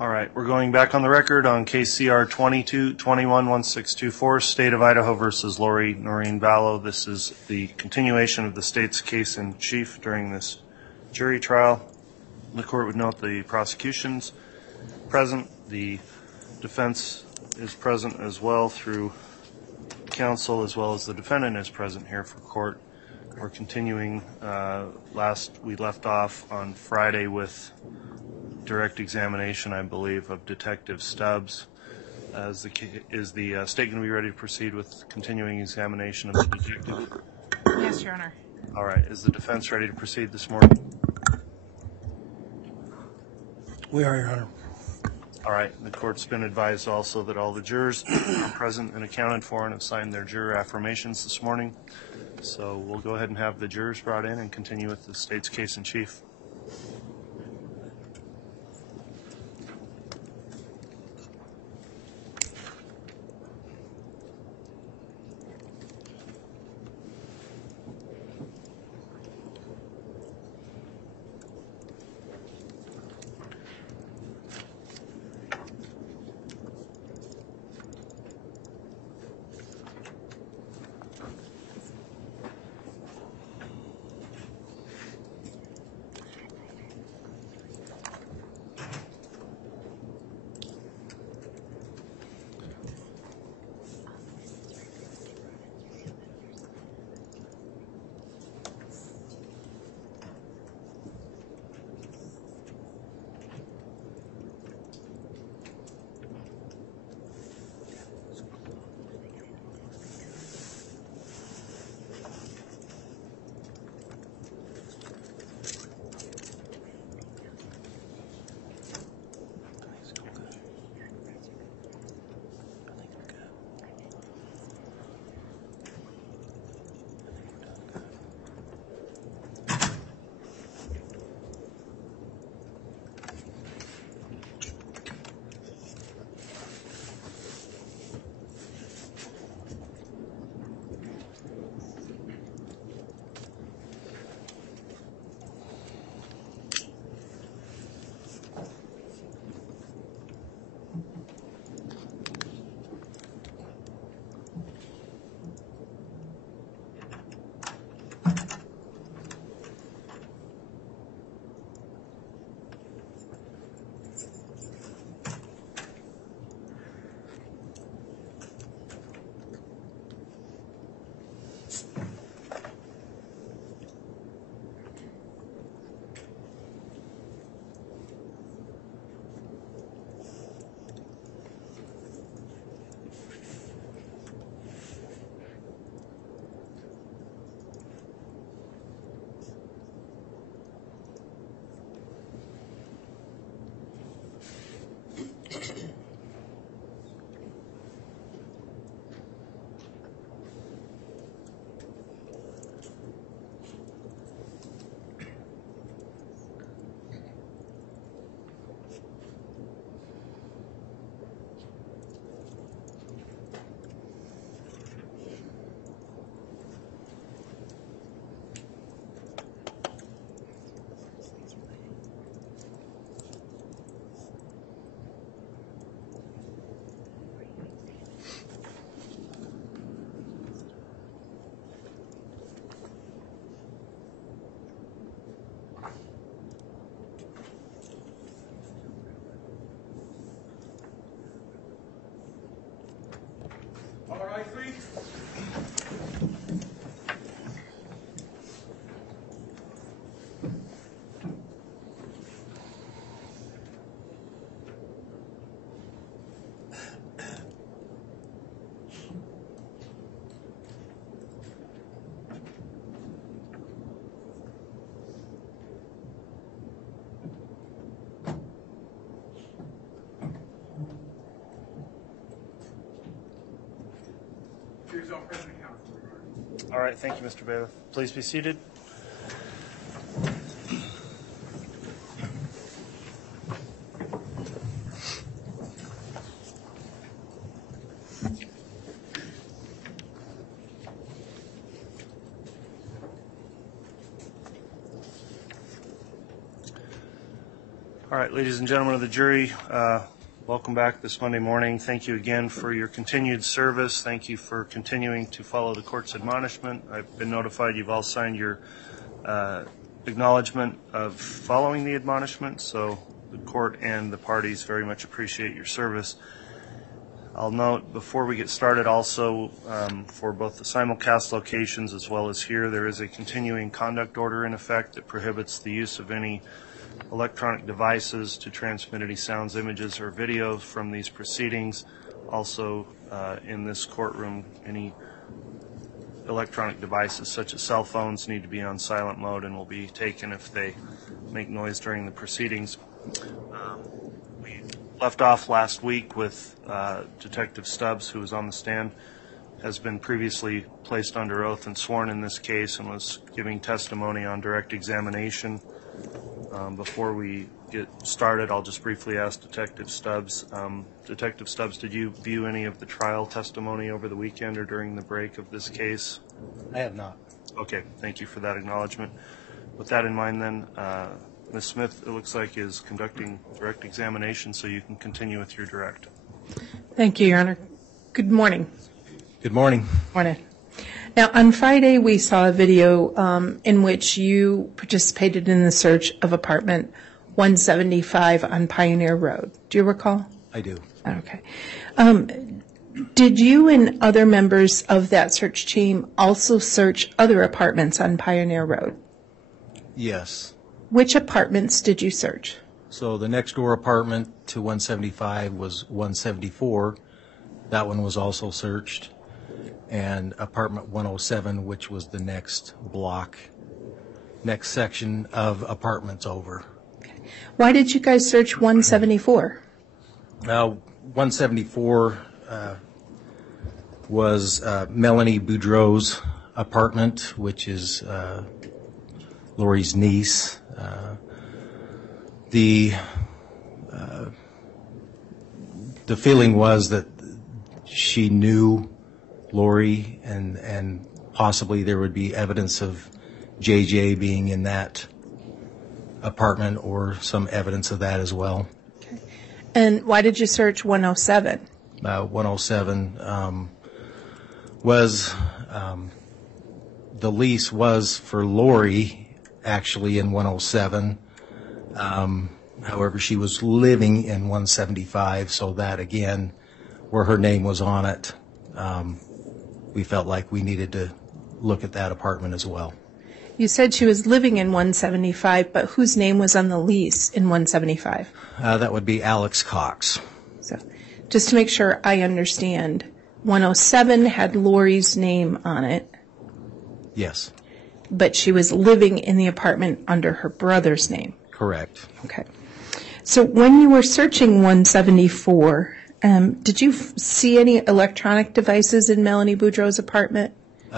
All right, we're going back on the record on case CR 22-21-1624, State of Idaho versus Lori Vallow. This is the continuation of the state's case in chief during this jury trial. The court would note the prosecution's present, the defense is present as well through counsel, as well as the defendant is present here for court. We're continuing. We left off on Friday with direct examination, I believe, of Detective Stubbs. Is the state going to be ready to proceed with continuing examination of the detective? Yes, Your Honor. All right. Is the defense ready to proceed this morning? We are, Your Honor. All right. The court's been advised also that all the jurors are present and accounted for and have signed their juror affirmations this morning. So we'll go ahead and have the jurors brought in and continue with the state's case in chief. All right, please. All right, thank you, Mr. Bailiff. Please be seated. All right, ladies and gentlemen of the jury, welcome back this Monday morning. Thank you again for your continued service. Thank you for continuing to follow the court's admonishment. I've been notified you've all signed your acknowledgement of following the admonishment, so the court and the parties very much appreciate your service. I'll note before we get started also for both the simulcast locations as well as here, there is a continuing conduct order in effect that prohibits the use of any electronic devices to transmit any sounds, images, or videos from these proceedings. Also in this courtroom, any electronic devices such as cell phones need to be on silent mode and will be taken if they make noise during the proceedings. We left off last week with Detective Stubbs, who was on the stand, has been previously placed under oath and sworn in this case and was giving testimony on direct examination. Before we get started, I'll just briefly ask Detective Stubbs. Detective Stubbs, did you view any of the trial testimony over the weekend or during the break of this case? I have not. Okay, thank you for that acknowledgement. With that in mind then, Ms. Smith, it looks like, is conducting direct examination, so you can continue with your direct. Thank you, Your Honor. Good morning. Good morning. Morning. Now, on Friday, we saw a video in which you participated in the search of apartment 175 on Pioneer Road. Do you recall? I do. Okay. Did you and other members of that search team also search other apartments on Pioneer Road? Yes. Which apartments did you search? So the next door apartment to 175 was 174. That one was also searched. And apartment 107, which was the next block, next section of apartments over. Okay. Why did you guys search 174? 174 was Melanie Boudreau's apartment, which is Lori's niece. The feeling was that she knew Lori and possibly there would be evidence of JJ being in that apartment or some evidence of that as well. Okay. And why did you search 107? 107 was the lease was for Lori actually in 107. However, she was living in 175, so that again, where her name was on it, we felt like we needed to look at that apartment as well. You said she was living in 175, but whose name was on the lease in 175? That would be Alex Cox. So, just to make sure I understand, 107 had Lori's name on it, Yes, but she was living in the apartment under her brother's name. correct. Okay. So when you were searching 174, did you see any electronic devices in Melanie Boudreau's apartment?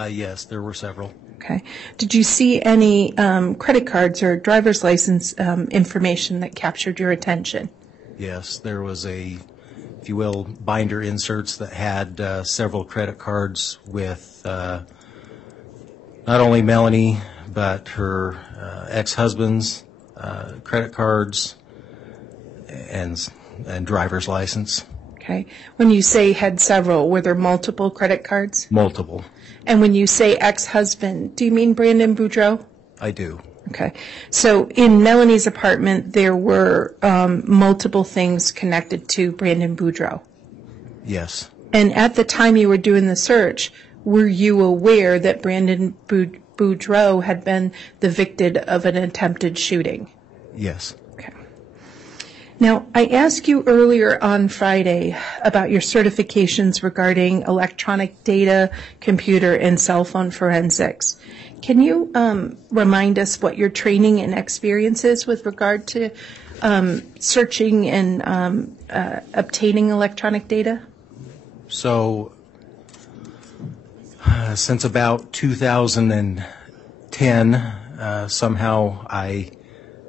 Yes, there were several. Okay. Did you see any credit cards or driver's license information that captured your attention? Yes, there was a, if you will, binder inserts that had several credit cards with not only Melanie, but her ex-husband's credit cards and driver's license. Okay. When you say had several, were there multiple credit cards? Multiple. And when you say ex-husband, do you mean Brandon Boudreau? I do. Okay. So in Melanie's apartment, there were multiple things connected to Brandon Boudreau. Yes. And at the time you were doing the search, were you aware that Brandon Boudreau had been the victim of an attempted shooting? Yes. Okay. Now, I asked you earlier on Friday about your certifications regarding electronic data, computer, and cell phone forensics. Can you remind us what your training and experience is with regard to searching and obtaining electronic data? So, since about 2010, somehow I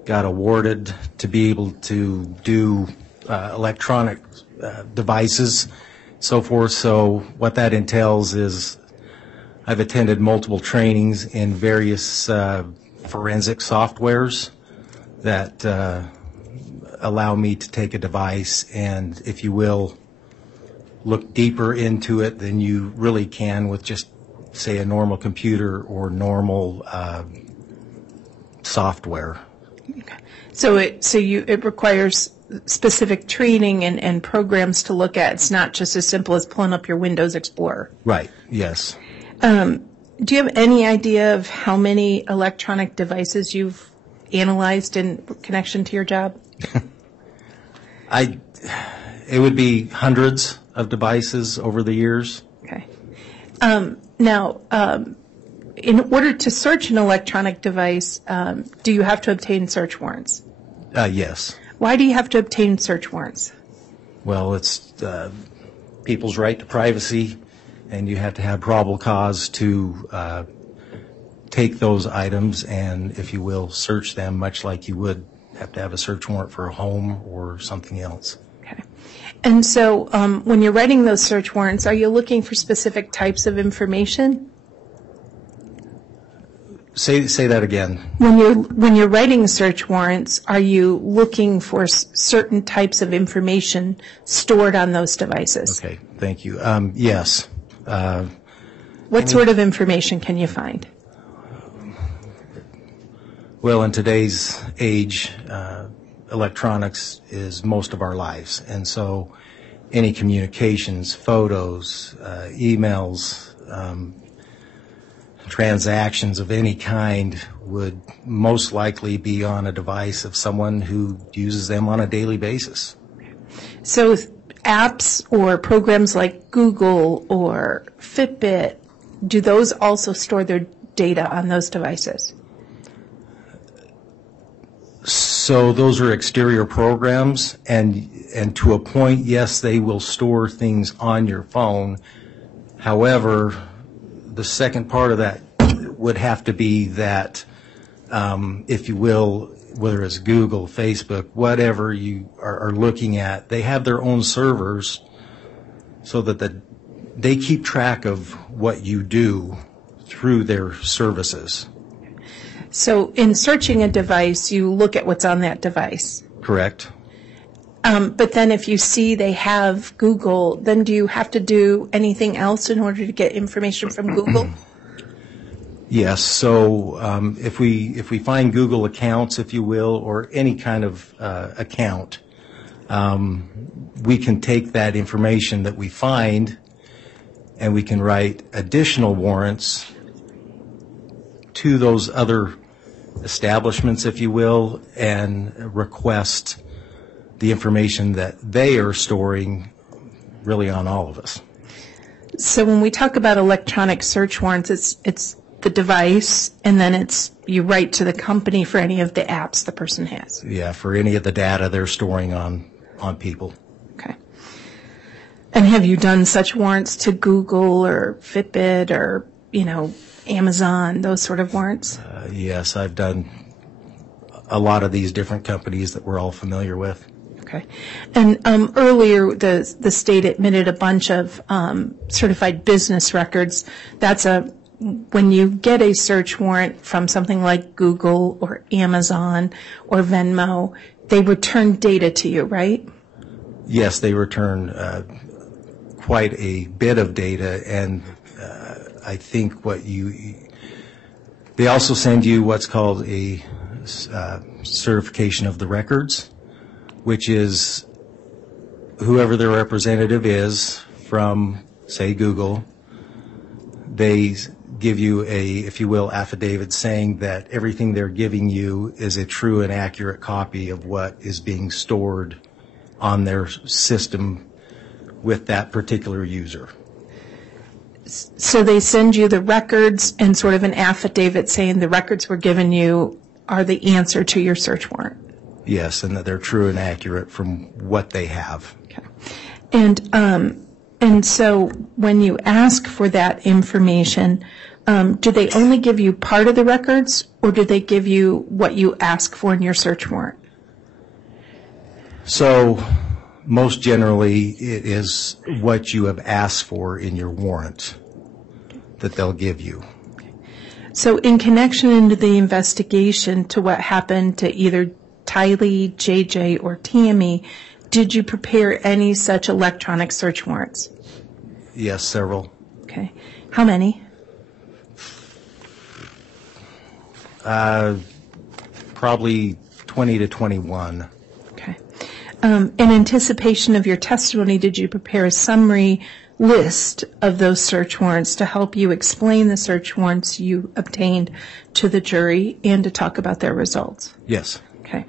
got awarded to be able to do electronic devices, so forth. So what that entails is I've attended multiple trainings in various forensic softwares that allow me to take a device and, if you will, look deeper into it than you really can with just, say, a normal computer or normal software. Okay. So it requires specific training and programs to look at. It's not just as simple as pulling up your Windows Explorer. Right, yes. Do you have any idea of how many electronic devices you've analyzed in connection to your job? It would be hundreds of devices over the years. Okay. Now, in order to search an electronic device, do you have to obtain search warrants? Yes. Why do you have to obtain search warrants? Well, it's people's right to privacy, and you have to have probable cause to take those items and, if you will, search them, much like you would have to have a search warrant for a home or something else. Okay. And so when you're writing those search warrants, are you looking for specific types of information? Say that again. When you're writing search warrants, are you looking for certain types of information stored on those devices? Okay, thank you. Yes. What sort of information can you find? Well, in today's age, electronics is most of our lives, and so any communications, photos, emails, transactions of any kind would most likely be on a device of someone who uses them on a daily basis. So apps or programs like Google or Fitbit, do those also store their data on those devices? So those are exterior programs, and to a point, yes, they will store things on your phone. However, the second part of that would have to be that, if you will, whether it's Google, Facebook, whatever you are looking at, they have their own servers so that they keep track of what you do through their services. So in searching a device, you look at what's on that device. Correct. But then if you see they have Google, then do you have to do anything else in order to get information from Google? Yes. So if we find Google accounts, if you will, or any kind of account, we can take that information that we find and we can write additional warrants to those other establishments, if you will, and request the information that they are storing really on all of us. So when we talk about electronic search warrants, it's the device, and then you write to the company for any of the apps the person has. Yeah, for any of the data they're storing on people. Okay. And have you done such warrants to Google or Fitbit or, Amazon, those sort of warrants? Yes, I've done a lot of these different companies that we're all familiar with. Okay. And earlier, the state admitted a bunch of certified business records. When you get a search warrant from something like Google or Amazon or Venmo, they return data to you, right? Yes, they return quite a bit of data, and I think they also send you what's called a certification of the records, which is whoever their representative is from, say, Google. They give you a, if you will, affidavit saying that everything they're giving you is a true and accurate copy of what is being stored on their system with that particular user. So they send you the records and sort of an affidavit saying the records we're given you are the answer to your search warrant. Yes, and that they're true and accurate from what they have. Okay. And so when you ask for that information, do they only give you part of the records, or do they give you what you ask for in your search warrant? So most generally, it is what you have asked for in your warrant that they'll give you. So in connection into the investigation to what happened to either Tylee, JJ, or Tammy, did you prepare any such electronic search warrants? Yes, several. Okay. How many? Probably 20 to 21. Okay. In anticipation of your testimony, did you prepare a summary list of those search warrants to help you explain the search warrants you obtained to the jury and to talk about their results? Yes. Okay.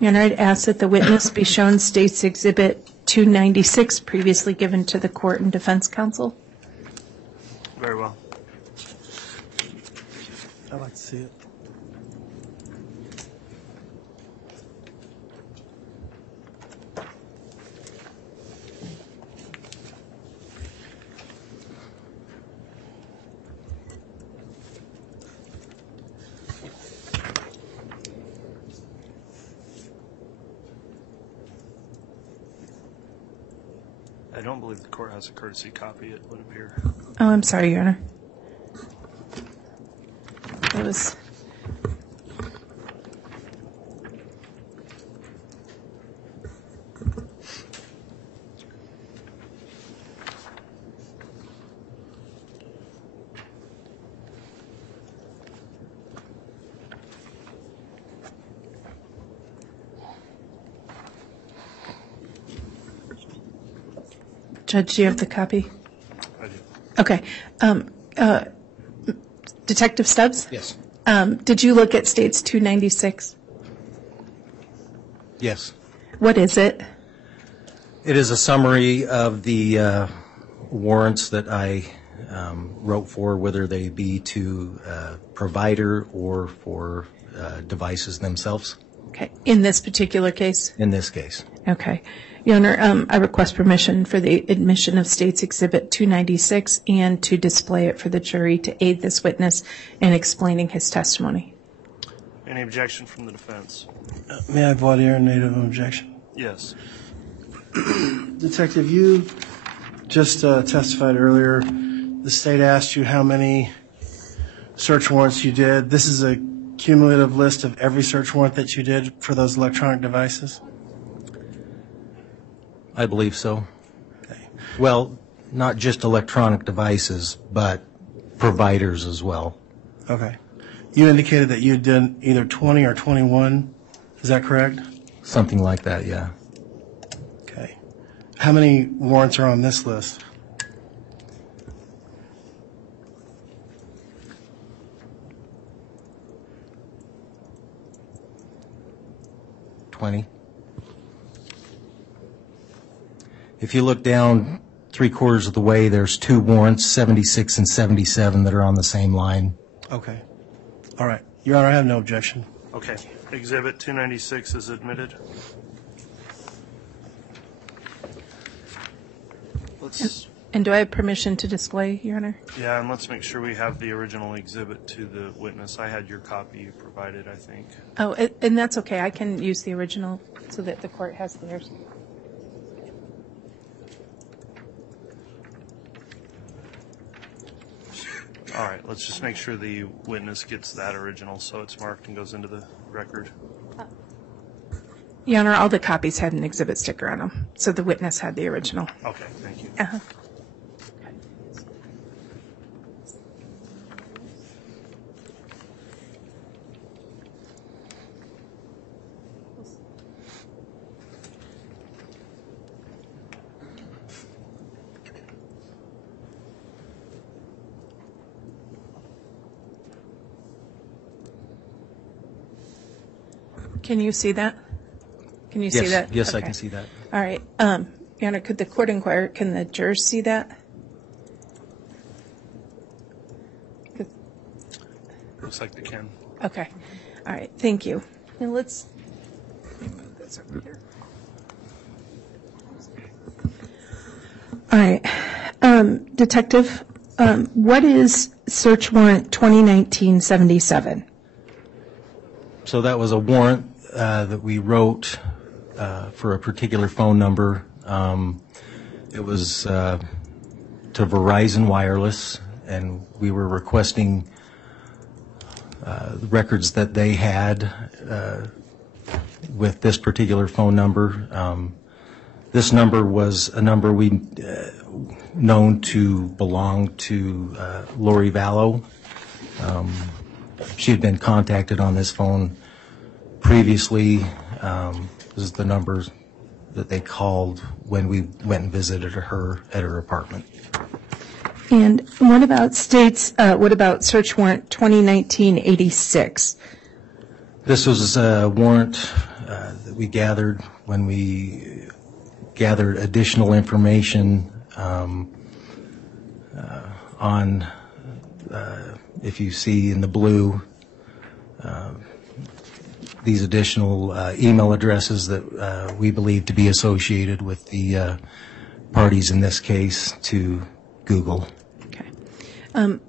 And I'd ask that the witness be shown State's Exhibit 296, previously given to the court and defense counsel. Very well. I'd like to see it. I don't believe the court has a courtesy copy, it would appear. Oh, I'm sorry, Your Honor. It was... Judge, do you have the copy? I do. Okay. Detective Stubbs? Yes. Did you look at State's 296? Yes. What is it? It is a summary of the warrants that I wrote for, whether they be to provider or for devices themselves, Okay. In this particular case? in this case. Okay. Your Honor, I request permission for the admission of State's Exhibit 296 and to display it for the jury to aid this witness in explaining his testimony. Any objection from the defense? May I voir dire native objection? Yes. Detective, you just testified earlier. The state asked you how many search warrants you did. This is a cumulative list of every search warrant that you did for those electronic devices? I believe so. Okay. Well, not just electronic devices, but providers as well. Okay. You indicated that you did either 20 or 21. Is that correct? Something like that, yeah. Okay. How many warrants are on this list? If you look down 3/4 of the way, there's 2 warrants, 76 and 77, that are on the same line. Okay. All right. Your Honor, I have no objection. Okay. Exhibit 296 is admitted. Let's, And do I have permission to display, Your Honor? yeah, and let's make sure we have the original exhibit to the witness. I had your copy you provided, I think. Oh, and that's okay. I can use the original so that the court has theirs. All right, let's just make sure the witness gets that original so it's marked and goes into the record. Your Honor, all the copies had an exhibit sticker on them, so the witness had the original. Okay, thank you. Uh-huh. Can you see that? Can you see that? Yes, I Okay. can see that. All right. Your Honor, could the court inquire, can the jurors see that? Looks like they can. Okay. All right. Thank you. Now let me move this over here. All right. Detective, what is search warrant 2019-77? So that was a warrant that we wrote for a particular phone number. It was to Verizon Wireless, and we were requesting the records that they had with this particular phone number. This number was a number we known to belong to Lori Vallow. She had been contacted on this phone previously. This is the number that they called when we went and visited her at her apartment. And what about search warrant 2019-86? This was a warrant that we gathered when we gathered additional information on, if you see in the blue, these additional email addresses that we believe to be associated with the parties in this case to Google. Okay.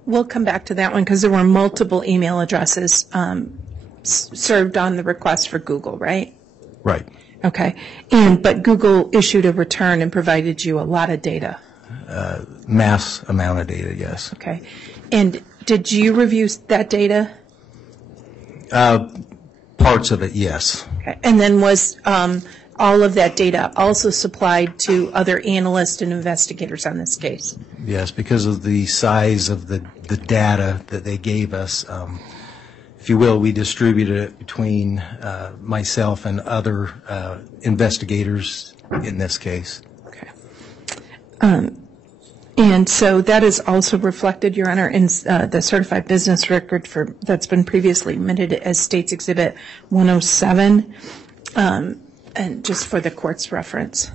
We'll come back to that one because there were multiple email addresses served on the request for Google, right? Right. Okay. But Google issued a return and provided you a lot of data. Mass amount of data, yes. Okay. And did you review that data? Parts of it, yes. Okay. And then was all of that data also supplied to other analysts and investigators on this case? Yes, because of the size of the data that they gave us. If you will, we distributed it between myself and other investigators in this case. Okay. And so that is also reflected, Your Honor, in the certified business record that's been previously admitted as State's Exhibit 107, and just for the court's reference.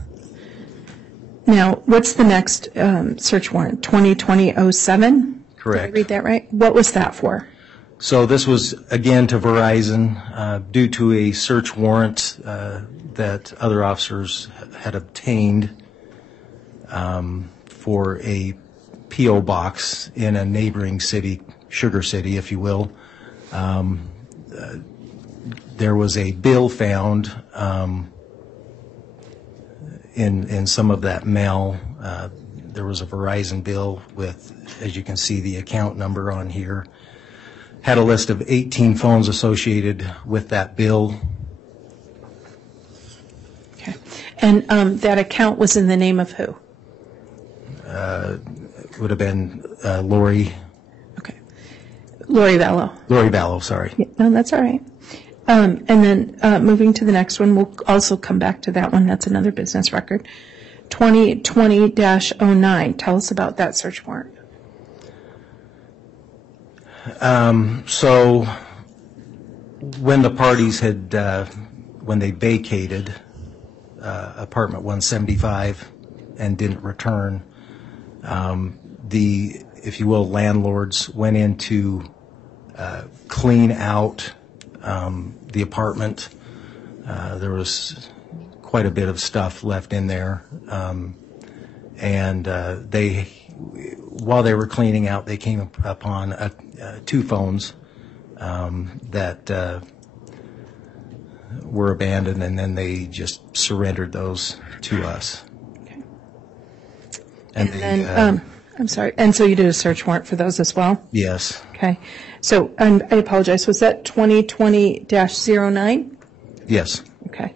Now, what's the next search warrant? 2020-07? Correct. Did I read that right? What was that for? So this was, again, to Verizon due to a search warrant that other officers had obtained for a P.O. box in a neighboring city, Sugar City, if you will. There was a bill found in some of that mail. There was a Verizon bill with, as you can see, the account number on here. Had a list of 18 phones associated with that bill. Okay. And that account was in the name of who? Would have been Lori. Okay. Lori Vallow. Lori Vallow, sorry. Yeah, no, that's all right. And then moving to the next one, we'll also come back to that one. That's another business record. 2020-09. Tell us about that search warrant. So when the parties had, when they vacated apartment 175 and didn't return, the, if you will, landlords went in to clean out the apartment. There was quite a bit of stuff left in there, and they, while they were cleaning out, they came upon two phones that were abandoned, and then they just surrendered those to us. Okay. And then, I'm sorry, and so you did a search warrant for those as well? Yes. Okay. So I apologize. Was that 2020-09? Yes. Okay.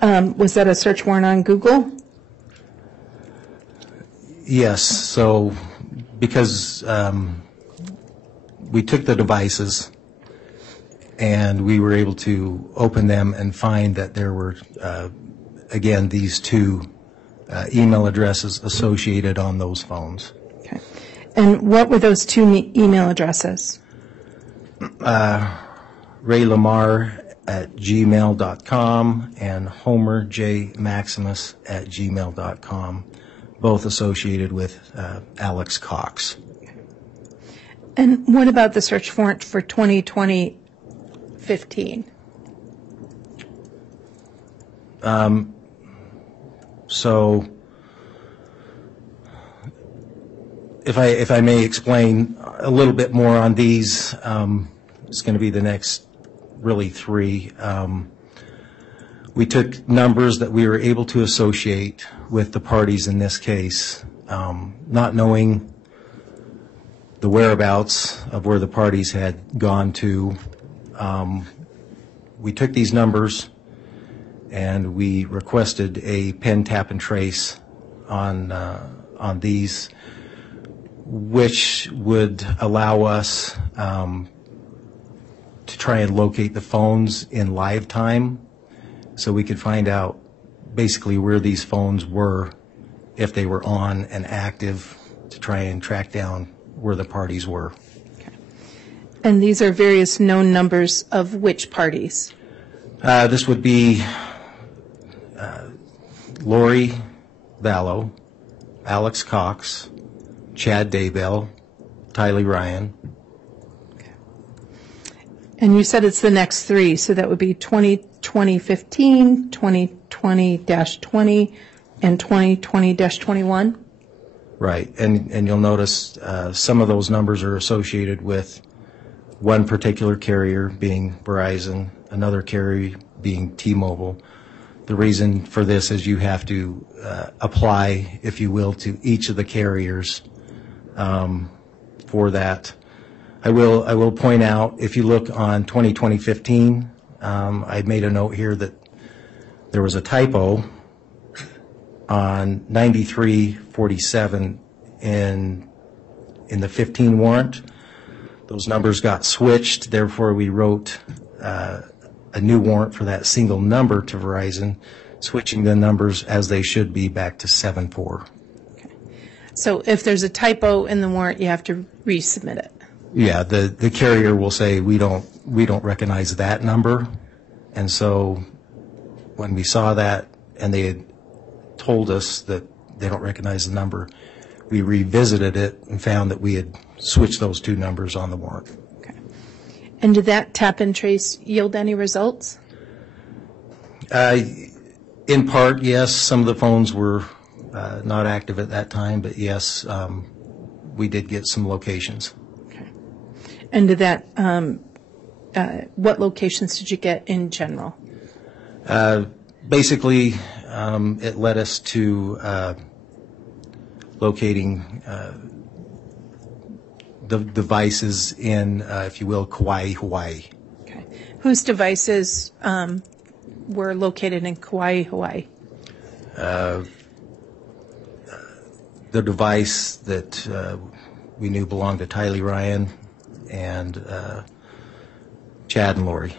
Was that a search warrant on Google? Yes. So because we took the devices and we were able to open them and find that there were, again, these two email addresses associated on those phones. Okay. And what were those two email addresses? RayLamar@gmail.com and HomerJMaximus@gmail.com, both associated with Alex Cox. And what about the search warrant for 2020-15? So if I may explain a little bit more on these, it's going to be the next really three. We took numbers that we were able to associate with the parties in this case, not knowing the whereabouts of where the parties had gone to. We took these numbers and we requested a pen, tap, and trace on these, which would allow us to try and locate the phones in live time, so we could find out basically where these phones were, if they were on and active, to try and track down where the parties were. And these are various known numbers of which parties? This would be Lori Vallow, Alex Cox, Chad Daybell, Tylee Ryan. And you said it's the next three, so that would be 2015, 2020-20, and 2020-21? Right, and you'll notice some of those numbers are associated with one particular carrier being Verizon, another carrier being T-Mobile. The reason for this is you have to apply, if you will, to each of the carriers for that. I will point out, if you look on 2015, I made a note here that there was a typo on 9347 in the 15 warrant. Those numbers got switched, therefore we wrote a new warrant for that single number to Verizon, switching the numbers as they should be back to 7-4. Okay. So if there's a typo in the warrant, you have to resubmit it. Yeah, the carrier will say we don't recognize that number, and so when we saw that and they had told us that they don't recognize the number, we revisited it and found that we had switched those two numbers on the warrant. Okay. And did that tap and trace yield any results? In part, yes. Some of the phones were not active at that time, but yes, we did get some locations. Okay. And did that, what locations did you get in general? Basically, it led us to locating the devices in, if you will, Kauai, Hawaii. Okay. Whose devices were located in Kauai, Hawaii? The device that we knew belonged to Tylee Ryan and Chad and Lori.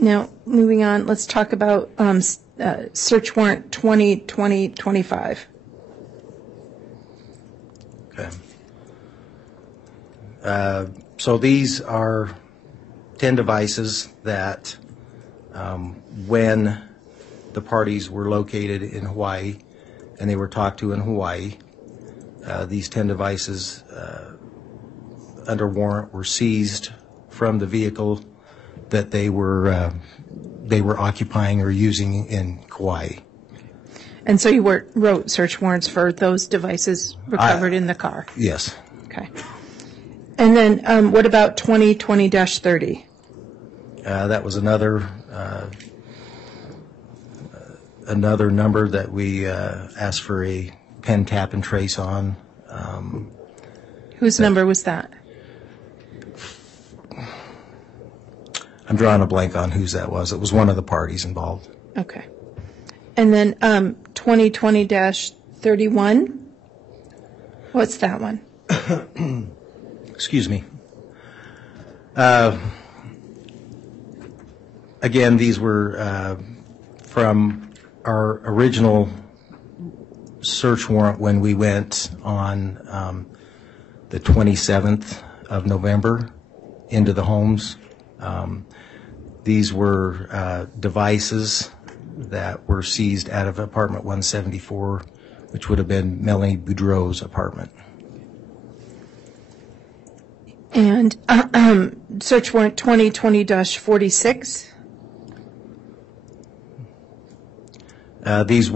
Now, moving on, let's talk about search warrant 2020-25. Okay. So these are 10 devices that, when the parties were located in Hawaii and they were talked to in Hawaii, these 10 devices under warrant were seized from the vehicle that they were occupying or using in Kauai. And so you wrote search warrants for those devices recovered in the car? Yes. Okay. And then what about 2020-30? That was another number that we asked for a pen, tap, and trace on. Whose number was that? I'm drawing a blank on whose that was. It was one of the parties involved. Okay. And then 2020-31? What's that one? Excuse me. Again, these were from our original search warrant when we went on the 27th of November into the homes. These were devices that were seized out of apartment 174, which would have been Melanie Boudreau's apartment. And search warrant 2020-46? These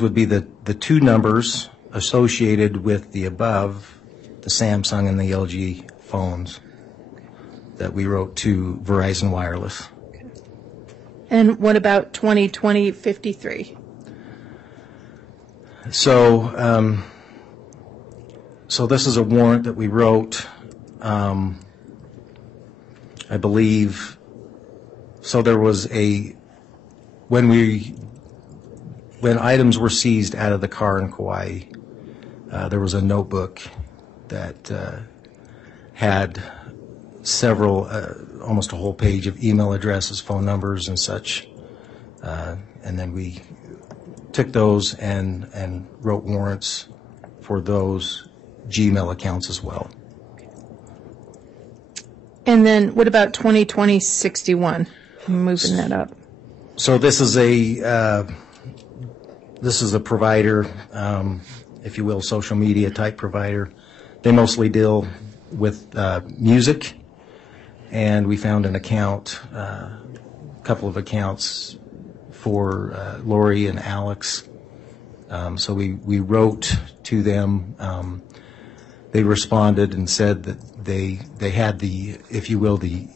would be the two numbers associated with the above, the Samsung and the LG phones that we wrote to Verizon Wireless. And what about 2020-53? So this is a warrant that we wrote, I believe, So there was when items were seized out of the car in Kauai, there was a notebook that had several, almost a whole page of email addresses, phone numbers, and such. And then we took those and wrote warrants for those Gmail accounts as well. And then what about 2020-61? I'm moving that up. So this is a provider, if you will, social media type provider. They mostly deal with music, and we found an account, a couple of accounts for Lori and Alex. So we wrote to them. They responded and said that they had the, if you will, the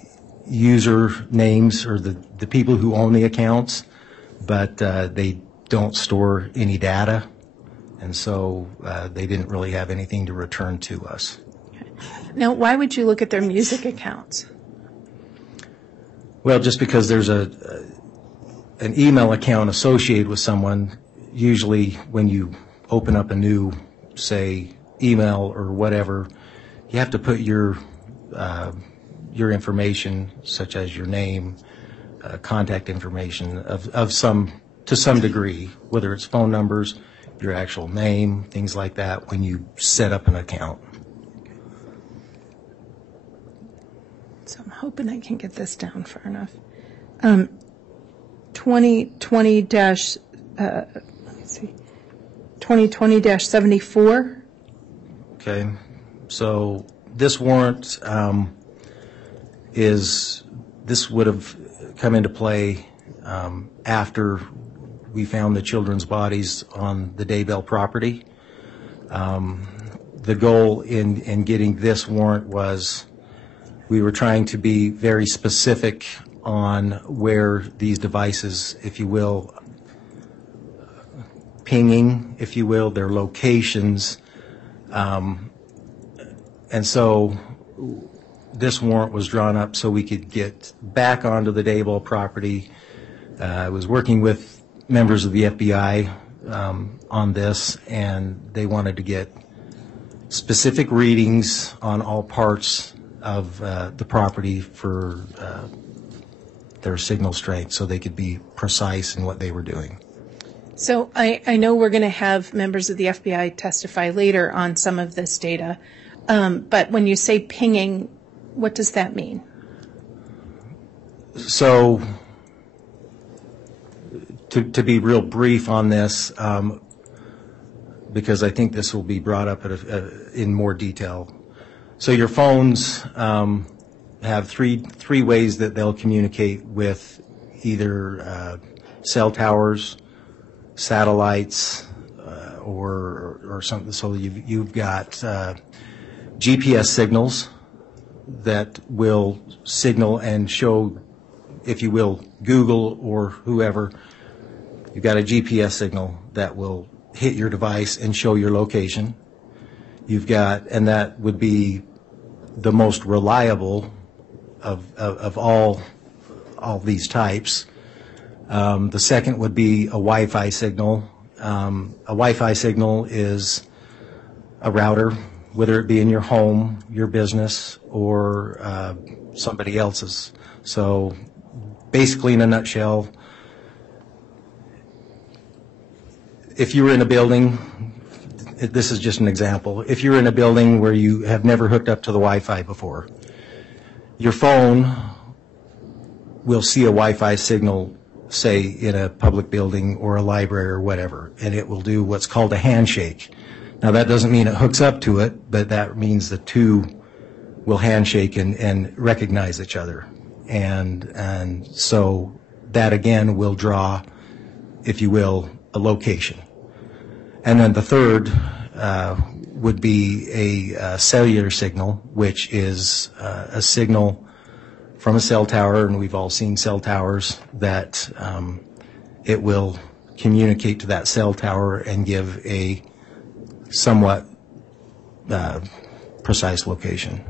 user names or the people who own the accounts, but they don't store any data, and so they didn't really have anything to return to us. Now, why would you look at their music accounts? Well, just because there's an email account associated with someone, usually when you open up a new, say, email or whatever, you have to put your information, such as your name, contact information of some, to some degree, whether it's phone numbers, your actual name, things like that, when you set up an account. So I'm hoping I can get this down far enough. 2020-74. Okay, so this warrant this would have come into play after we found the children's bodies on the Daybell property. The goal in getting this warrant was we were trying to be very specific on where these devices, if you will, pinging, if you will, their locations. And so this warrant was drawn up so we could get back onto the Daybell property. I was working with members of the FBI on this, and they wanted to get specific readings on all parts of the property for their signal strength so they could be precise in what they were doing. So I know we're going to have members of the FBI testify later on some of this data, but when you say pinging, what does that mean? So to be real brief on this, because I think this will be brought up in more detail. So your phones have three ways that they'll communicate with either cell towers, satellites, or something. So you've got GPS signals that will signal and show, if you will, Google or whoever. You've got a GPS signal that will hit your device and show your location. You've got, and that would be the most reliable of all these types. The second would be a Wi-Fi signal. A Wi-Fi signal is a router, whether it be in your home, your business, or somebody else's. So basically, in a nutshell, if you were in a building, this is just an example, if you're in a building where you have never hooked up to the Wi-Fi before, your phone will see a Wi-Fi signal, say, in a public building or a library or whatever, and it will do what's called a handshake. Now, that doesn't mean it hooks up to it, but that means the two will handshake and recognize each other. And so that, again, will draw, if you will, a location. And then the third would be a cellular signal, which is a signal from a cell tower, and we've all seen cell towers, that it will communicate to that cell tower and give a somewhat precise location.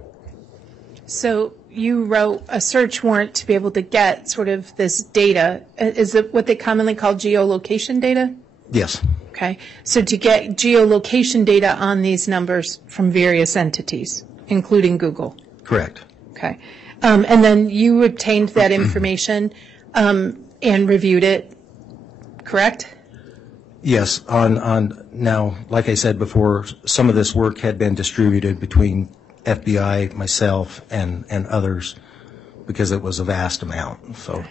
So you wrote a search warrant to be able to get sort of this data. Is it what they commonly call geolocation data? Yes. Okay. So to get geolocation data on these numbers from various entities, including Google. Correct. Okay. And then you obtained that information and reviewed it, correct? Yes. Now, like I said before, some of this work had been distributed between FBI, myself, and others because it was a vast amount. So,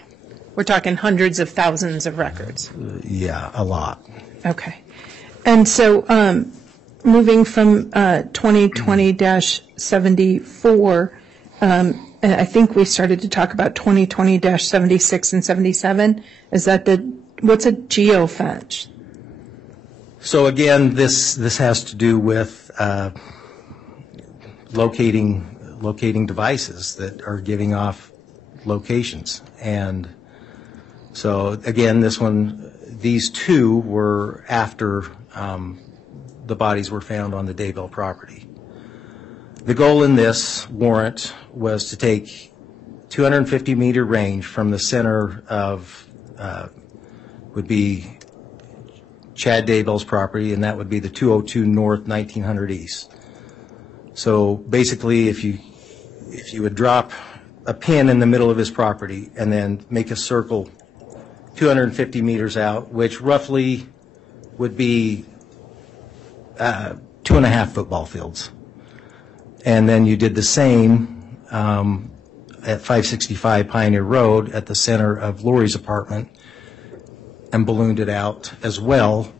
we're talking hundreds of thousands of records. Yeah, a lot. Okay. And so moving from 2020-74, I think we started to talk about 2020-76 and 77. Is that what's a geofence? So again, this has to do with locating devices that are giving off locations. And so again, these two were after the bodies were found on the Daybell property. The goal in this warrant was to take 250-meter range from the center of would be Chad Daybell's property, and that would be the 202 North, 1900 East. So basically, if you would drop a pin in the middle of his property and then make a circle 250 meters out, which roughly would be 2.5 football fields. And then you did the same at 565 Pioneer Road at the center of Lori's apartment and ballooned it out as well.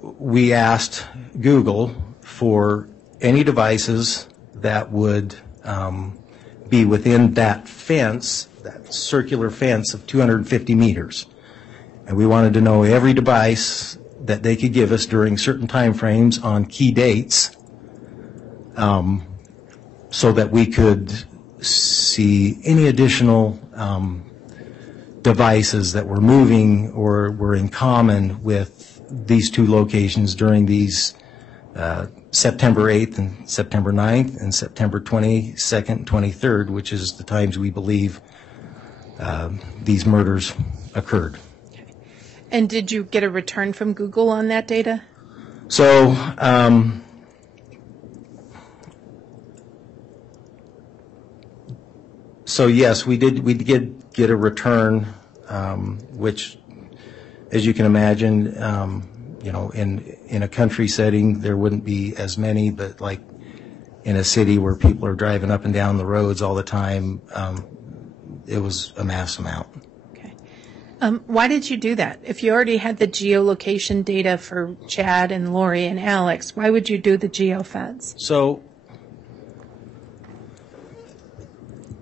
We asked Google for any devices that would be within that fence, that circular fence of 250 meters. And we wanted to know every device that they could give us during certain time frames on key dates so that we could see any additional devices that were moving or were in common with these two locations during these September 8th and September 9th and September 22nd and 23rd, which is the times we believe these murders occurred. And did you get a return from Google on that data? So yes, we did get a return, which, as you can imagine, in a country setting there wouldn't be as many, but like in a city where people are driving up and down the roads all the time, it was a mass amount. Okay. Why did you do that? If you already had the geolocation data for Chad and Lori and Alex, why would you do the geofence? So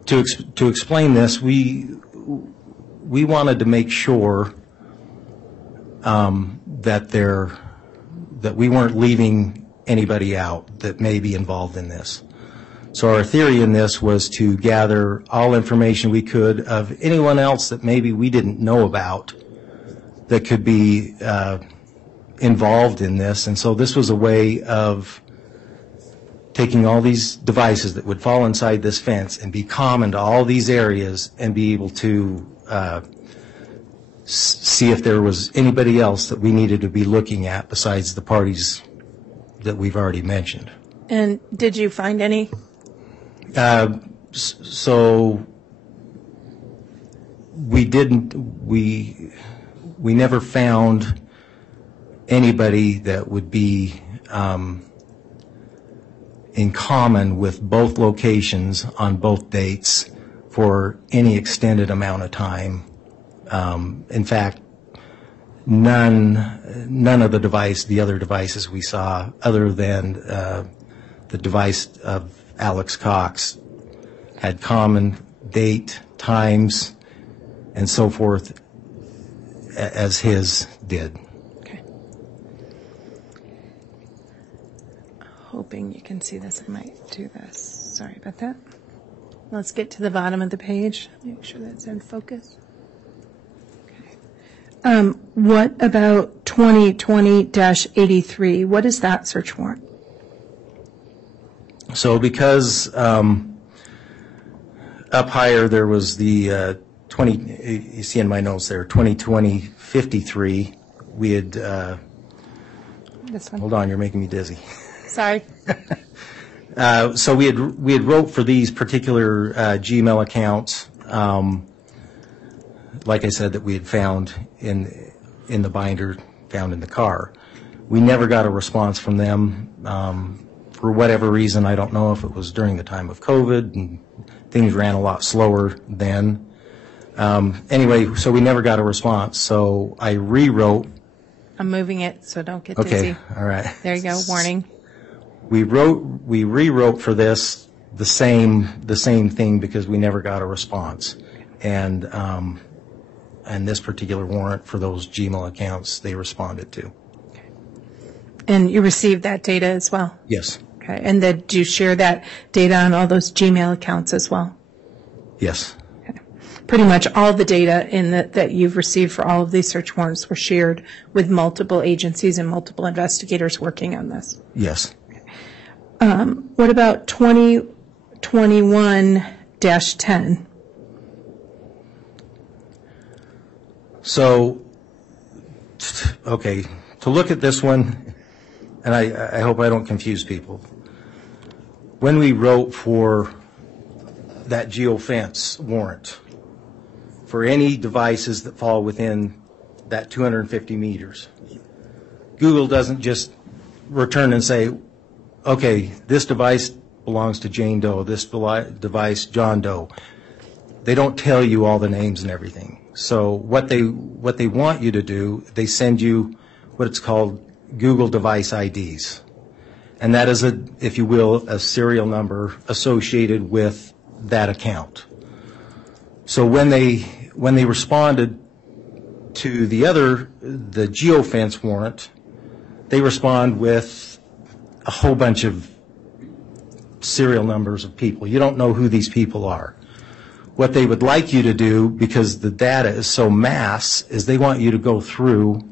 to explain this, we wanted to make sure that we weren't leaving anybody out that may be involved in this. So our theory in this was to gather all information we could of anyone else that maybe we didn't know about that could be involved in this. And so this was a way of taking all these devices that would fall inside this fence and be common to all these areas and be able to see if there was anybody else that we needed to be looking at besides the parties that we've already mentioned. And did you find any? So we didn't. We never found anybody that would be in common with both locations on both dates for any extended amount of time. In fact, none of the other devices we saw, other than the device of Alex Cox, had common date, times, and so forth as his did. Okay. Hoping you can see this. I might do this. Sorry about that. Let's get to the bottom of the page. Make sure that's in focus. What about 2020-83? What is that search warrant? So because up higher there was the 20, you see in my notes there, 2020-53, we had, This one. hold on, you're making me dizzy. Sorry. So we had wrote for these particular Gmail accounts, like I said, that we had found in the binder, found in the car. We never got a response from them. For whatever reason, I don't know if it was during the time of COVID and things ran a lot slower then. Anyway, so we never got a response. So I rewrote. I'm moving it, so don't get Okay, dizzy. all right. There you go, warning. We rewrote for this the same thing because we never got a response. And this particular warrant for those Gmail accounts, they responded to. And you received that data as well? Yes. Okay. And did you share that data on all those Gmail accounts as well? Yes. Okay. Pretty much all the data that you've received for all of these search warrants were shared with multiple agencies and multiple investigators working on this. Yes. What about 2021-10? So, okay, to look at this one, and I hope I don't confuse people. When we wrote for that geofence warrant, for any devices that fall within that 250 meters, Google doesn't just return and say, okay, this device belongs to Jane Doe, this device John Doe. They don't tell you all the names and everything. So what they want you to do, they send you what it's called Google device IDs. And that is, if you will, a serial number associated with that account. So when they responded to the geofence warrant, they respond with a whole bunch of serial numbers of people. You don't know who these people are. What they would like you to do, because the data is so mass, is they want you to go through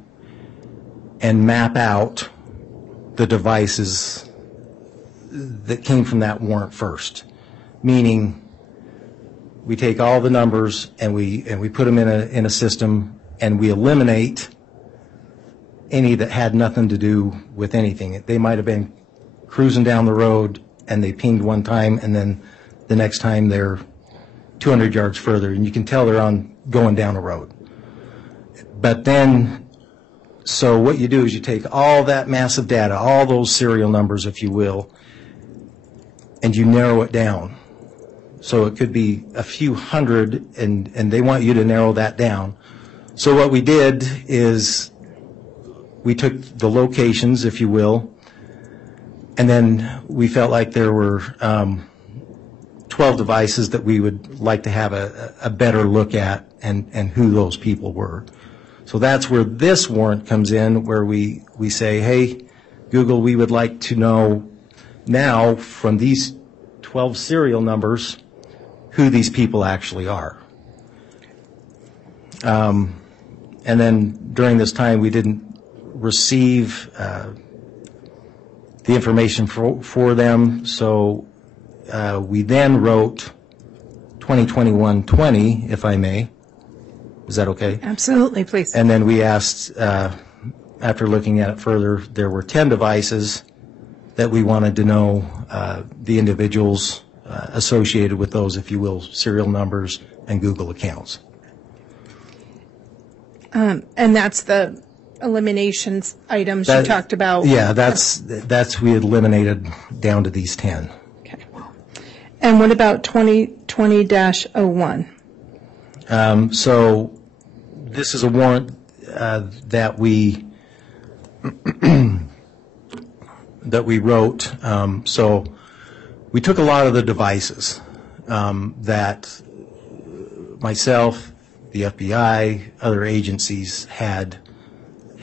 and map out the devices that came from that warrant first. Meaning, we take all the numbers and we put them in a system, and we eliminate any that had nothing to do with anything. They might have been cruising down the road and they pinged one time, and then the next time they're 200 yards further, and you can tell they're going down a road. But then, so what you do is you take all that massive data, all those serial numbers, if you will, and you narrow it down. So it could be a few hundred, and they want you to narrow that down. So what we did is we took the locations, if you will, and then we felt like there were 12 devices that we would like to have a better look at and who those people were. So that's where this warrant comes in, where we say, hey, Google, we would like to know now from these 12 serial numbers who these people actually are. And then during this time, we didn't receive the information for them, so we then wrote 2021-20, if I may. Is that okay? Absolutely, please. And then we asked, after looking at it further, there were 10 devices that we wanted to know the individuals associated with those, if you will, serial numbers and Google accounts. And that's the eliminations items you talked about? Yeah, that's we had eliminated down to these 10. Okay. And what about 2020-01? So this is a warrant that we wrote. So we took a lot of the devices that myself, the FBI, other agencies had,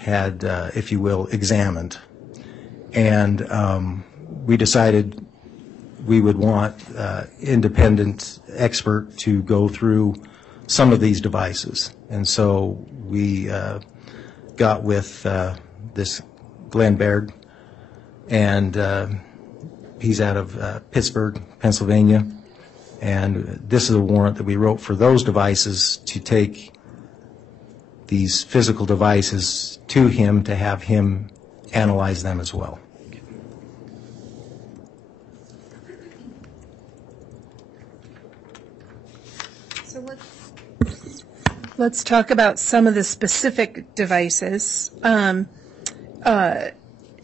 if you will, examined. And we decided we would want independent expert to go through some of these devices. And so we got with this Glenn Baird, and He's out of Pittsburgh, Pennsylvania. And this is a warrant that we wrote for those devices to take these physical devices to him to have him analyze them as well. So let's talk about some of the specific devices.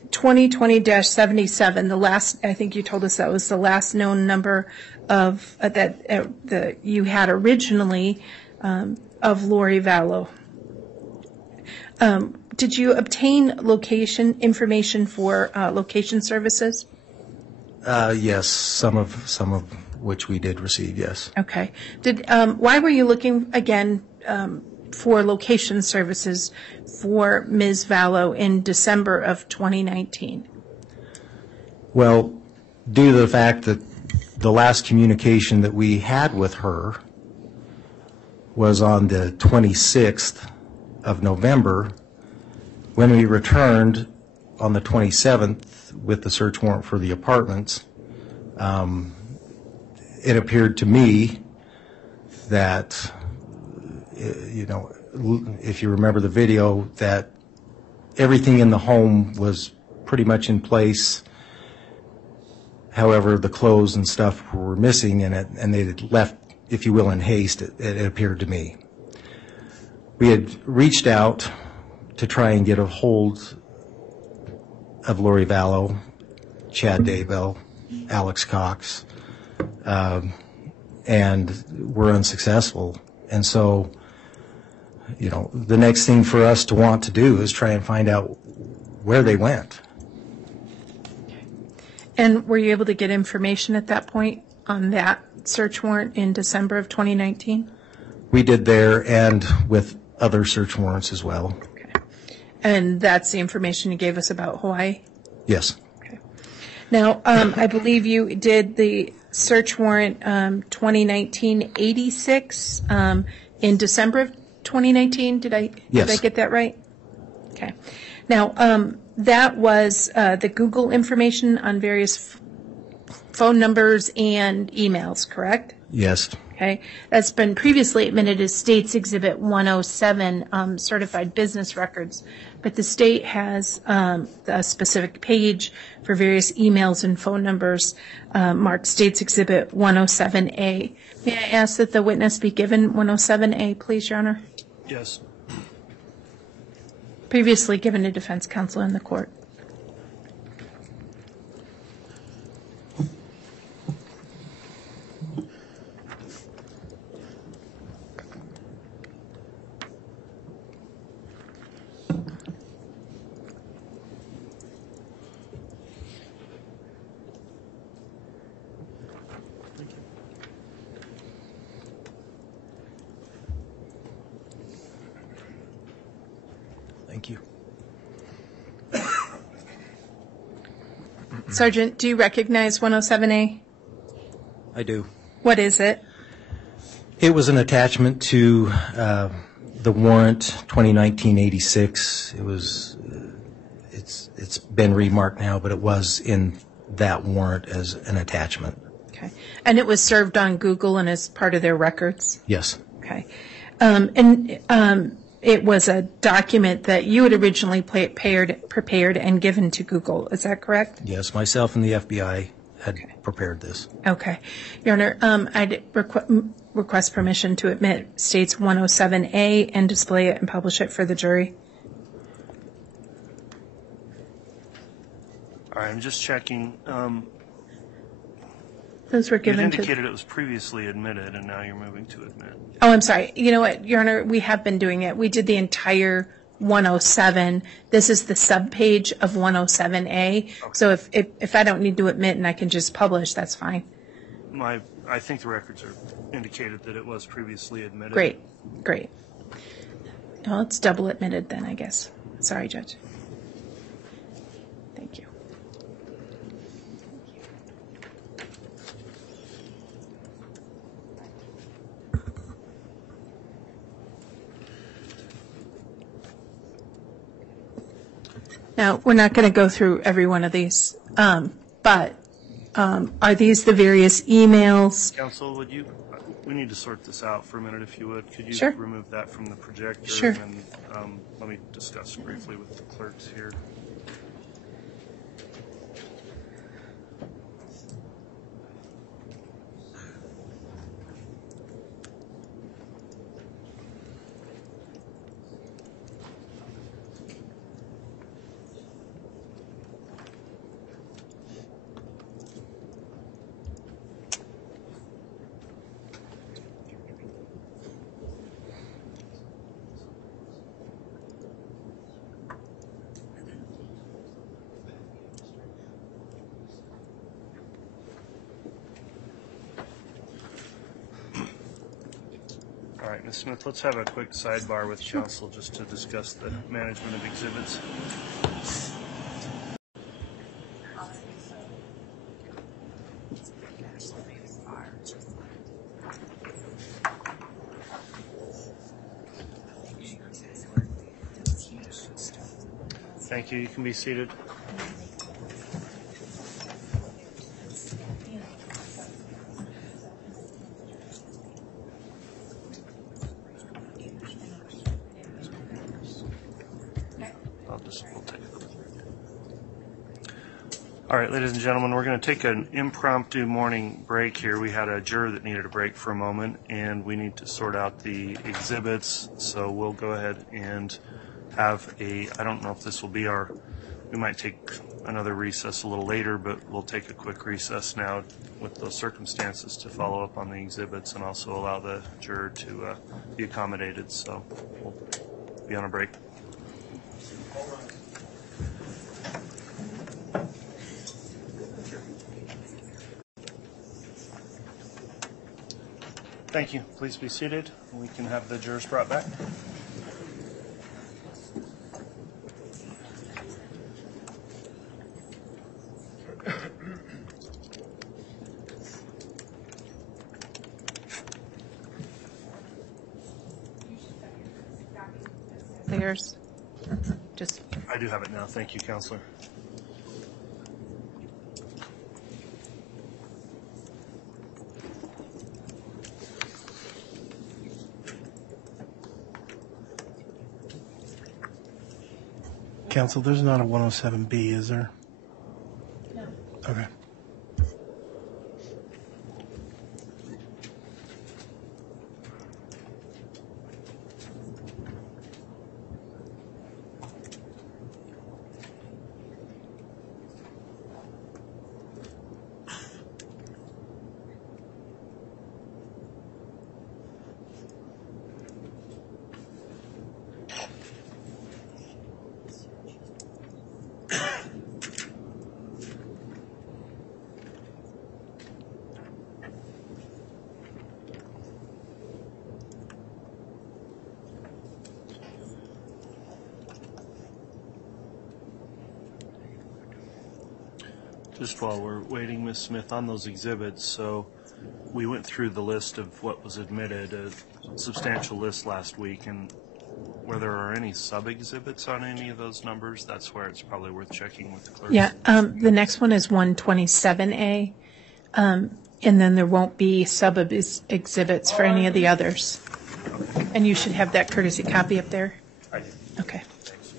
2020-77, the last, I think you told us that was the last known number of that you had originally of Lori Vallow. Did you obtain location information for location services? Yes, some of which we did receive, yes. Okay. Why were you looking again for location services for Ms. Vallow in December of 2019? Well, due to the fact that the last communication that we had with her was on the 26th of November, when we returned on the 27th with the search warrant for the apartments, it appeared to me that, if you remember the video, that everything in the home was pretty much in place. However, the clothes and stuff were missing in it, and they had left, if you will, in haste, it appeared to me. We had reached out to try and get a hold of Lori Vallow, Chad Daybell, Alex Cox, and were unsuccessful. And so, the next thing for us to want to do is try and find out where they went. And were you able to get information at that point on that search warrant in December of 2019? We did there, and with other search warrants as well. Okay. And that's the information you gave us about Hawaii? Yes. Okay. Now, I believe you did the search warrant 2019-86 in December of 2019. Did I get that right? Okay. Now, that was the Google information on various phone numbers and emails, correct? Yes. Okay. That's been previously admitted as State's Exhibit 107, certified business records. But the state has a specific page for various emails and phone numbers marked State's Exhibit 107A. May I ask that the witness be given 107A, please, Your Honor? Yes. Previously given to defense counsel in the court. Thank you. Sergeant, do you recognize 107A? I do. What is it? It was an attachment to the warrant 2019-86. It was, it's been remarked now, but it was in that warrant as an attachment. Okay. And it was served on Google and as part of their records? Yes. Okay. It was a document that you had originally prepared and given to Google. Is that correct? Yes, myself and the FBI had prepared this. Okay. Your Honor, I'd request permission to admit States 107A and display it and publish it for the jury. All right, I'm just checking. Those were You given indicated it was previously admitted, and now you're moving to admit. Oh, I'm sorry. You know what, Your Honor, we have been doing it. We did the entire 107. This is the subpage of 107A. Okay. So if I don't need to admit and I can just publish, that's fine. I think the records are indicated that it was previously admitted. Great. Well, it's double admitted then, I guess. Sorry, Judge. Thank you. Now, we're not going to go through every one of these, but Are these the various emails? Counsel, we need to sort this out for a minute if you would. Could you Sure. remove that from the projector? Sure. And then let me discuss briefly with the clerks here. All right, Ms. Smith, let's have a quick sidebar with counsel just to discuss the management of exhibits. Thank you. You can be seated. We'll take a quick break. All right, ladies and gentlemen, we're going to take an impromptu morning break here. We had a juror that needed a break for a moment, and we need to sort out the exhibits. So we'll go ahead and have I don't know if this will be we might take another recess a little later, but we'll take a quick recess now with those circumstances to follow up on the exhibits and also allow the juror to be accommodated. So we'll be on a break. Thank you. Please be seated. We can have the jurors brought back. There's just. I do have it now. Thank you, Counselor. Counsel, there's not a 107B, is there? No. Okay. Just while we're waiting, Ms. Smith, on those exhibits, so we went through the list of what was admitted, a substantial list last week, and where there are any sub-exhibits on any of those numbers, that's where it's probably worth checking with the clerk. Yeah, the next one is 127A, and then there won't be sub-exhibits for any of the others. Okay. And you should have that courtesy copy up there. I do. Okay. Thanks.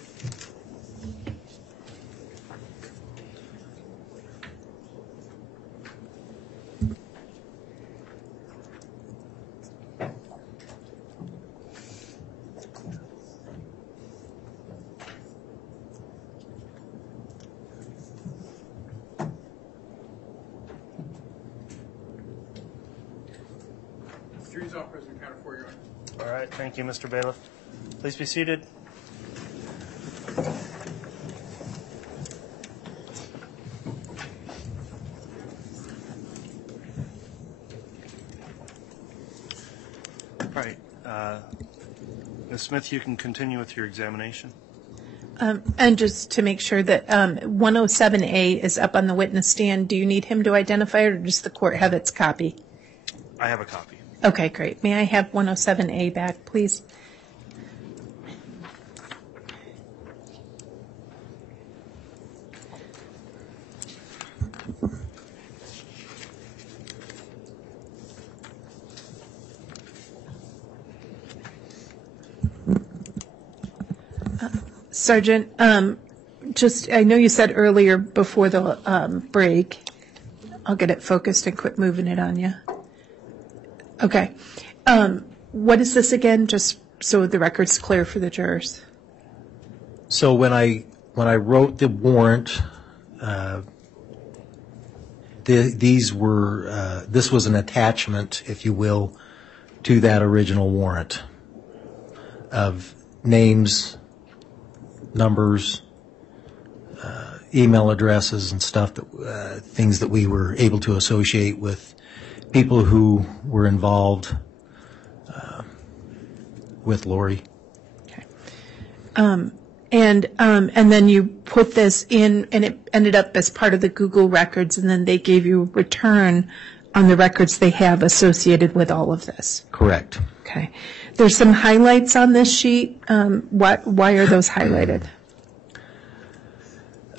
Jury's off, President. Counter for Your Honor. All right, thank you, Mr. Bailiff. Please be seated. All right, Ms. Smith, you can continue with your examination. And just to make sure that 107A is up on the witness stand, do you need him to identify it, or does the court have its copy? I have a copy. Okay, great. May I have 107A back, please? Sergeant, I know you said earlier before the break, I'll get it focused and quit moving it on you. Okay. What is this again, just so the record's clear for the jurors? So when I wrote the warrant, this was an attachment, if you will, to that original warrant of names, numbers, email addresses and stuff, things that we were able to associate with people who were involved with Lori. Okay. And then you put this in, and it ended up as part of the Google records, and then they gave you a return on the records they have associated with all of this. Correct. Okay. There's some highlights on this sheet. Why are those highlighted?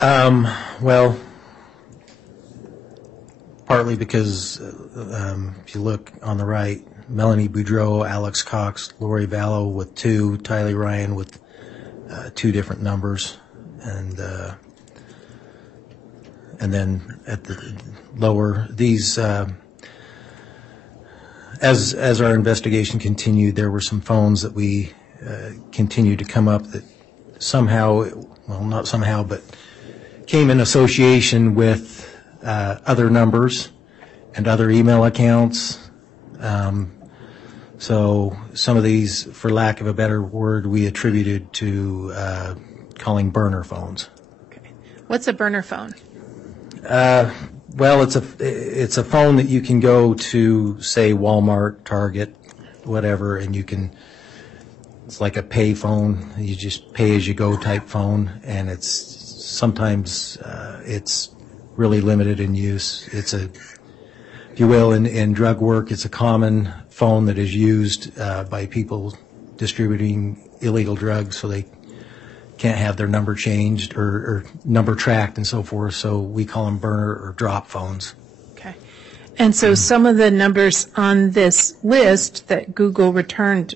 Well, partly because if you look on the right, Melanie Boudreau, Alex Cox, Lori Vallow with 2, Tylee Ryan with 2 different numbers, and then at the lower, these as our investigation continued, there were some phones that we continued to come up that somehow, well, not somehow, but came in association with other numbers and other email accounts. So some of these, for lack of a better word, we attributed to calling burner phones. Okay. What's a burner phone? Well, it's a phone that you can go to, say, Walmart, Target, whatever, and it's like a pay phone. You just pay as you go type phone, and sometimes it's really limited in use. It's if you will, in drug work, it's a common phone that is used by people distributing illegal drugs, so they can't have their number changed or number tracked and so forth. So we call them burner or drop phones. Okay. And so some of the numbers on this list that Google returned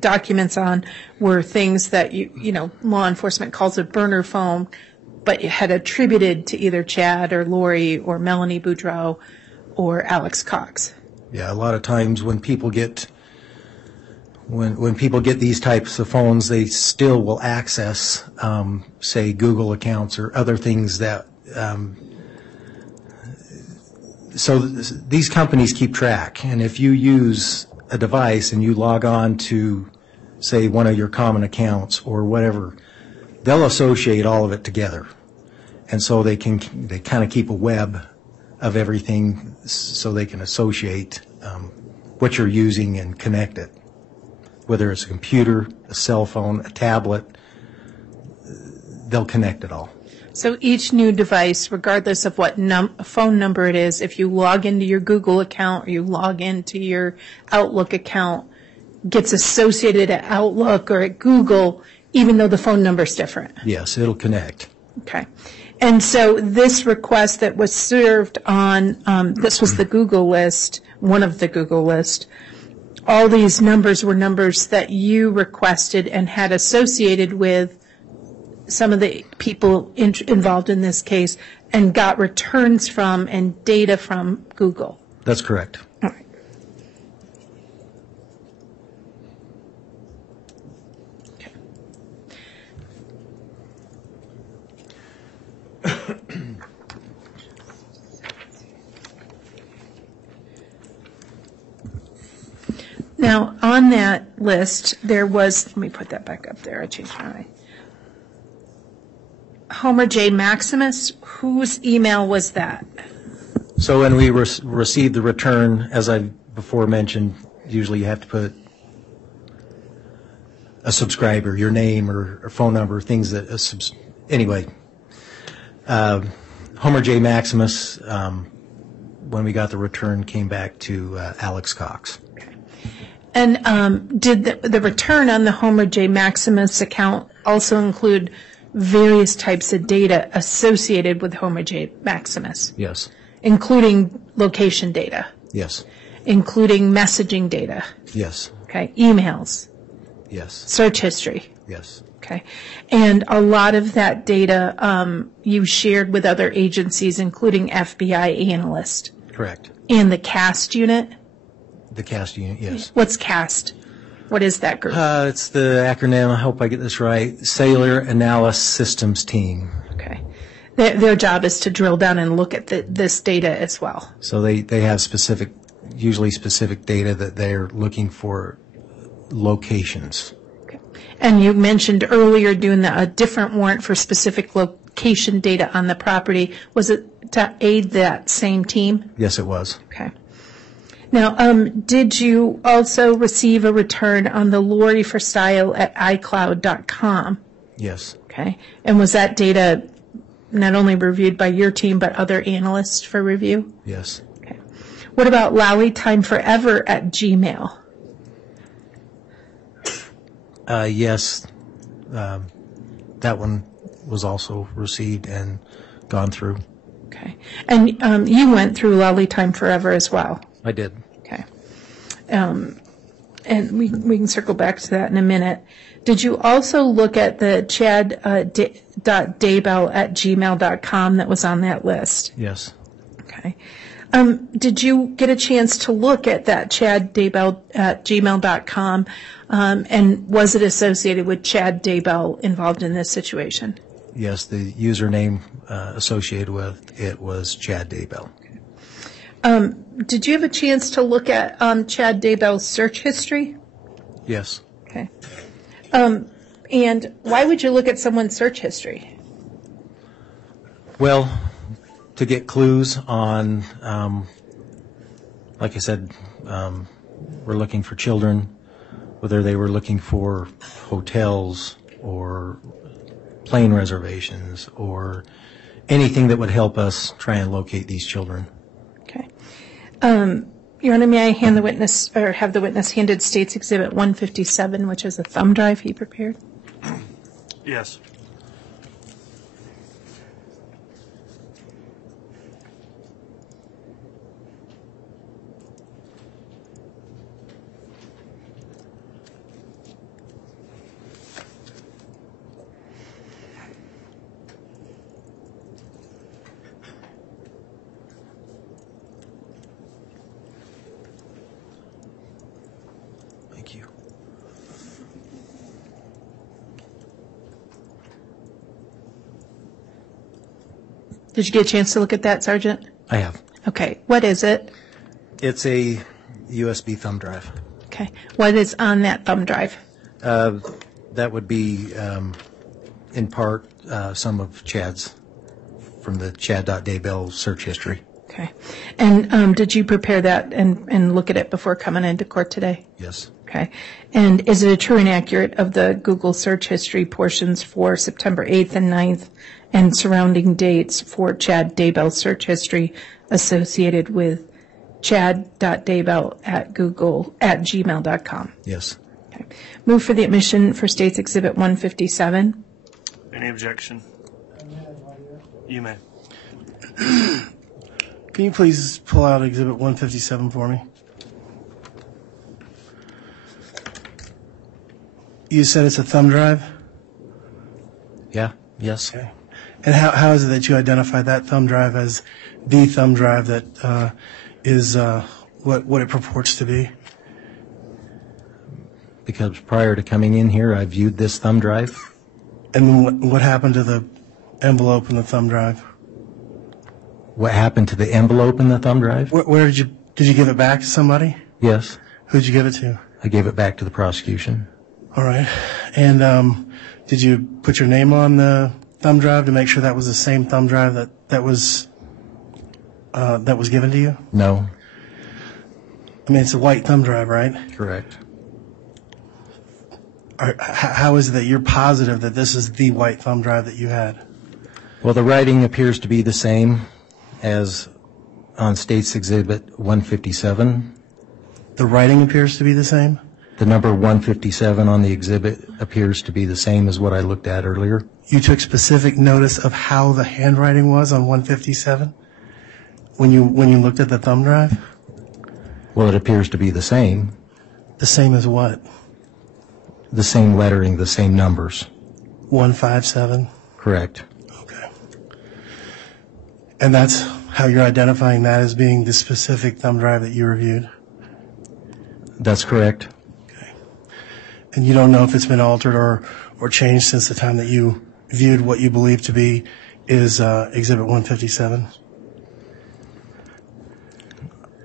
documents on were things that law enforcement calls a burner phone, but it had attributed to either Chad or Lori or Melanie Boudreau or Alex Cox. Yeah, a lot of times when people get these types of phones, they still will access, say, Google accounts or other things that. So these companies keep track, and if you use a device and you log on to, say, one of your common accounts or whatever, they'll associate all of it together, and so they kind of keep a web of everything, so they can associate what you're using and connect it. Whether it's a computer, a cell phone, a tablet, they'll connect it all. So each new device, regardless of what phone number it is, if you log into your Google account or you log into your Outlook account, gets associated at Outlook or at Google, even though the phone number is different. Yes, it'll connect. Okay. And so this request that was served on, this was the Google list, one of the Google list. All these numbers were numbers that you requested and had associated with some of the people involved in this case and got returns from and data from Google. That's correct. All right. Okay. Now, on that list, there was, let me put that back up there, I changed my mind. Homer J. Maximus, whose email was that? So when we receive the return, as I before mentioned, usually you have to put a subscriber, your name or phone number, things that, anyway. Homer J. Maximus, when we got the return, came back to Alex Cox. And did the return on the Homer J. Maximus account also include various types of data associated with Homer J. Maximus? Yes. Including location data? Yes. Including messaging data? Yes. Okay. Emails? Yes. Search history? Yes. Okay. And a lot of that data you shared with other agencies, including FBI analysts. Correct. And the CAST unit? The CAST unit, yes. What's CAST? What is that group? It's the acronym, I hope I get this right, Cellular Analysis Systems Team. Okay. Their job is to drill down and look at this data as well. So they have usually specific data that they're looking for locations. Okay. And you mentioned earlier doing a different warrant for specific location data on the property. Was it to aid that same team? Yes, it was. Okay. Now, did you also receive a return on the Lori for Style at iCloud.com? Yes. Okay. And was that data not only reviewed by your team, but other analysts for review? Yes. Okay. What about Lally Time Forever at Gmail? Yes. That one was also received and gone through. Okay. And you went through Lally Time Forever as well? I did. Okay. And we can circle back to that in a minute. Did you also look at the chad.daybell at gmail.com that was on that list? Yes. Okay. Did you get a chance to look at that Chad Daybell at gmail.com, and was it associated with Chad Daybell involved in this situation? Yes, the username associated with it was Chad Daybell. Did you have a chance to look at Chad Daybell's search history? Yes. Okay. And why would you look at someone's search history? Well, to get clues on, like I said, we're looking for children, whether they were looking for hotels or plane reservations or anything that would help us try and locate these children. Okay. Your Honor, may I hand the witness, or have the witness handed State's Exhibit 157, which is a thumb drive he prepared? Yes. Thank you. Did you get a chance to look at that, Sergeant? I have. Okay. What is it? It's a USB thumb drive. Okay. What is on that thumb drive? That would be, in part, some of Chad's, from the chad.daybell search history. Okay. And did you prepare that and look at it before coming into court today? Yes. Okay. And is it a true and accurate of the Google search history portions for September 8th and 9th and surrounding dates for Chad Daybell search history associated with chad.daybell at gmail.com? Yes. Okay. Move for the admission for State's Exhibit 157. Any objection? You may. Can you please pull out Exhibit 157 for me? You said it's a thumb drive? Yeah. Yes. Okay. And how is it that you identify that thumb drive as the thumb drive that is what it purports to be? Because prior to coming in here, I viewed this thumb drive. And then what happened to the envelope in the thumb drive? What happened to the envelope in the thumb drive? Where did you give it back to somebody? Yes. Who'd you give it to? I gave it back to the prosecution. All right. And did you put your name on the thumb drive to make sure that was the same thumb drive that was given to you? No. I mean, it's a white thumb drive, right? Correct. How is it that you're positive that this is the white thumb drive that you had? Well, the writing appears to be the same as on State's Exhibit 157. The writing appears to be the same? The number 157 on the exhibit appears to be the same as what I looked at earlier. You took specific notice of how the handwriting was on 157 when you looked at the thumb drive? Well, it appears to be the same. The same as what? The same lettering, the same numbers. 157? Correct. Okay. And that's how you're identifying that as being the specific thumb drive that you reviewed? That's correct. Okay. And you don't know if it's been altered or changed since the time that you viewed what you believe to be is Exhibit 157?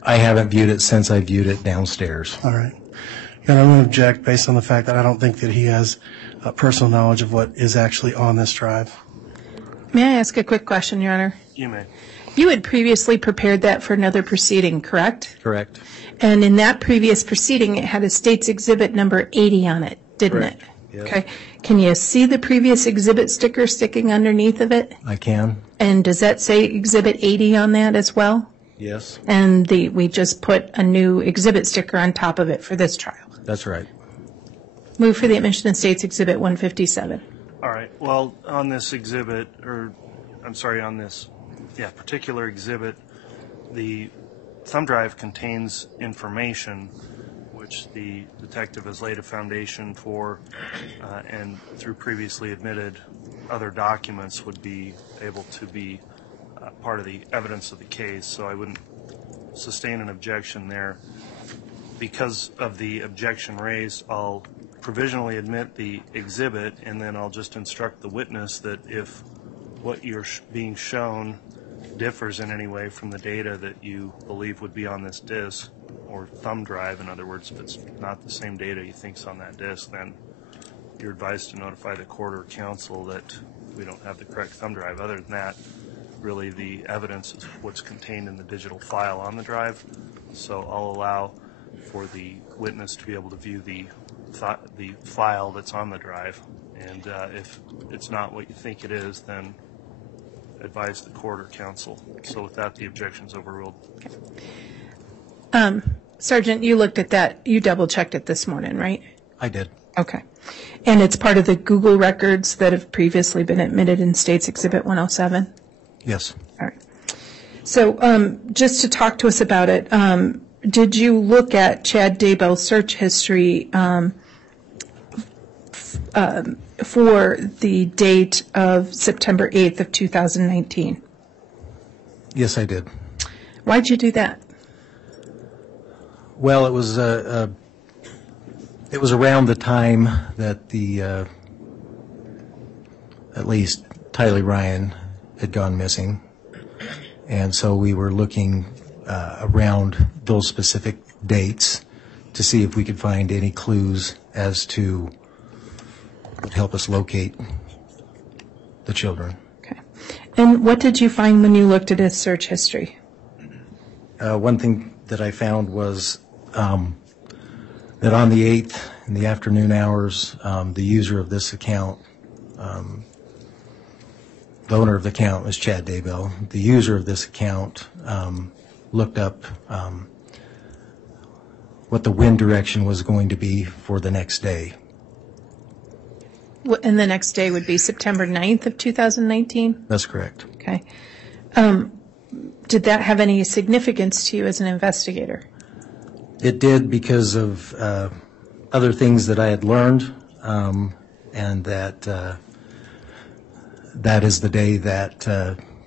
I haven't viewed it since I viewed it downstairs. All right. And I'm going to object based on the fact that I don't think that he has personal knowledge of what is actually on this drive. May I ask a quick question, Your Honor? You may. You had previously prepared that for another proceeding, correct? Correct. And in that previous proceeding, it had a State's Exhibit number 80 on it, didn't Correct. it? Yep. Okay. Can you see the previous exhibit sticker sticking underneath of it? I can. And does that say Exhibit 80 on that as well? Yes. And we just put a new exhibit sticker on top of it for this trial. That's right. Move for the admission of State's Exhibit 157. All right. Well, on this exhibit, on this particular exhibit, the thumb drive contains information which the detective has laid a foundation for, and through previously admitted other documents would be able to be part of the evidence of the case. So I wouldn't sustain an objection there. Because of the objection raised, I'll provisionally admit the exhibit, and then I'll just instruct the witness that if what you're being shown differs in any way from the data that you believe would be on this disk or thumb drive, in other words, if it's not the same data you think's on that disk, then you're advised to notify the court or counsel that we don't have the correct thumb drive. Other than that, really the evidence is what's contained in the digital file on the drive. So I'll allow for the witness to be able to view the file that's on the drive, and if it's not what you think it is, then advise the court or counsel. So with that, the objection's overruled. Sergeant, you looked at that. You double-checked it this morning, right? I did. Okay. And it's part of the Google records that have previously been admitted in State's Exhibit 107? Yes. All right. So just to talk to us about it, did you look at Chad Daybell's search history for the date of September 8th of 2019? Yes, I did. Why'd you do that? Well, it was around the time that at least Tyler Ryan had gone missing, and so we were looking around those specific dates to see if we could find any clues as to what help us locate the children. Okay. And what did you find when you looked at his search history? One thing that I found was that on the 8th, in the afternoon hours, the user of this account, the owner of the account was Chad Daybell. The user of this account looked up what the wind direction was going to be for the next day. And the next day would be September 9th of 2019? That's correct. Okay. Did that have any significance to you as an investigator? It did, because of other things that I had learned, and that is the day that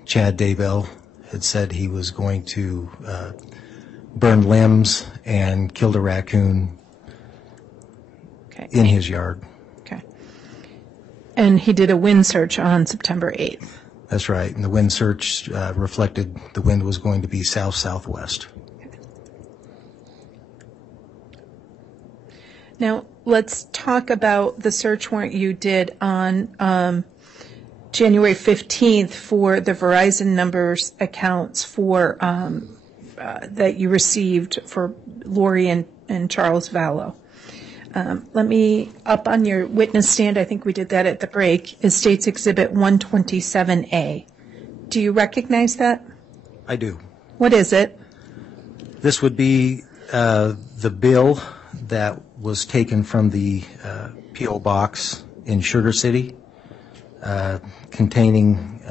Chad Daybell had said he was going to burn limbs and killed a raccoon in his yard. Okay. And he did a wind search on September 8th. That's right. And the wind search reflected the wind was going to be south-southwest. Now, let's talk about the search warrant you did on January 15th for the Verizon numbers accounts for that you received for Lori and Charles Vallow. Let me, up on your witness stand, I think we did that at the break, is State's Exhibit 127A. Do you recognize that? I do. What is it? This would be the bill that was taken from the P.O. box in Sugar City, containing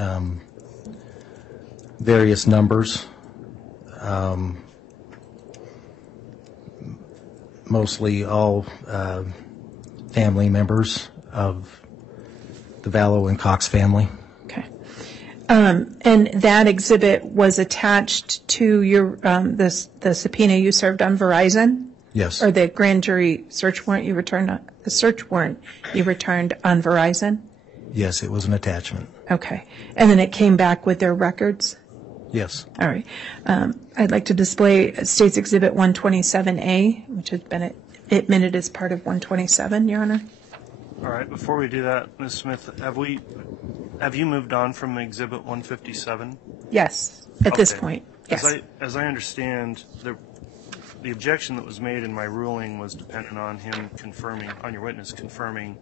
various numbers, mostly all family members of the Vallow and Cox family. Okay. And that exhibit was attached to your the subpoena you served on Verizon? Yes. Or the grand jury search warrant you returned on, the search warrant you returned on Verizon? Yes, it was an attachment. Okay. And then it came back with their records? Yes. All right. I'd like to display State's Exhibit 127A, which has been admitted as part of 127, Your Honor. All right, before we do that, Ms. Smith, have you moved on from Exhibit 157? Yes, at this Okay. point, yes. As I understand, the objection that was made in my ruling was dependent on him confirming, on your witness confirming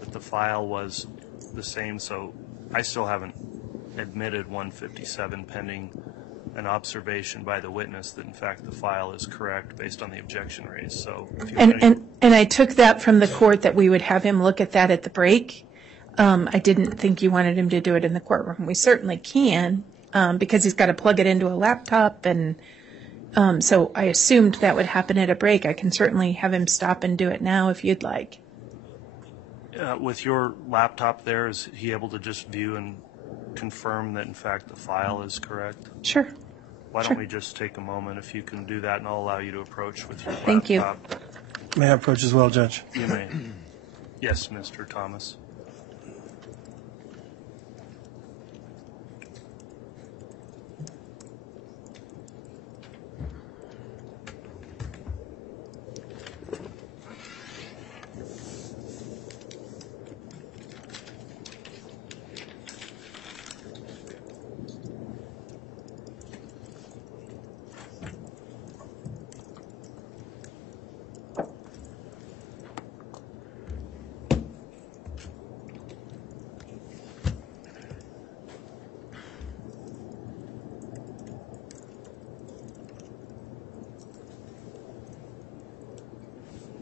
that the file was the same, so I still haven't admitted 157 pending an observation by the witness that in fact the file is correct based on the objection raised. So if you want to- And I took that from the court that we would have him look at that at the break. I didn't think you wanted him to do it in the courtroom. We certainly can, because he's got to plug it into a laptop, and so I assumed that would happen at a break. I can certainly have him stop and do it now if you'd like. with your laptop there, is he able to just view and confirm that in fact the file is correct? Sure. Why Sure. don't we just take a moment if you can do that, and I'll allow you to approach with your laptop. Thank you. May I approach as well, Judge? You may. Yes, Mr. Thomas.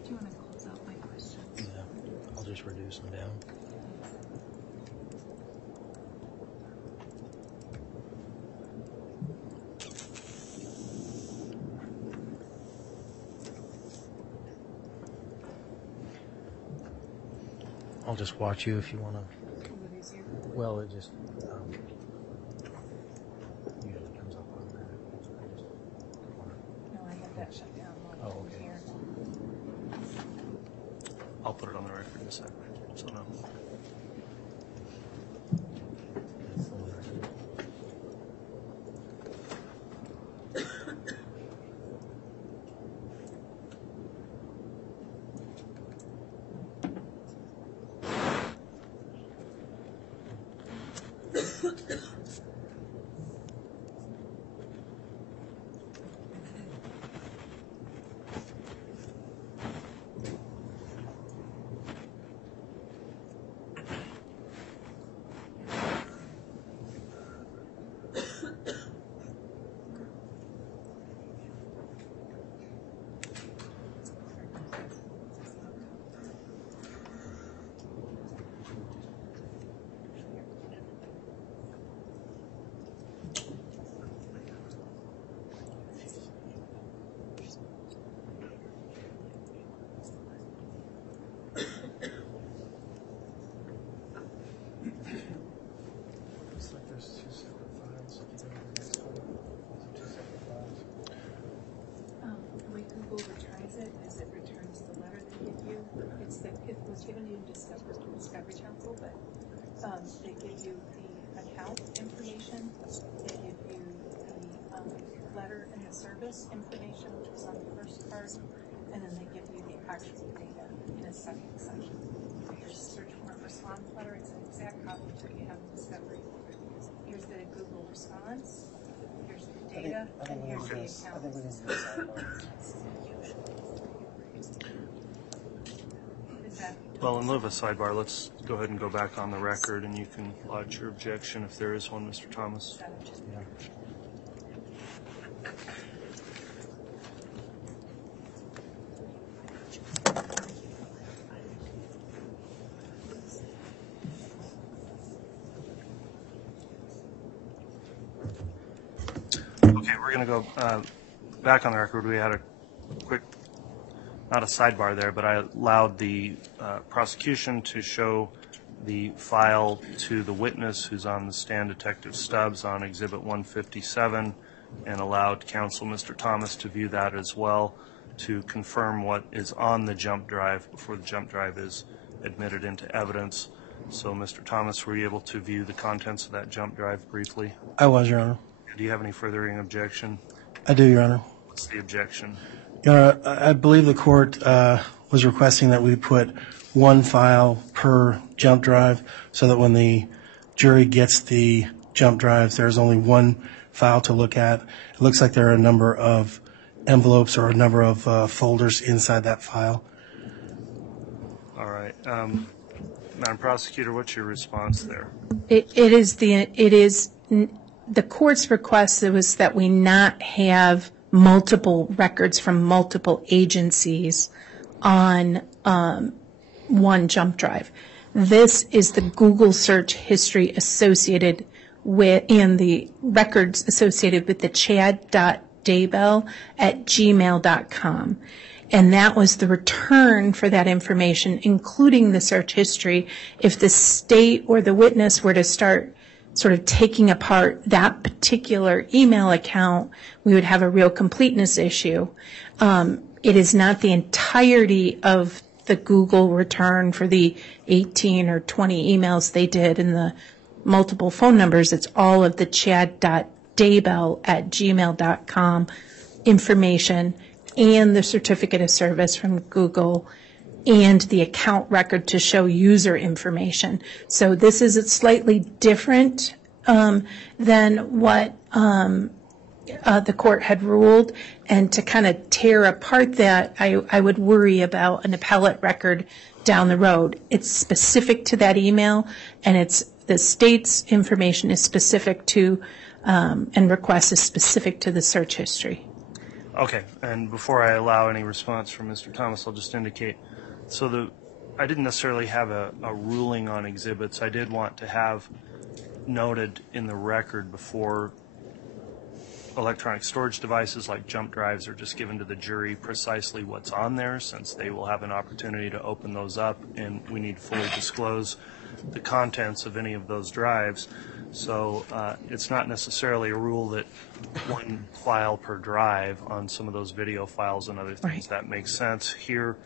Do you want to close out my questions? Yeah, I'll just reduce them down. I'll just watch you if you want to. Well, it just usually comes up on that. No, I have that shut down. Oh, okay. Here. I'll put it on the record in a second. So no. Looks like there's two separate files. If you go to the next one, those are two separate files. The way Google returns it is it returns the letter they give you. It was given to you in Discovery Council, but they give you the account information, they give you the letter and the service information, which was on the first part, and then they give you the actual data in a second section. There's a search warrant response letter. It's an exact copy of what you have in Discovery. Here's the Google response. Here's the data, and here's the account. Is that Well, in lieu of a sidebar, let's go ahead and go back on the record, and you can lodge your objection if there is one, Mr. Thomas. Okay, we're going to go back on the record. We had a quick, not a sidebar there, but I allowed the prosecution to show the file to the witness who's on the stand, Detective Stubbs, on Exhibit 157, and allowed counsel, Mr. Thomas, to view that as well to confirm what is on the jump drive before the jump drive is admitted into evidence. So, Mr. Thomas, were you able to view the contents of that jump drive briefly? I was, Your Honor. Do you have any furthering objection? I do, Your Honor. What's the objection? Your Honor, I believe the court was requesting that we put one file per jump drive so that when the jury gets the jump drives, there's only one file to look at. It looks like there are a number of envelopes or a number of folders inside that file. All right. Madam Prosecutor, what's your response there? It is the court's request was that we not have multiple records from multiple agencies on one jump drive. This is the Google search history associated with and the records associated with the chad.daybell@gmail.com. And that was the return for that information, including the search history. If the state or the witness were to start sort of taking apart that particular email account, we would have a real completeness issue. It is not the entirety of the Google return for the 18 or 20 emails they did and the multiple phone numbers. It's all of the chad.daybell@gmail.com information and the certificate of service from Google and the account record to show user information. So this is slightly different than what the court had ruled. And to kind of tear apart that, I would worry about an appellate record down the road. It's specific to that email, and it's the state's information is specific to and request is specific to the search history. Okay, and before I allow any response from Mr. Thomas, I'll just indicate, I didn't necessarily have a ruling on exhibits. I did want to have noted in the record before electronic storage devices like jump drives are just given to the jury precisely what's on there, since they will have an opportunity to open those up, and we need to fully disclose the contents of any of those drives. So it's not necessarily a rule that one file per drive on some of those video files and other things. Right. That makes sense. Here,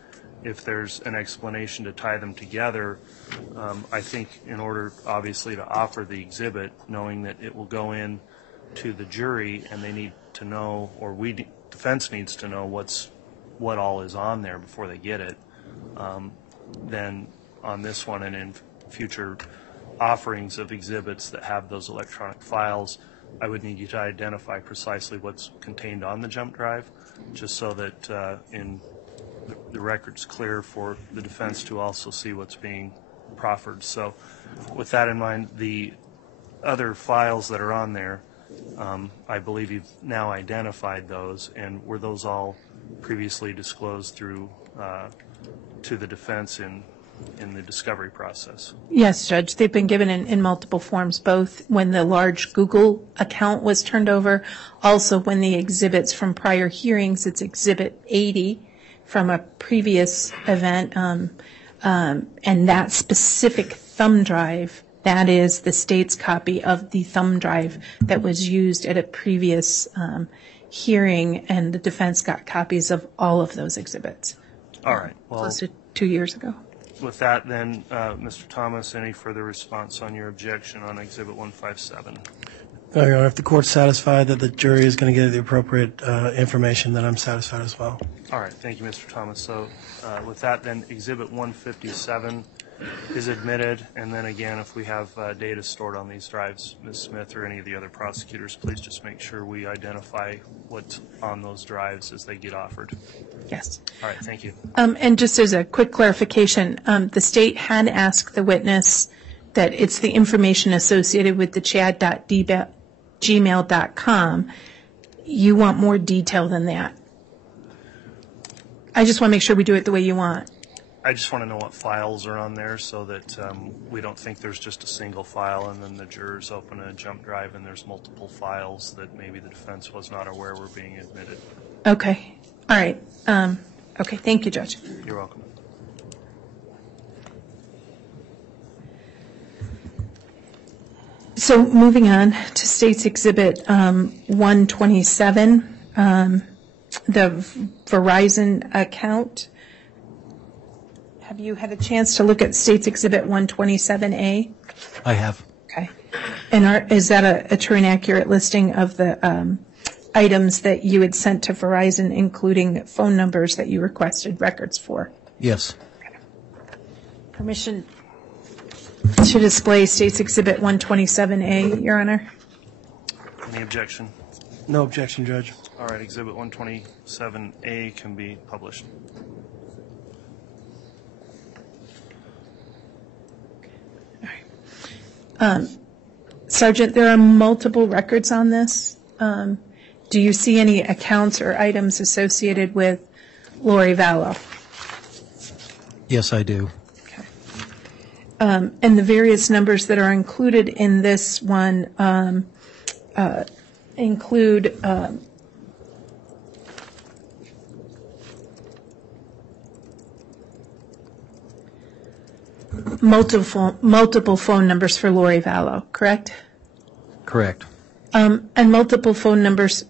if there's an explanation to tie them together, I think in order, obviously, to offer the exhibit, knowing that it will go in to the jury and they need to know, or defense needs to know what all is on there before they get it, then on this one and in future offerings of exhibits that have those electronic files, I would need you to identify precisely what's contained on the jump drive, just so that in the record's clear for the defense to also see what's being proffered. So with that in mind, the other files that are on there, I believe you've now identified those, and were those all previously disclosed through to the defense in the discovery process? Yes, Judge. They've been given in multiple forms, both when the large Google account was turned over, also when the exhibits from prior hearings, it's Exhibit 80 from a previous event, and that specific thumb drive, that is the state's copy of the thumb drive that was used at a previous hearing, and the defense got copies of all of those exhibits. All right. Well, close to 2 years ago. With that, then, Mr. Thomas, any further response on your objection on Exhibit 157? No, Your Honor. If the court's satisfied that the jury is going to get the appropriate information, then I'm satisfied as well. All right. Thank you, Mr. Thomas. So with that, then, Exhibit 157 is admitted. And then, again, if we have data stored on these drives, Ms. Smith or any of the other prosecutors, please just make sure we identify what's on those drives as they get offered. Yes. All right. Thank you. And just as a quick clarification, the state had asked the witness that it's the information associated with the chad.gmail.com. You want more detail than that. I just want to make sure we do it the way you want. I just want to know what files are on there so that we don't think there's just a single file and then the jurors open a jump drive and there's multiple files that maybe the defense was not aware were being admitted. Okay. All right. Okay. Thank you, Judge. You're welcome. So moving on to State's Exhibit 127, the Verizon account. Have you had a chance to look at State's Exhibit 127A? I have. Okay. And is that a true and accurate listing of the items that you had sent to Verizon, including phone numbers that you requested records for? Yes. Permission to display State's Exhibit 127A, Your Honor? Any objection? No objection, Judge. All right, Exhibit 127A can be published. Sergeant, there are multiple records on this. Do you see any accounts or items associated with Lori Vallow? Yes, I do. Okay. And the various numbers that are included in this one include multiple phone numbers for Lori Vallow, correct? Correct. And multiple phone numbers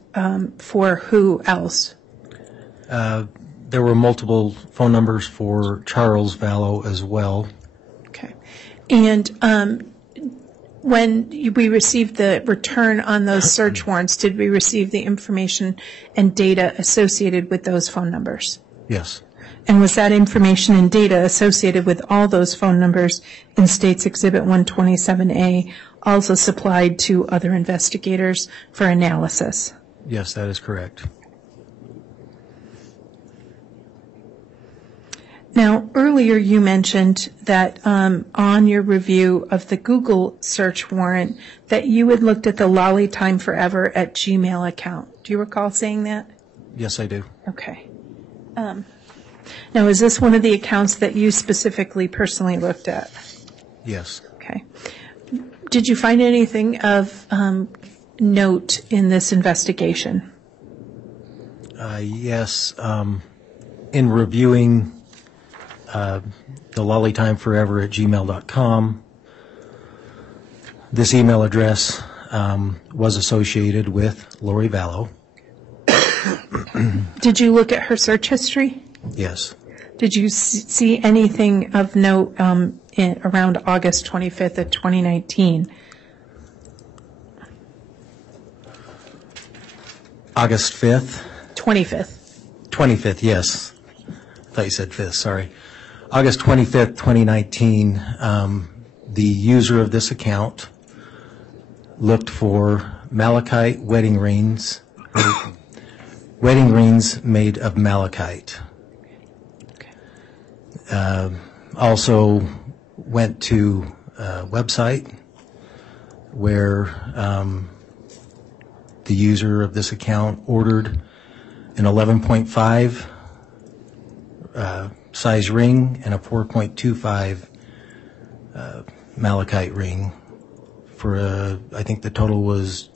for who else? There were multiple phone numbers for Charles Vallow as well. Okay. And when we received the return on those search warrants, did we receive the information and data associated with those phone numbers? Yes. And was that information and data associated with all those phone numbers in State's Exhibit 127A also supplied to other investigators for analysis? Yes, that is correct. Now, earlier you mentioned that on your review of the Google search warrant that you had looked at the lollytimeforever@gmail account. Do you recall saying that? Yes, I do. Okay. Now, is this one of the accounts that you specifically personally looked at? Yes. Okay. Did you find anything of note in this investigation? Yes. In reviewing the lollytimeforever@gmail.com, this email address was associated with Lori Vallow. Did you look at her search history? Yes. Did you see anything of note around August 25th of 2019? August 5th? 25th. 25th, yes. I thought you said 5th, sorry. August 25th, 2019, the user of this account looked for malachite wedding rings made of malachite. Also went to a website where the user of this account ordered an 11.5 size ring and a 4.25 malachite ring for I think the total was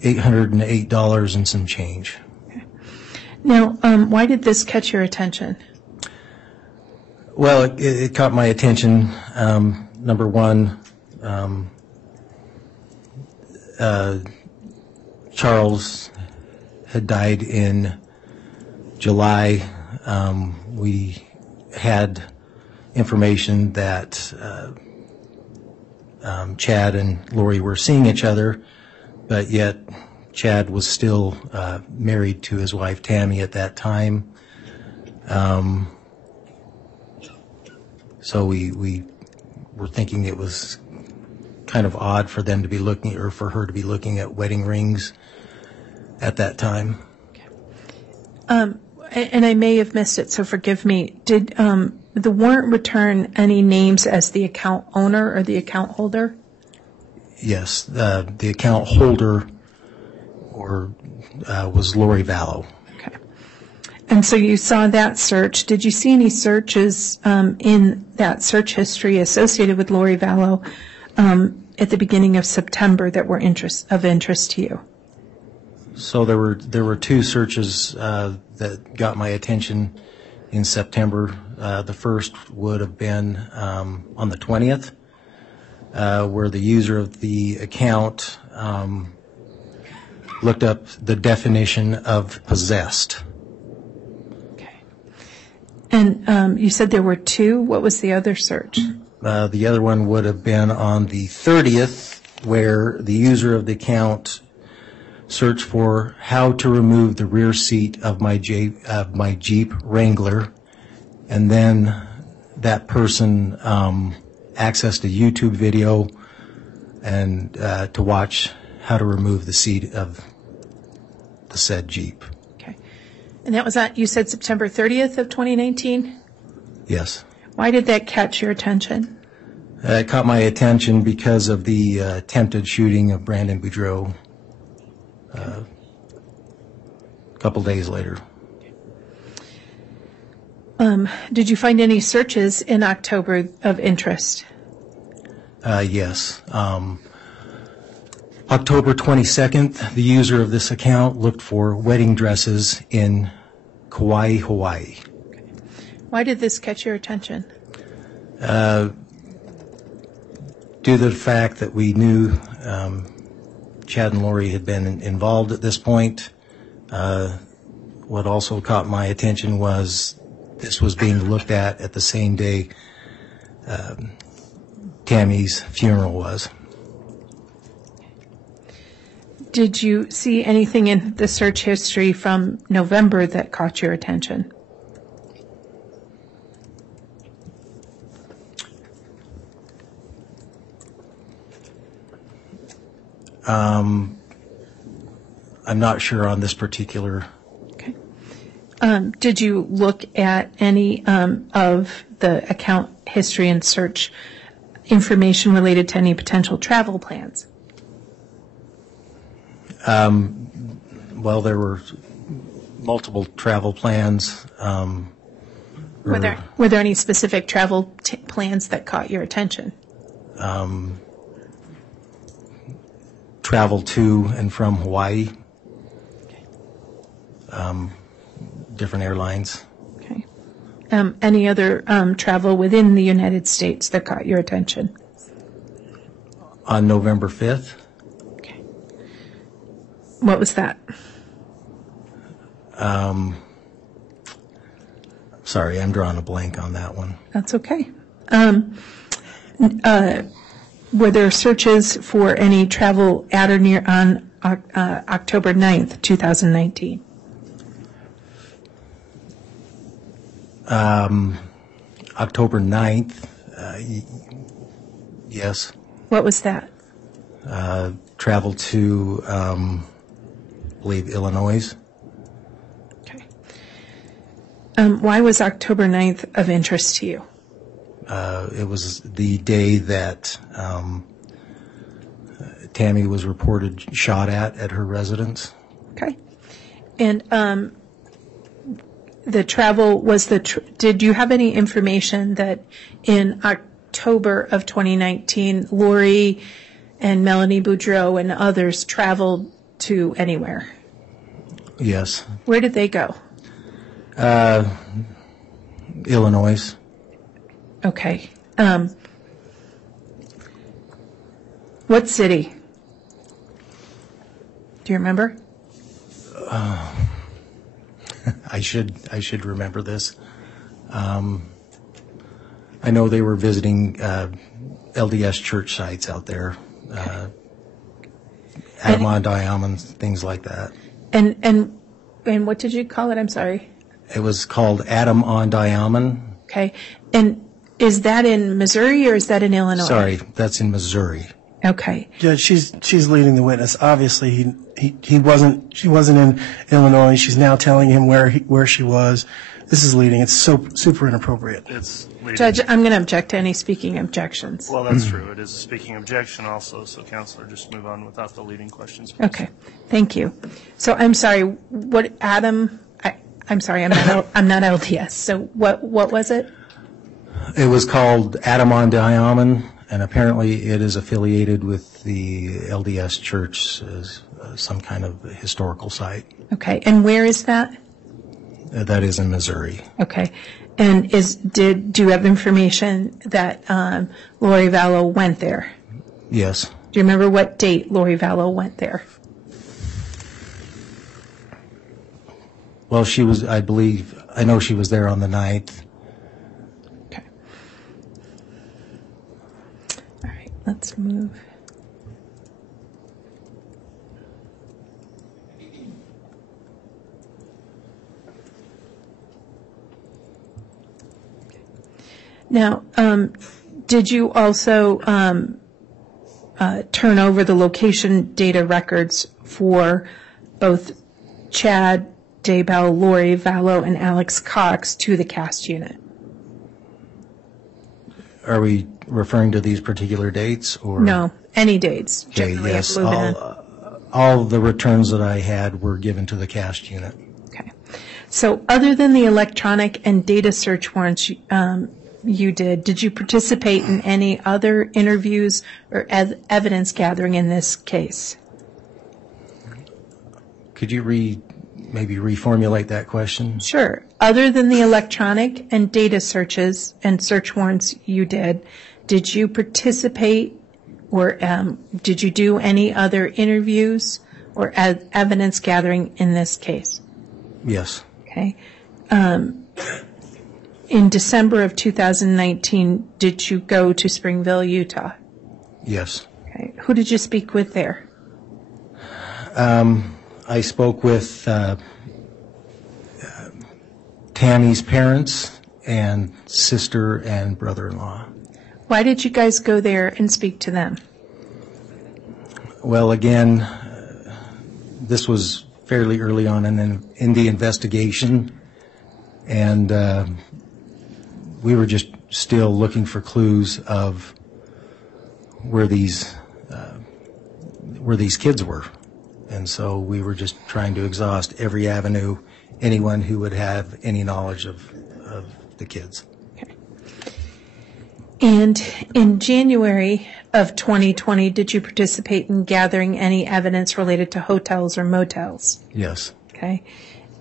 $808 and some change. Now, why did this catch your attention? Well, it caught my attention. Number one, Charles had died in July. We had information that Chad and Lori were seeing each other, but yet Chad was still married to his wife Tammy at that time. So we were thinking it was kind of odd for them to be looking, or for her to be looking at wedding rings at that time. And I may have missed it, so forgive me. Did the warrant return any names as the account owner or the account holder? Yes, the account holder was Lori Vallow. Okay. And so you saw that search. Did you see any searches in that search history associated with Lori Vallow at the beginning of September that were of interest to you? So there were two searches that got my attention in September. The first would have been on the 20th. where the user of the account looked up the definition of possessed. Okay. And you said there were two. What was the other search? The other one would have been on the 30th, where the user of the account searched for how to remove the rear seat of my Jeep Wrangler, and then that person accessed a YouTube video and to watch how to remove the seat of the said Jeep. Okay. And that was on, you said September 30th of 2019? Yes. Why did that catch your attention? It caught my attention because of the attempted shooting of Brandon Boudreaux a couple days later. Did you find any searches in October of interest? Yes. October 22nd, the user of this account looked for wedding dresses in Kauai, Hawaii. Why did this catch your attention? Due to the fact that we knew Chad and Lori had been involved at this point, what also caught my attention was this was being looked at the same day Tammy's funeral was. Did you see anything in the search history from November that caught your attention? I'm not sure on this particular. Okay. Did you look at any of the account history and search information related to any potential travel plans? Well, there were multiple travel plans. Were there any specific travel plans that caught your attention? Travel to and from Hawaii. Different airlines. Okay. Any other travel within the United States that caught your attention? On November 5th. Okay. What was that? Sorry, I'm drawing a blank on that one. That's okay. Were there searches for any travel at or near on October 9th, 2019? October 9th, yes. What was that? Traveled to, I believe, Illinois. Okay. Why was October 9th of interest to you? It was the day that Tammy was reported shot at her residence. Okay. And the travel was did you have any information that in October of 2019, Lori and Melanie Boudreaux and others traveled to anywhere? Yes. Where did they go? Illinois. Okay. What city? Do you remember? I should remember this. I know they were visiting LDS church sites out there, Adamon, Diamond, things like that. And what did you call it? I'm sorry. It was called Adam on Diamond. Okay. And is that in Missouri or is that in Illinois? Sorry, that's in Missouri. Okay. Judge, she's leading the witness. Obviously, she wasn't in Illinois. She's now telling him where she was. This is leading. It's so super inappropriate. It's leading. Judge, I'm going to object to any speaking objections. Well, that's true. It is a speaking objection also, so Counselor, just move on without the leading questions. Please. Okay. Thank you. So I'm sorry. What Adam? I'm sorry. I'm not LDS. So what was it? It was called Adam on Diamond, and apparently it is affiliated with the LDS Church as some kind of historical site. Okay. And where is that? That is in Missouri. Okay. And do you have information that Lori Vallow went there? Yes. Do you remember what date Lori Vallow went there? Well, she was, I know she was there on the 9th. Okay. All right, let's move. Now, did you also turn over the location data records for both Chad Daybell, Lori Vallow, and Alex Cox to the CAST unit? Are we referring to these particular dates, or? No, any dates. Okay, Generally, yes. I'm moving in. All the returns that I had were given to the CAST unit. Okay. So other than the electronic and data search warrants you did you participate in any other interviews or evidence gathering in this case? Could you maybe reformulate that question? Sure. Other than the electronic and data searches and search warrants you did you participate or did you do any other interviews or evidence gathering in this case? Yes. Okay. In December of 2019, did you go to Springville, Utah? Yes. Okay. Who did you speak with there? I spoke with Tammy's parents and sister and brother-in-law. Why did you guys go there and speak to them? Well, again, this was fairly early on in the investigation, and we were just still looking for clues of where these kids were. And so we were just trying to exhaust every avenue, anyone who would have any knowledge of the kids. Okay. And in January of 2020, did you participate in gathering any evidence related to hotels or motels? Yes. Okay.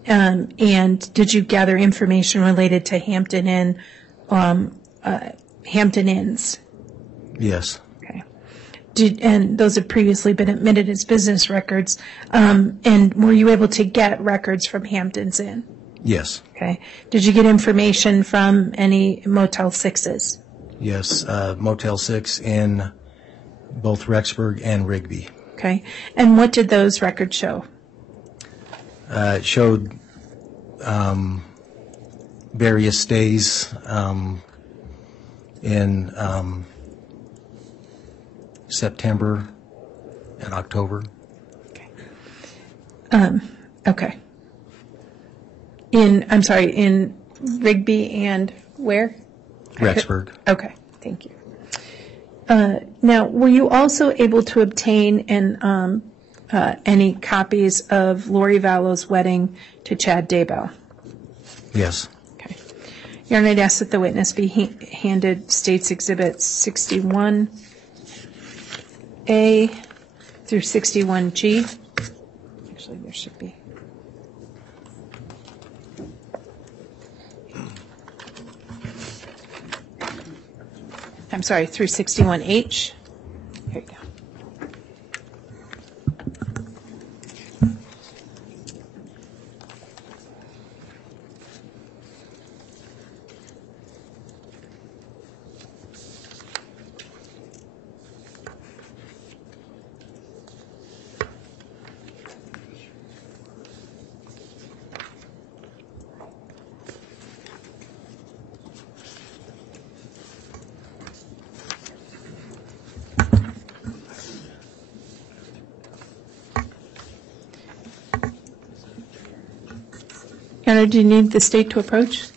And did you gather information related to Hampton Inns? Yes. Okay. And those have previously been admitted as business records. And were you able to get records from Hampton's Inn? Yes. Okay. Did you get information from any Motel 6s? Yes. Motel 6 in both Rexburg and Rigby. Okay. And what did those records show? It showed various stays in September and October. Okay. In Rigby and where? Rexburg. Okay, thank you. Now, were you also able to obtain any copies of Lori Vallow's wedding to Chad Daybell? Yes. Okay. Your Honor, I'd ask that the witness be handed States Exhibits 61A through 61G. Actually, there should be. I'm sorry, through 61H. Here you go. Your Honor, do you need the state to approach?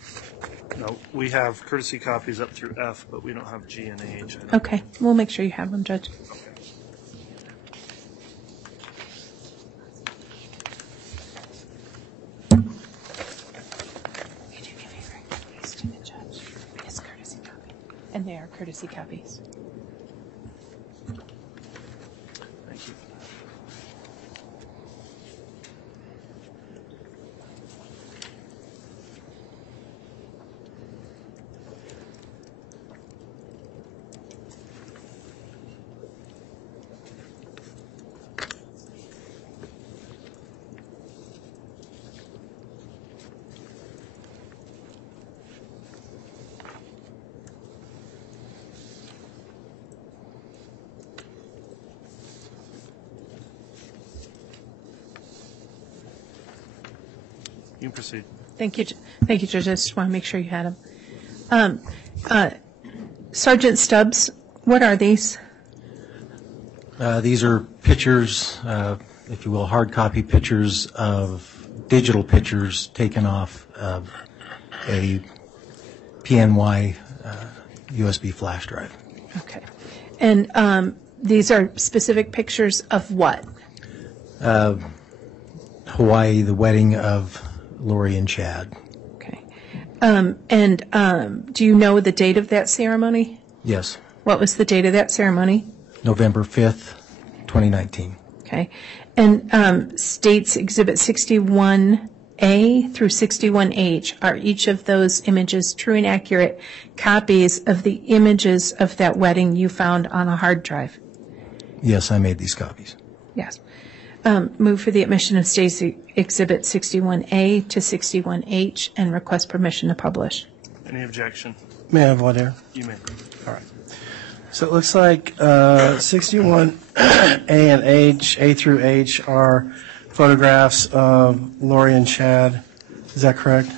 No, we have courtesy copies up through F, but we don't have G and H. Okay, we'll make sure you have them, Judge. And they are courtesy copies. Thank you. You can proceed. Thank you, thank you, Judge. I just want to make sure you had them. Sergeant Stubbs, what are these? These are pictures, if you will, hard copy pictures of digital pictures taken off of a PNY USB flash drive. Okay. And these are specific pictures of what? Hawaii, the wedding of Lori and Chad. Okay. And do you know the date of that ceremony? Yes, What was the date of that ceremony? November 5th, 2019. Okay. And States Exhibit 61A through 61H, are each of those images true and accurate copies of the images of that wedding you found on a hard drive? Yes, I made these copies. Yes. Move for the admission of States Exhibit 61A to 61H and request permission to publish. Any objection? May I have one here? You may. All right. So it looks like 61 A and H, A through H, are photographs of Lori and Chad. Is that correct?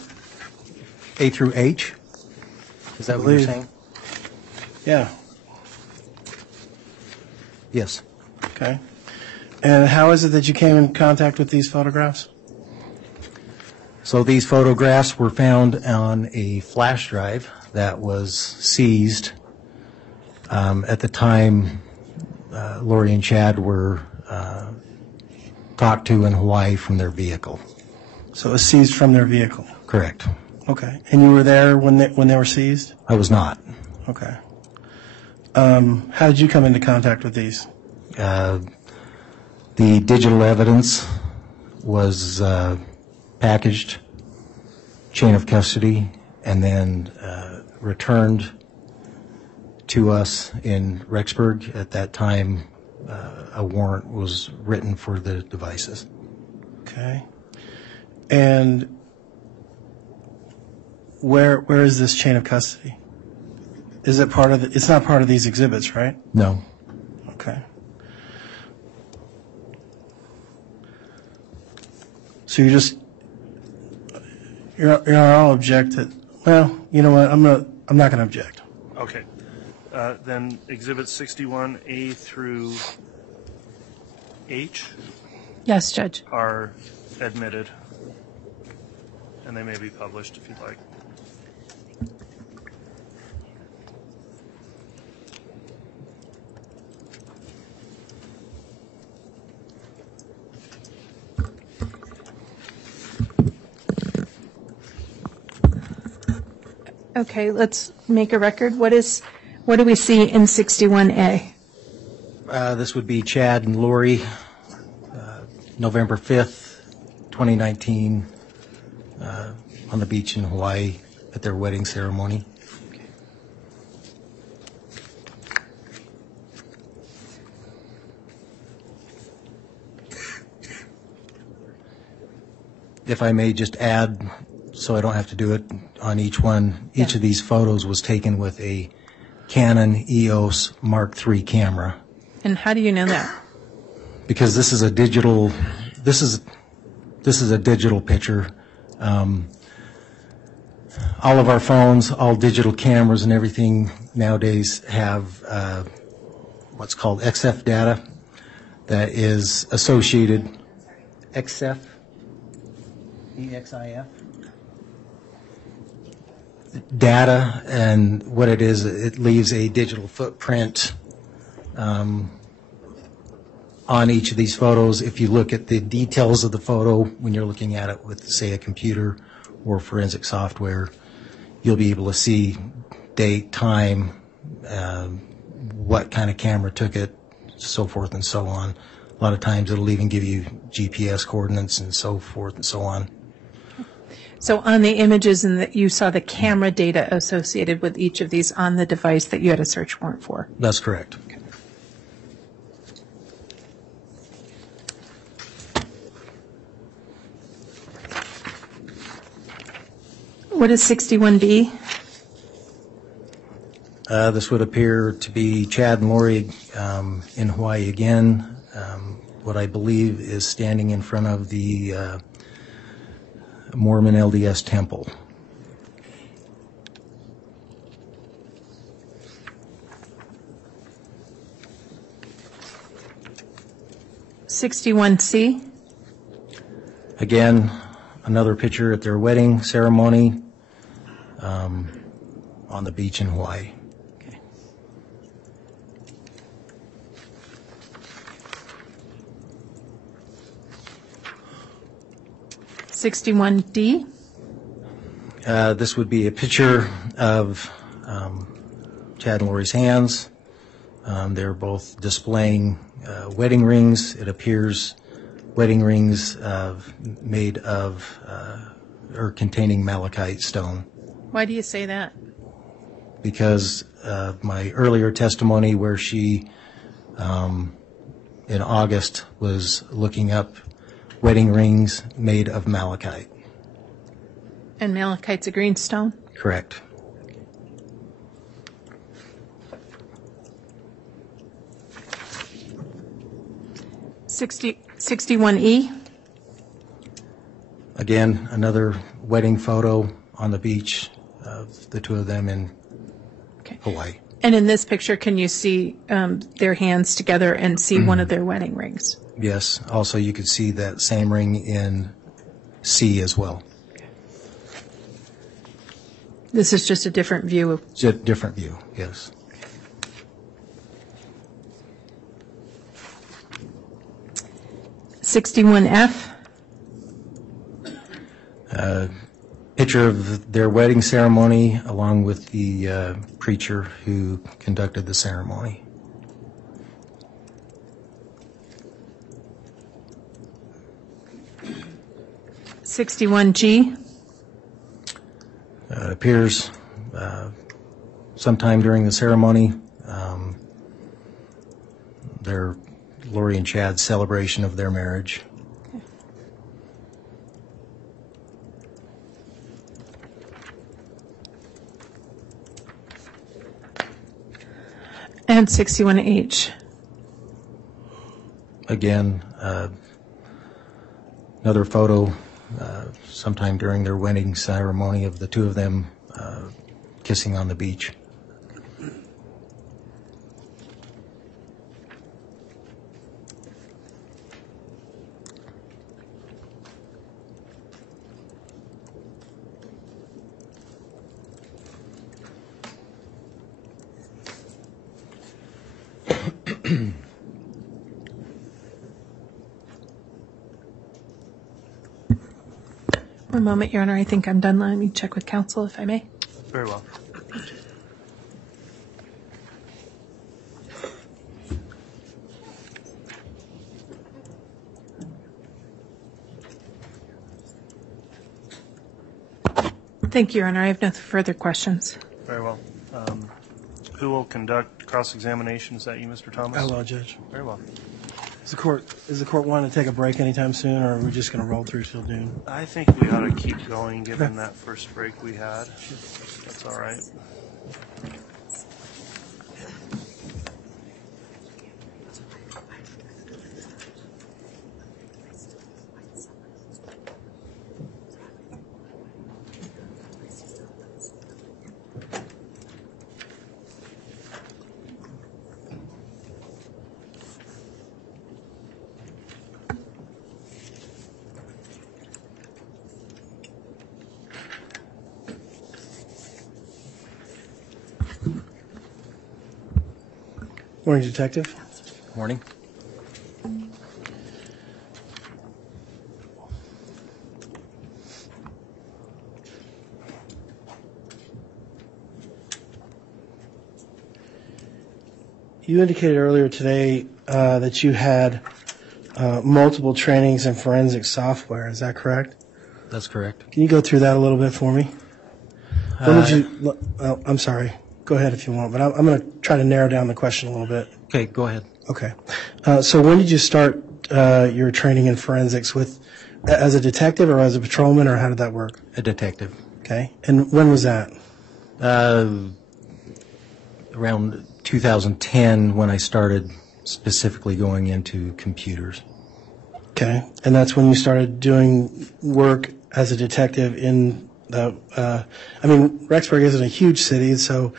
A through H? Is that what you're believe. saying? Yeah. Yes. Okay. And how is it that you came in contact with these photographs? So these photographs were found on a flash drive that was seized at the time Lori and Chad were talked to in Hawaii from their vehicle. So it was seized from their vehicle. Correct. Okay. And you were there when they were seized? I was not. Okay. How did you come into contact with these? The digital evidence was packaged, chain of custody, and then returned to us in Rexburg. At that time, a warrant was written for the devices. Okay. And where is this chain of custody? Is it part of the, it's not part of these exhibits, right? No. Okay. So you're all objected. Well, you know what? I'm not going to object. Okay. Then Exhibit 61A through H Yes, Judge. are admitted, and they may be published if you'd like. Okay, let's make a record. What do we see in 61A? This would be Chad and Lori, November 5th, 2019, on the beach in Hawaii at their wedding ceremony. If I may just add, so I don't have to do it on each one, each of these photos was taken with a Canon EOS Mark III camera. And how do you know that? Because this is a digital, this is a digital picture. All of our phones, all digital cameras and everything nowadays have what's called XF data that is associated, XF, EXIF, data, and what it is, it leaves a digital footprint on each of these photos. If you look at the details of the photo when you're looking at it with, say, a computer or forensic software, you'll be able to see date, time, what kind of camera took it, so forth and so on. A lot of times it'll even give you GPS coordinates and so forth and so on. So on the images and that you saw the camera data associated with each of these on the device that you had a search warrant for? That's correct. Okay. What is 61B? This would appear to be Chad and Lori in Hawaii again. What I believe is standing in front of the Mormon LDS temple. C. Again, another picture at their wedding ceremony on the beach in Hawaii. Okay. D. This would be a picture of Chad and Lori's hands. They're both displaying wedding rings. It appears wedding rings made of or containing malachite stone. Why do you say that? Because of my earlier testimony where she, in August, was looking up wedding rings made of malachite. And malachite's a green stone? Correct. E. Again, another wedding photo on the beach of the two of them in Okay. Hawaii. And in this picture, can you see their hands together and see one of their wedding rings? Yes. Also, you could see that same ring in C as well. This is just a different view. It's a different view, yes. F. Picture of their wedding ceremony along with the preacher who conducted the ceremony. G. Appears sometime during the ceremony, their Lori and Chad's celebration of their marriage. And 61H. Again, another photo sometime during their wedding ceremony of the two of them kissing on the beach. One moment, Your Honor. I think I'm done. Let me check with counsel, if I may. Very well. Thank you, Your Honor. I have no further questions. Very well. Who will conduct cross-examination? Is that you, Mr. Thomas? Hello, Judge. Very well. Is the court wanting to take a break anytime soon, or are we just going to roll through till noon? I think we ought to keep going, given that first break we had. That's all right. Morning, Detective. Morning. You indicated earlier today that you had multiple trainings in forensic software. Is that correct? That's correct. Can you go through that a little bit for me? When did you? I'm sorry. Go ahead if you want, but I'm going to try to narrow down the question a little bit. Okay, go ahead. Okay. So when did you start your training in forensics as a detective or as a patrolman, or how did that work? A detective. Okay. And when was that? Around 2010 when I started specifically going into computers. Okay. And that's when you started doing work as a detective in the, Rexburg isn't a huge city, so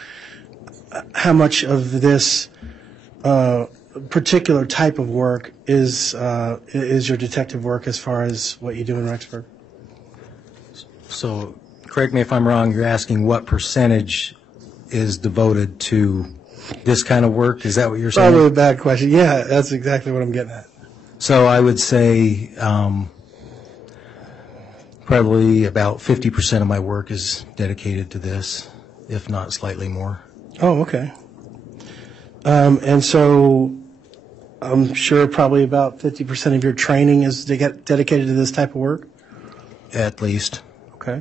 how much of this particular type of work is your detective work as far as what you do in Rexburg? So, correct me if I'm wrong, you're asking what percentage is devoted to this kind of work? Is that what you're saying? Probably a bad question. Yeah, that's exactly what I'm getting at. So I would say probably about 50% of my work is dedicated to this, if not slightly more. Oh, okay. And so I'm sure probably about 50% of your training is dedicated to this type of work? At least. Okay.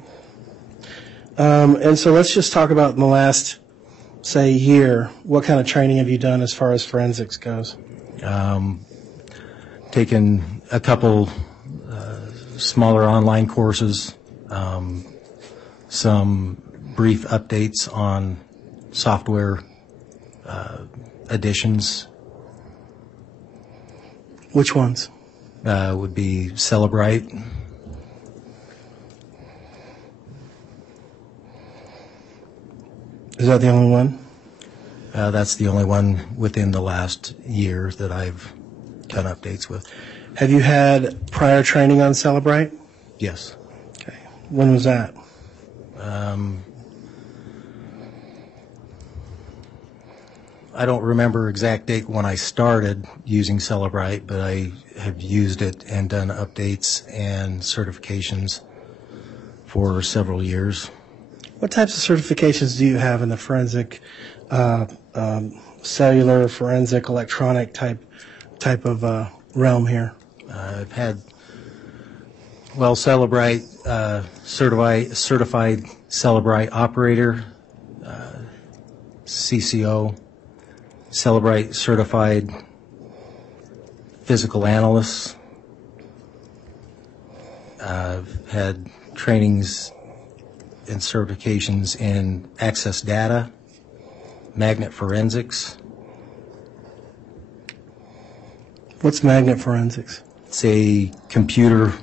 And so let's just talk about in the last, say, year, what kind of training have you done as far as forensics goes? Taken a couple smaller online courses, some brief updates on software additions. Which ones? Would be Celebrite. Is that the only one? That's the only one within the last year that I've done updates with. Have you had prior training on Celebrite? Yes. Okay. When was that? I don't remember exact date when I started using Celebrite, but I have used it and done updates and certifications for several years. What types of certifications do you have in the forensic, cellular, forensic, electronic type of realm here? I've had, Celebrite, certified Celebrite operator, CCO, Celebrite certified physical analyst. I've had trainings and certifications in access data, magnet forensics. What's magnet forensics? It's a computer,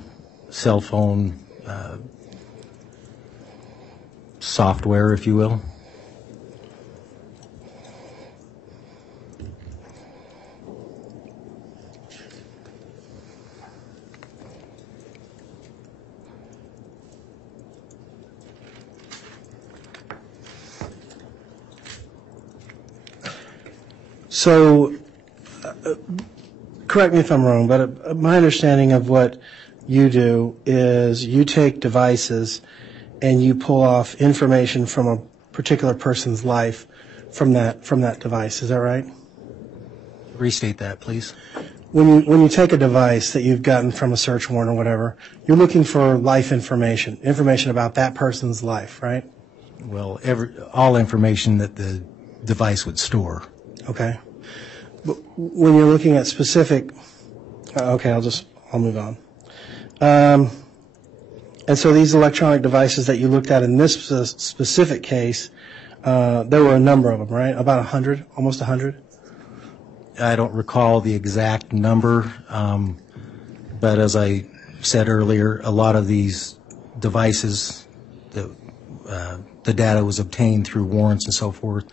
cell phone software, if you will. So, correct me if I'm wrong, but my understanding of what you do is you take devices and you pull off information from a particular person's life from that device. Is that right? Restate that, please. When you take a device that you've gotten from a search warrant or whatever, you're looking for life information about that person's life, right? Well, all information that the device would store. Okay. But when you're looking at specific, okay, I'll move on. And so these electronic devices that you looked at in this specific case, there were a number of them, right? About 100, almost 100? I don't recall the exact number, but as I said earlier, a lot of these devices, the data was obtained through warrants and so forth,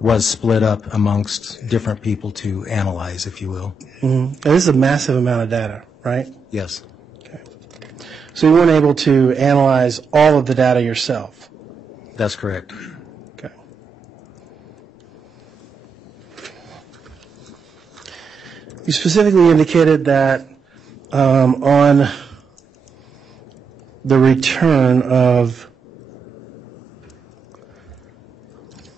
was split up amongst different people to analyze, if you will. Mm-hmm. And this is a massive amount of data, right? Yes. Okay. So you weren't able to analyze all of the data yourself? That's correct. Okay. You specifically indicated that on the return of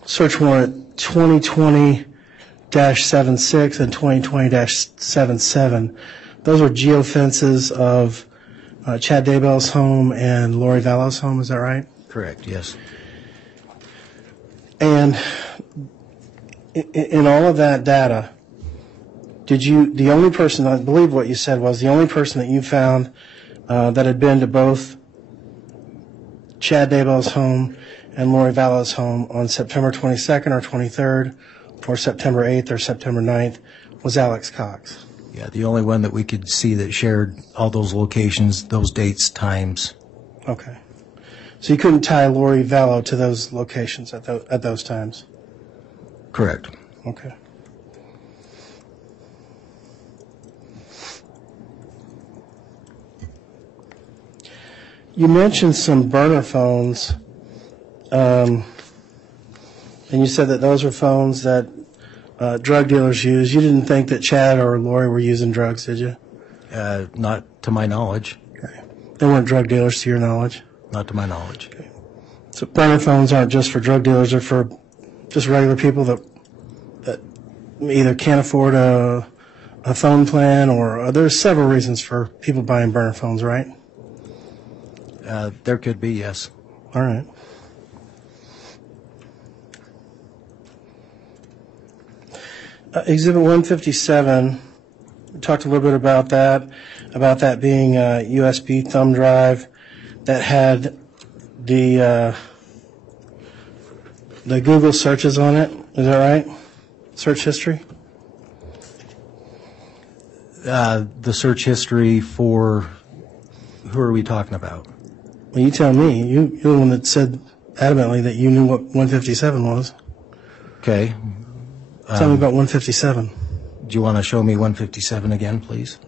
search warrant 2020-76 and 2020-77, those were geofences of Chad Daybell's home and Lori Vallow's home, is that right? Correct, yes. And in all of that data, the only person, I believe what you said was the only person that you found that had been to both Chad Daybell's home and Lori Vallow's home on September 22nd or 23rd or September 8th or September 9th was Alex Cox? Yeah, the only one that we could see that shared all those locations, those dates, times. Okay. So you couldn't tie Lori Vallow to those locations at those times? Correct. Okay. You mentioned some burner phones, and you said that those were phones that drug dealers use. You didn't think that Chad or Lori were using drugs, did you? Not to my knowledge. Okay. They weren't drug dealers to your knowledge? Not to my knowledge. Okay. So burner phones aren't just for drug dealers, they're for just regular people that either can't afford a phone plan, or there's several reasons for people buying burner phones, right? There could be, yes. All right. Exhibit 157, we talked a little bit about that being a USB thumb drive that had the Google searches on it. Is that right? Search history? The search history for, who are we talking about? Well, you tell me. You're the one that said adamantly that you knew what 157 was. Okay. Tell me about 157. Do you want to show me 157 again, please?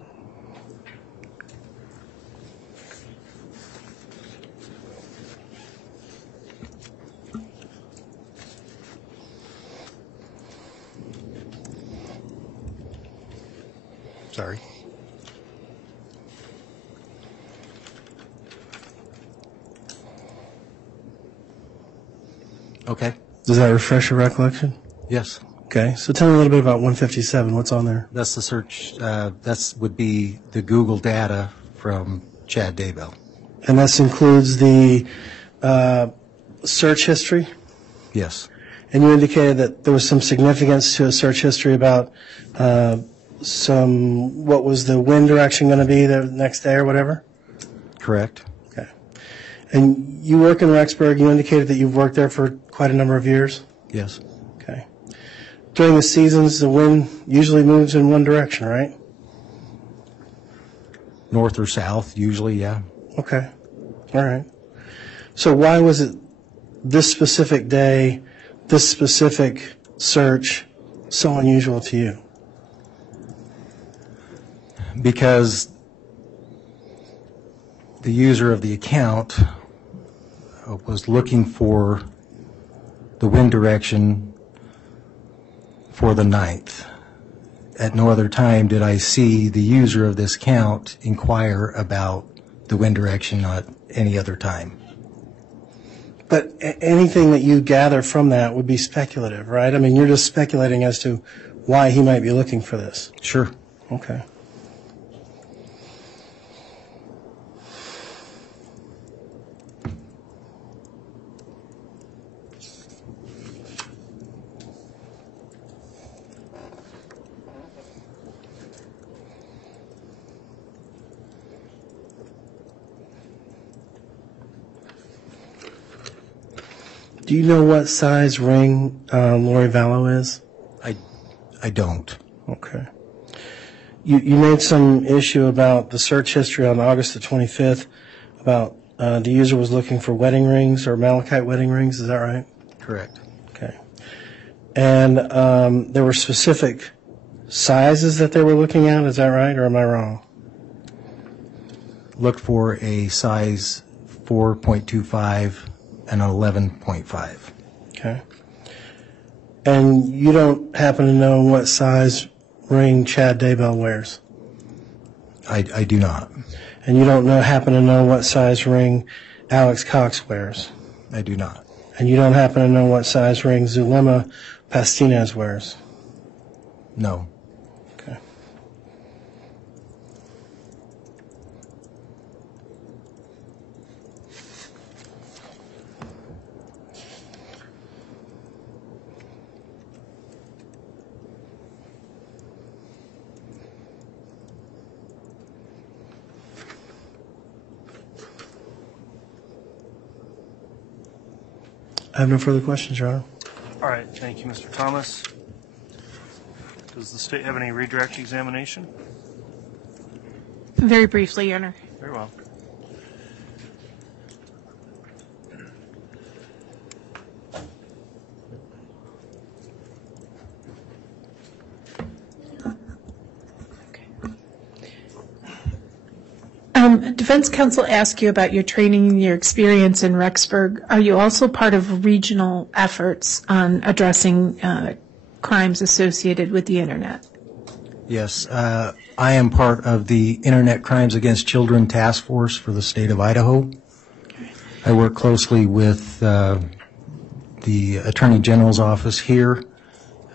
Sorry. Okay. Does that refresh your recollection? Yes. Okay, so tell me a little bit about 157. What's on there? That's the search. That would be the Google data from Chad Daybell. And this includes the search history? Yes. And you indicated that there was some significance to a search history about what was the wind direction going to be the next day or whatever? Correct. Okay. And you work in Rexburg. You indicated that you've worked there for quite a number of years? Yes. Okay. During the seasons, the wind usually moves in one direction, right? North or south, usually, yeah. Okay. All right. So why was it this specific day, this specific search so unusual to you? Because the user of the account was looking for the wind direction for the 9th. At no other time did I see the user of this account inquire about the wind direction at any other time. But anything that you gather from that would be speculative, right? I mean, you're just speculating as to why he might be looking for this. Sure. Okay. Do you know what size ring Lori Vallow is? I don't. Okay. You made some issue about the search history on August the 25th about the user was looking for wedding rings or malachite wedding rings. Is that right? Correct. Okay. And there were specific sizes that they were looking at. Is that right, or am I wrong? Looked for a size 4.25 and 11.5. Okay. And you don't happen to know what size ring Chad Daybell wears? I do not. And you don't happen to know what size ring Alex Cox wears? I do not. And you don't happen to know what size ring Zulema Pastinez wears? No. Okay. I have no further questions, Your Honor. All right, thank you, Mr. Thomas. Does the state have any redirect examination? Very briefly, Your Honor. Very well. Defense counsel asked you about your training and your experience in Rexburg. Are you also part of regional efforts on addressing crimes associated with the Internet? Yes, I am part of the Internet Crimes Against Children Task Force for the state of Idaho. I work closely with the Attorney General's office here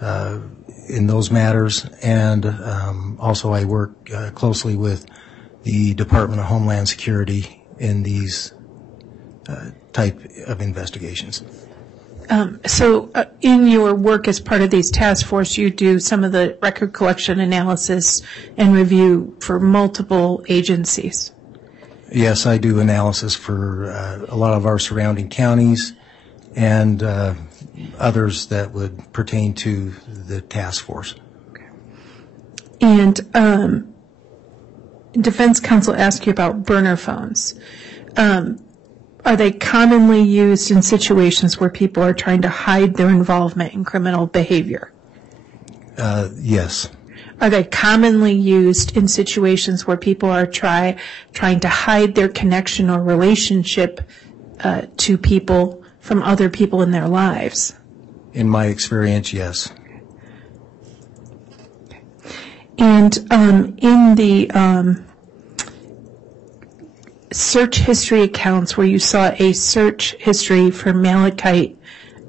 in those matters, and also I work closely with the Department of Homeland Security in these type of investigations. So in your work as part of these task force, you do some of the record collection analysis and review for multiple agencies. Yes, I do analysis for a lot of our surrounding counties and others that would pertain to the task force. And defense counsel asked you about burner phones. Are they commonly used in situations where people are trying to hide their involvement in criminal behavior? Yes. Are they commonly used in situations where people are trying to hide their connection or relationship to people from other people in their lives? In my experience, yes. And in the search history accounts where you saw a search history for malachite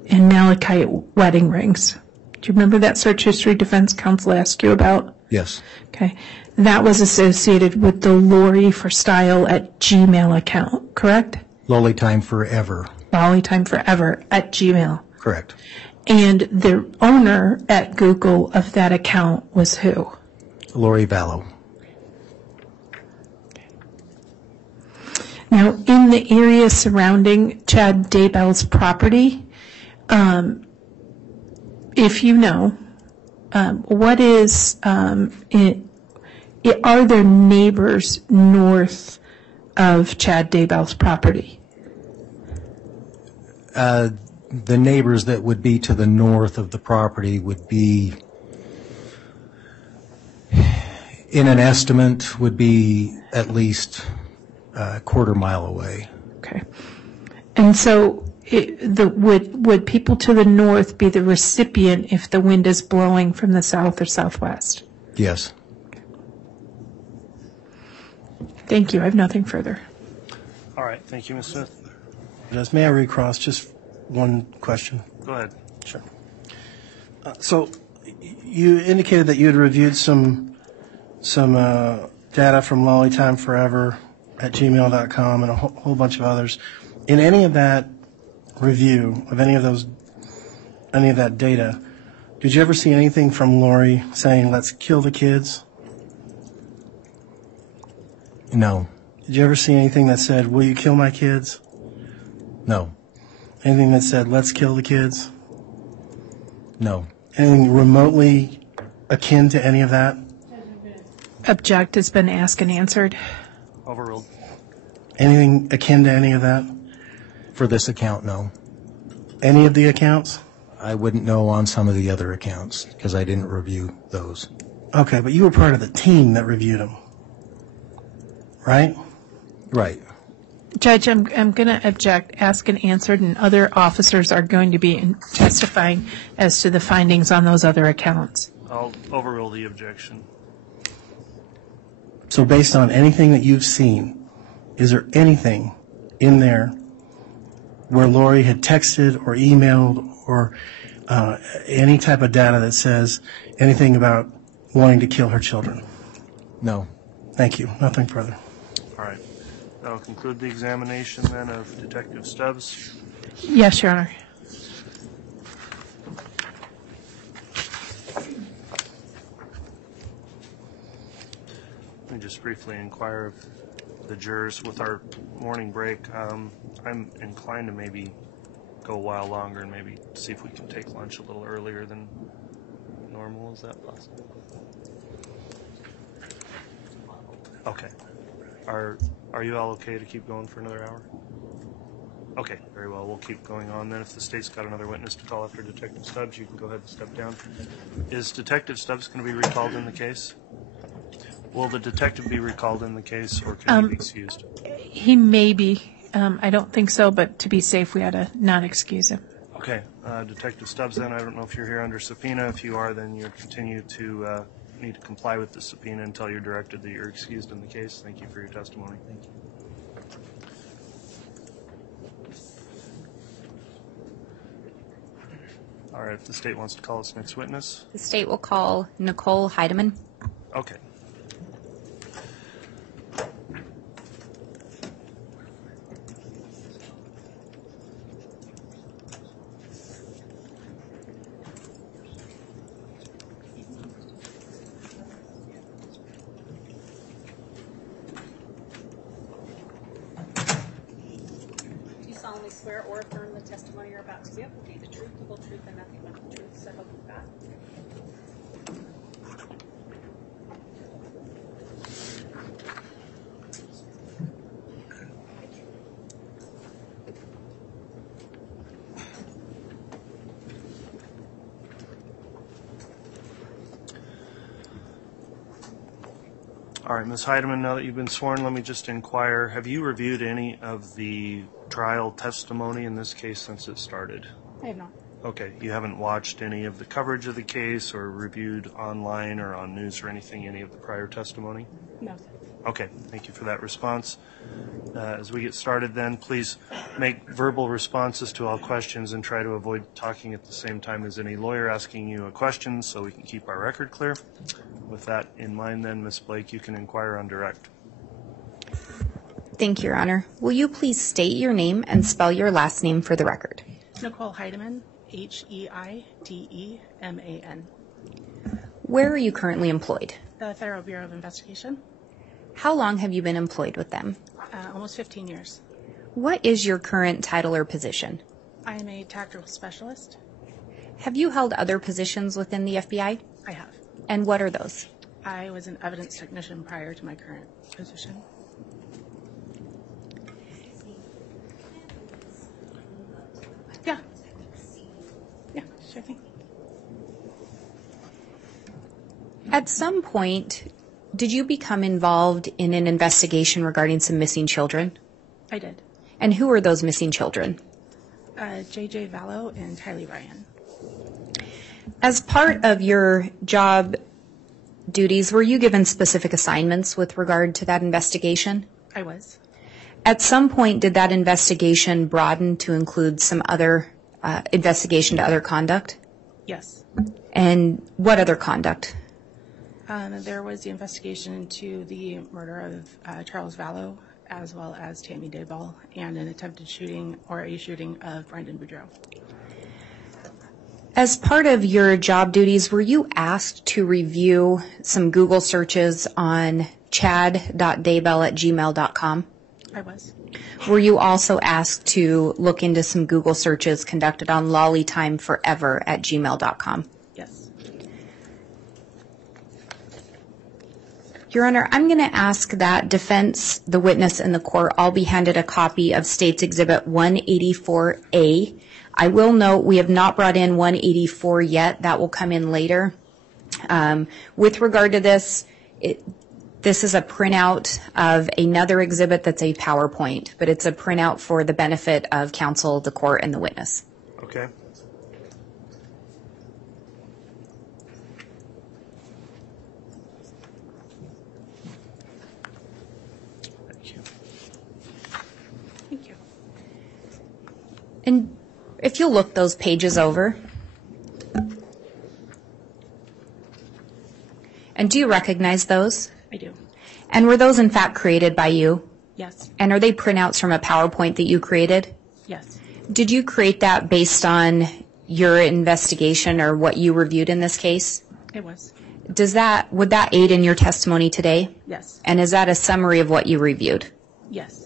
and malachite wedding rings, do you remember that search history defense counsel asked you about? Yes. Okay. That was associated with the Lori for Style at Gmail account, correct? Lolly Time Forever. Lolly Time Forever at Gmail. Correct. And the owner at Google of that account was who? Lori Vallow. Now, in the area surrounding Chad Daybell's property, if you know, what is, are there neighbors north of Chad Daybell's property? The neighbors that would be to the north of the property would be, in an estimate, would be at least a quarter-mile away. Okay. And so would people to the north be the recipient if the wind is blowing from the south or southwest? Yes. Thank you. I have nothing further. All right. Thank you, Ms. Smith. May I recross just one question? Go ahead. Sure. So you indicated that you had reviewed some data from Lolly Time Forever at gmail.com and a whole bunch of others. In any of that review of any of that data, did you ever see anything from Lori saying, let's kill the kids? No. Did you ever see anything that said, will you kill my kids? No. Anything that said, let's kill the kids? No. Anything remotely akin to any of that? Object has been asked and answered. Overruled. Anything akin to any of that? For this account, no. Any of the accounts? I wouldn't know on some of the other accounts because I didn't review those. Okay, but you were part of the team that reviewed them, right? Right. Judge, I'm going to object, ask and answered, and other officers are going to be testifying as to the findings on those other accounts. I'll overrule the objection. So based on anything that you've seen, is there anything in there where Lori had texted or emailed or any type of data that says anything about wanting to kill her children? No. Thank you. Nothing further. All right. That'll conclude the examination then of Detective Stubbs. Yes, Your Honor. Let me just briefly inquire of the jurors with our morning break. I'm inclined to maybe go a while longer and maybe see if we can take lunch a little earlier than normal. Is that possible? Okay. Are you all okay to keep going for another hour? Okay, very well. We'll keep going on then. If the state's got another witness to call after Detective Stubbs, you can go ahead and step down. Is Detective Stubbs going to be recalled in the case? Will the detective be recalled in the case, or can he be excused? He may be. I don't think so, but to be safe, we ought to not excuse him. Okay, Detective Stubbs then, I don't know if you're here under subpoena. If you are, then you continue to need to comply with the subpoena until you're directed that you're excused in the case. Thank you for your testimony. Thank you. All right, if the state wants to call its next witness. The state will call Nicole Heidemann. Okay. Do you solemnly swear or affirm the testimony you're about to give will be the truth, the whole truth, and nothing but the truth, so help you God? All right, Ms. Heidemann, now that you've been sworn, let me just inquire, have you reviewed any of the trial testimony in this case since it started? I have not. Okay, you haven't watched any of the coverage of the case or reviewed online or on news or anything, any of the prior testimony? No. Okay, thank you for that response. As we get started then, please make verbal responses to all questions and try to avoid talking at the same time as any lawyer asking you a question so we can keep our record clear. With that in mind then, Ms. Blake, you can inquire on direct. Thank you, Your Honor. Will you please state your name and spell your last name for the record? Nicole Heidemann, Heideman. Where are you currently employed? The Federal Bureau of Investigation. How long have you been employed with them? Almost 15 years. What is your current title or position? I am a tactical specialist. Have you held other positions within the FBI? I have. And what are those? I was an evidence technician prior to my current position. Yeah. Yeah, sure thing. At some point, did you become involved in an investigation regarding some missing children? I did. And who are those missing children? J.J. Vallow and Tylee Ryan. As part of your job duties, were you given specific assignments with regard to that investigation? I was. At some point, did that investigation broaden to include some other investigation to other conduct? Yes. And what other conduct? There was the investigation into the murder of Charles Vallow, as well as Tammy Daybell, and an attempted shooting or a shooting of Brendan Boudreaux. As part of your job duties, were you asked to review some Google searches on chad.daybell@gmail.com? I was. Were you also asked to look into some Google searches conducted on lollytimeforever@gmail.com? Yes. Your Honor, I'm going to ask that defense, the witness, and the court all be handed a copy of State's Exhibit 184A. I will note we have not brought in 184 yet. That will come in later. With regard to this, this is a printout of another exhibit that's a PowerPoint, but it's a printout for the benefit of counsel, the court, and the witness. Okay. Thank you. Thank you. And if you'll look those pages over. And do you recognize those? I do. And were those in fact created by you? Yes. And are they printouts from a PowerPoint that you created? Yes. Did you create that based on your investigation or what you reviewed in this case? It was. Would that aid in your testimony today? Yes. And is that a summary of what you reviewed? Yes.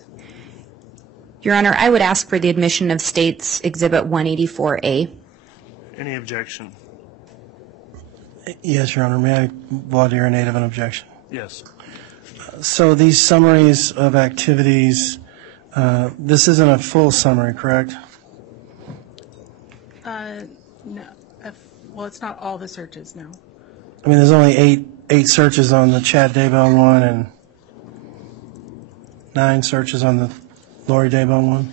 Your Honor, I would ask for the admission of State's Exhibit 184A. Any objection? Yes, Your Honor. May I voir dire an aid of an objection? Yes. So these summaries of activities, this isn't a full summary, correct? No, well, it's not all the searches, no. I mean, there's only eight searches on the Chad Daybell one and 9 searches on the Lori Daybell one.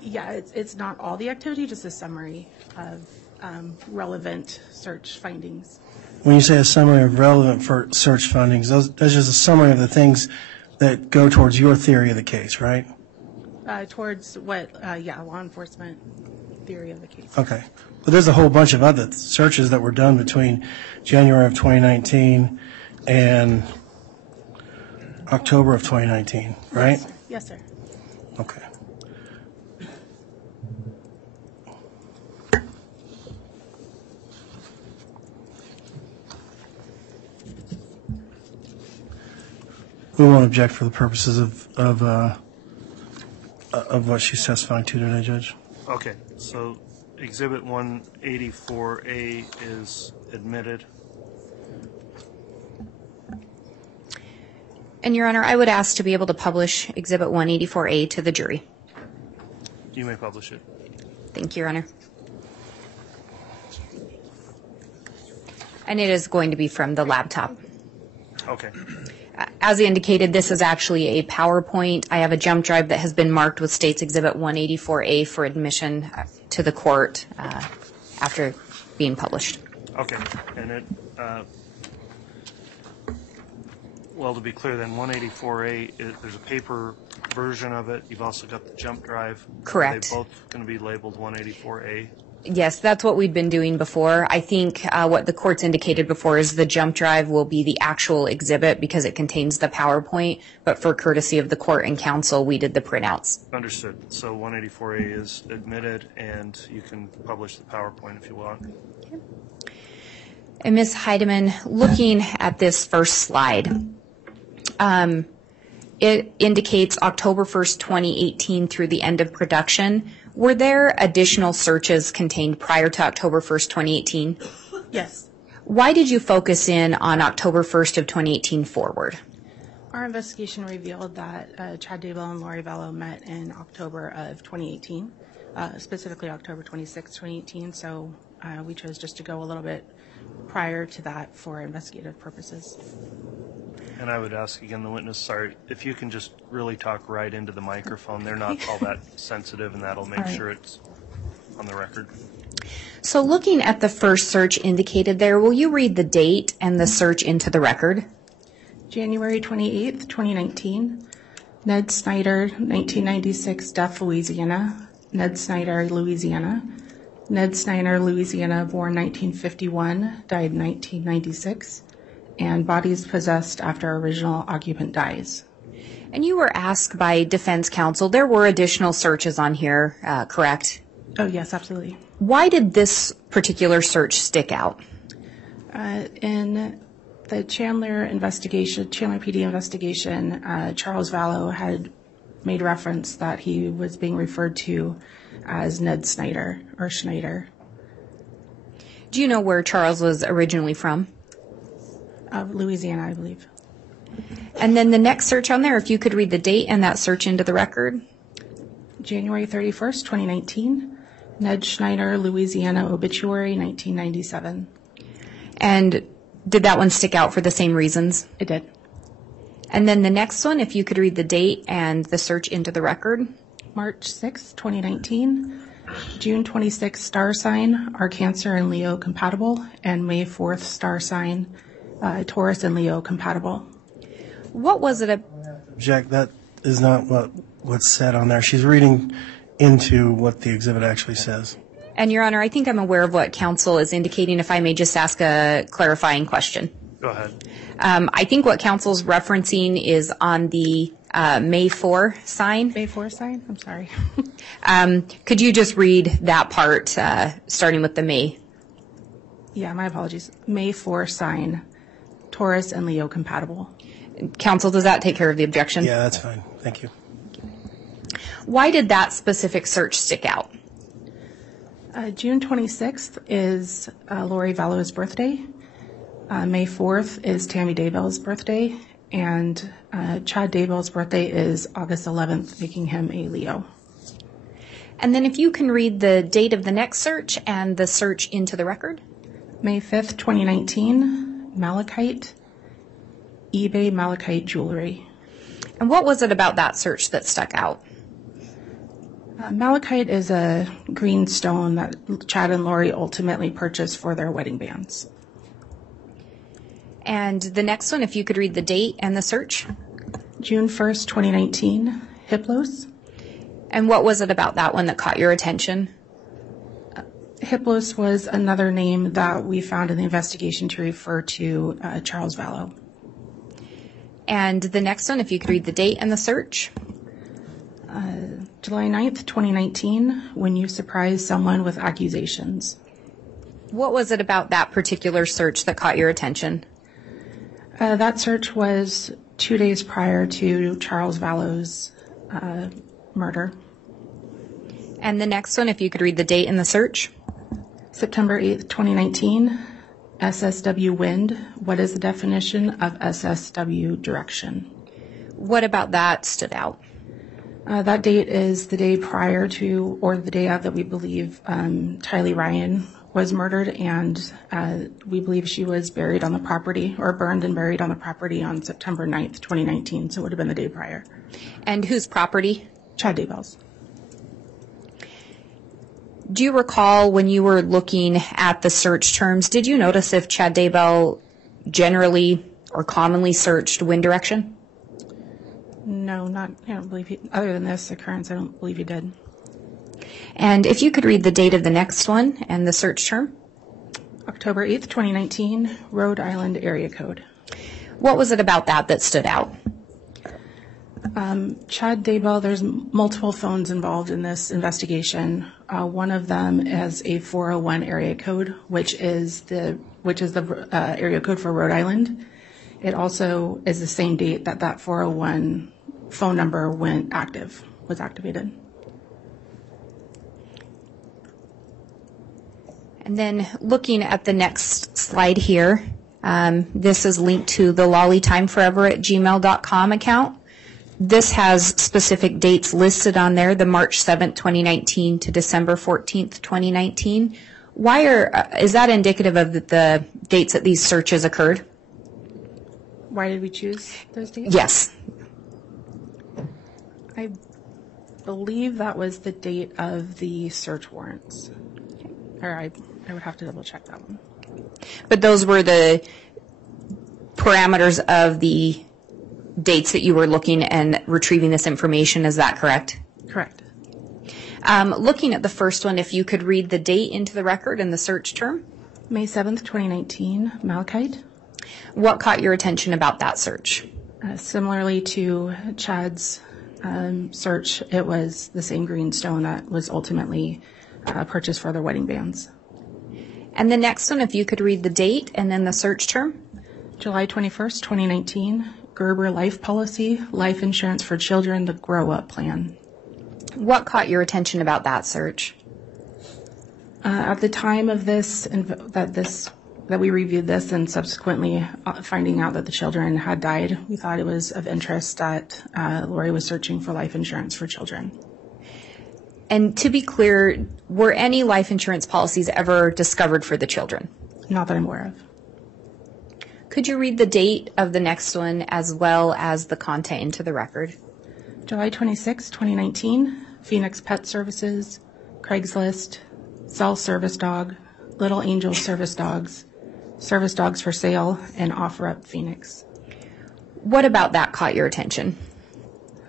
Yeah, it's not all the activity, just a summary of relevant search findings. When you say a summary of relevant for search findings, that's just a summary of the things that go towards your theory of the case, right? Towards what, law enforcement theory of the case. Okay. But there's a whole bunch of other searches that were done between January of 2019 and October of 2019, right? Yes, sir. Okay. We won't object for the purposes of what she's testifying to today, Judge. Okay, so Exhibit 184A is admitted. And, Your Honor, I would ask to be able to publish Exhibit 184A to the jury. You may publish it. Thank you, Your Honor. And it is going to be from the laptop. Okay. As indicated, this is actually a PowerPoint. I have a jump drive that has been marked with States Exhibit 184A for admission to the court after being published. Okay, and it, well, to be clear then, 184A, there's a paper version of it. You've also got the jump drive. Correct. Are they both going to be labeled 184A? Yes, that's what we'd been doing before. I think what the court's indicated before is the jump drive will be the actual exhibit because it contains the PowerPoint, but for courtesy of the court and counsel, we did the printouts. Understood. So 184A is admitted, and you can publish the PowerPoint if you want. Okay. And Ms. Heidemann, looking at this first slide, it indicates October 1st, 2018 through the end of production. Were there additional searches contained prior to October 1st, 2018? Yes. Why did you focus in on October 1st of 2018 forward? Our investigation revealed that Chad Daybell and Lori Vallow met in October of 2018, specifically October 26, 2018, so we chose just to go a little bit prior to that for investigative purposes. And I would ask again the witness, sorry, if you can just really talk right into the microphone. They're not all that sensitive, and that'll make sure it's on the record. So looking at the first search indicated there, will you read the date and the search into the record? January 28th, 2019, Ned Snyder, 1996, Duff, Louisiana. Ned Snyder, Louisiana. Ned Snyder, Louisiana, born 1951, died 1996. And bodies possessed after original occupant dies. And you were asked by defense counsel, there were additional searches on here, correct? Oh, yes, absolutely. Why did this particular search stick out? In the Chandler PD investigation, Charles Vallow had made reference that he was being referred to as Ned Snyder or Schneider. Do you know where Charles was originally from? Louisiana, I believe. And then the next search on there, if you could read the date and that search into the record. January 31st, 2019, Ned Schneider, Louisiana, obituary, 1997. And did that one stick out for the same reasons? It did. And then the next one, if you could read the date and the search into the record. March 6th, 2019, June 26th, star sign, are Cancer and Leo compatible, and May 4th, star sign, Taurus and Leo compatible. What was it? Jack, that is not what's said on there. She's reading into what the exhibit actually says. And, Your Honor, I think I'm aware of what counsel is indicating. If I may just ask a clarifying question. Go ahead. I think what counsel's referencing is on the May 4 sign. May 4 sign? I'm sorry. Could you just read that part, starting with the May? Yeah, my apologies. May 4 sign, Taurus and Leo compatible. Counsel, does that take care of the objection? Yeah, that's fine. Thank you. Why did that specific search stick out? June 26th is Lori Vallow's birthday. May 4th is Tammy Daybell's birthday. and Chad Daybell's birthday is August 11th, making him a Leo. And then if you can read the date of the next search and the search into the record. May 5th, 2019, Malachite, eBay Malachite jewelry. And what was it about that search that stuck out? Malachite is a green stone that Chad and Lori ultimately purchased for their wedding bands. And the next one, if you could read the date and the search. June 1st, 2019, Hiplos. And what was it about that one that caught your attention? Hiplos was another name that we found in the investigation to refer to Charles Vallow. And the next one, if you could read the date and the search. July 9th, 2019, when you surprised someone with accusations. What was it about that particular search that caught your attention? That search was 2 days prior to Charles Vallow's murder. And the next one, if you could read the date and the search. September 8th, 2019, SSW wind. What is the definition of SSW direction? What about that stood out? That date is the day prior to, or the day of, that we believe Tylee Ryan was murdered, and we believe she was buried on the property, or burned and buried on the property on September 9th, 2019, so it would have been the day prior. And whose property? Chad Daybell's. Do you recall when you were looking at the search terms, did you notice if Chad Daybell generally or commonly searched wind direction? No, I don't believe he, other than this occurrence, I don't believe he did. And if you could read the date of the next one and the search term. October 8th, 2019, Rhode Island area code. What was it about that stood out? Chad Daybell, there's multiple phones involved in this investigation. One of them is a 401 area code, which is the area code for Rhode Island. It also is the same date that 401 phone number was activated. And then looking at the next slide here, this is linked to the lollytimeforever@gmail.com account. This has specific dates listed on there, the March 7th, 2019 to December 14th, 2019. Is that indicative of the dates that these searches occurred? Why did we choose those dates? Yes. I believe that was the date of the search warrants. Or I would have to double check that one. But those were the parameters of the dates that you were looking and retrieving this information, is that correct? Correct. Looking at the first one, if you could read the date into the record and the search term. May 7th, 2019, Malachite. What caught your attention about that search? Similarly to Chad's search, it was the same green stone that was ultimately purchased for their wedding bands. And the next one, if you could read the date and then the search term. July 21st, 2019, Gerber Life Policy, Life Insurance for Children, the Grow Up Plan. What caught your attention about that search? At the time of this, that we reviewed this and subsequently finding out that the children had died, we thought it was of interest that Lori was searching for life insurance for children. And to be clear, were any life insurance policies ever discovered for the children? Not that I'm aware of. Could you read the date of the next one as well as the content into the record? July 26, 2019, Phoenix Pet Services, Craigslist, Sell Service Dog, Little Angel Service Dogs for Sale, and Offer Up Phoenix. What about that caught your attention?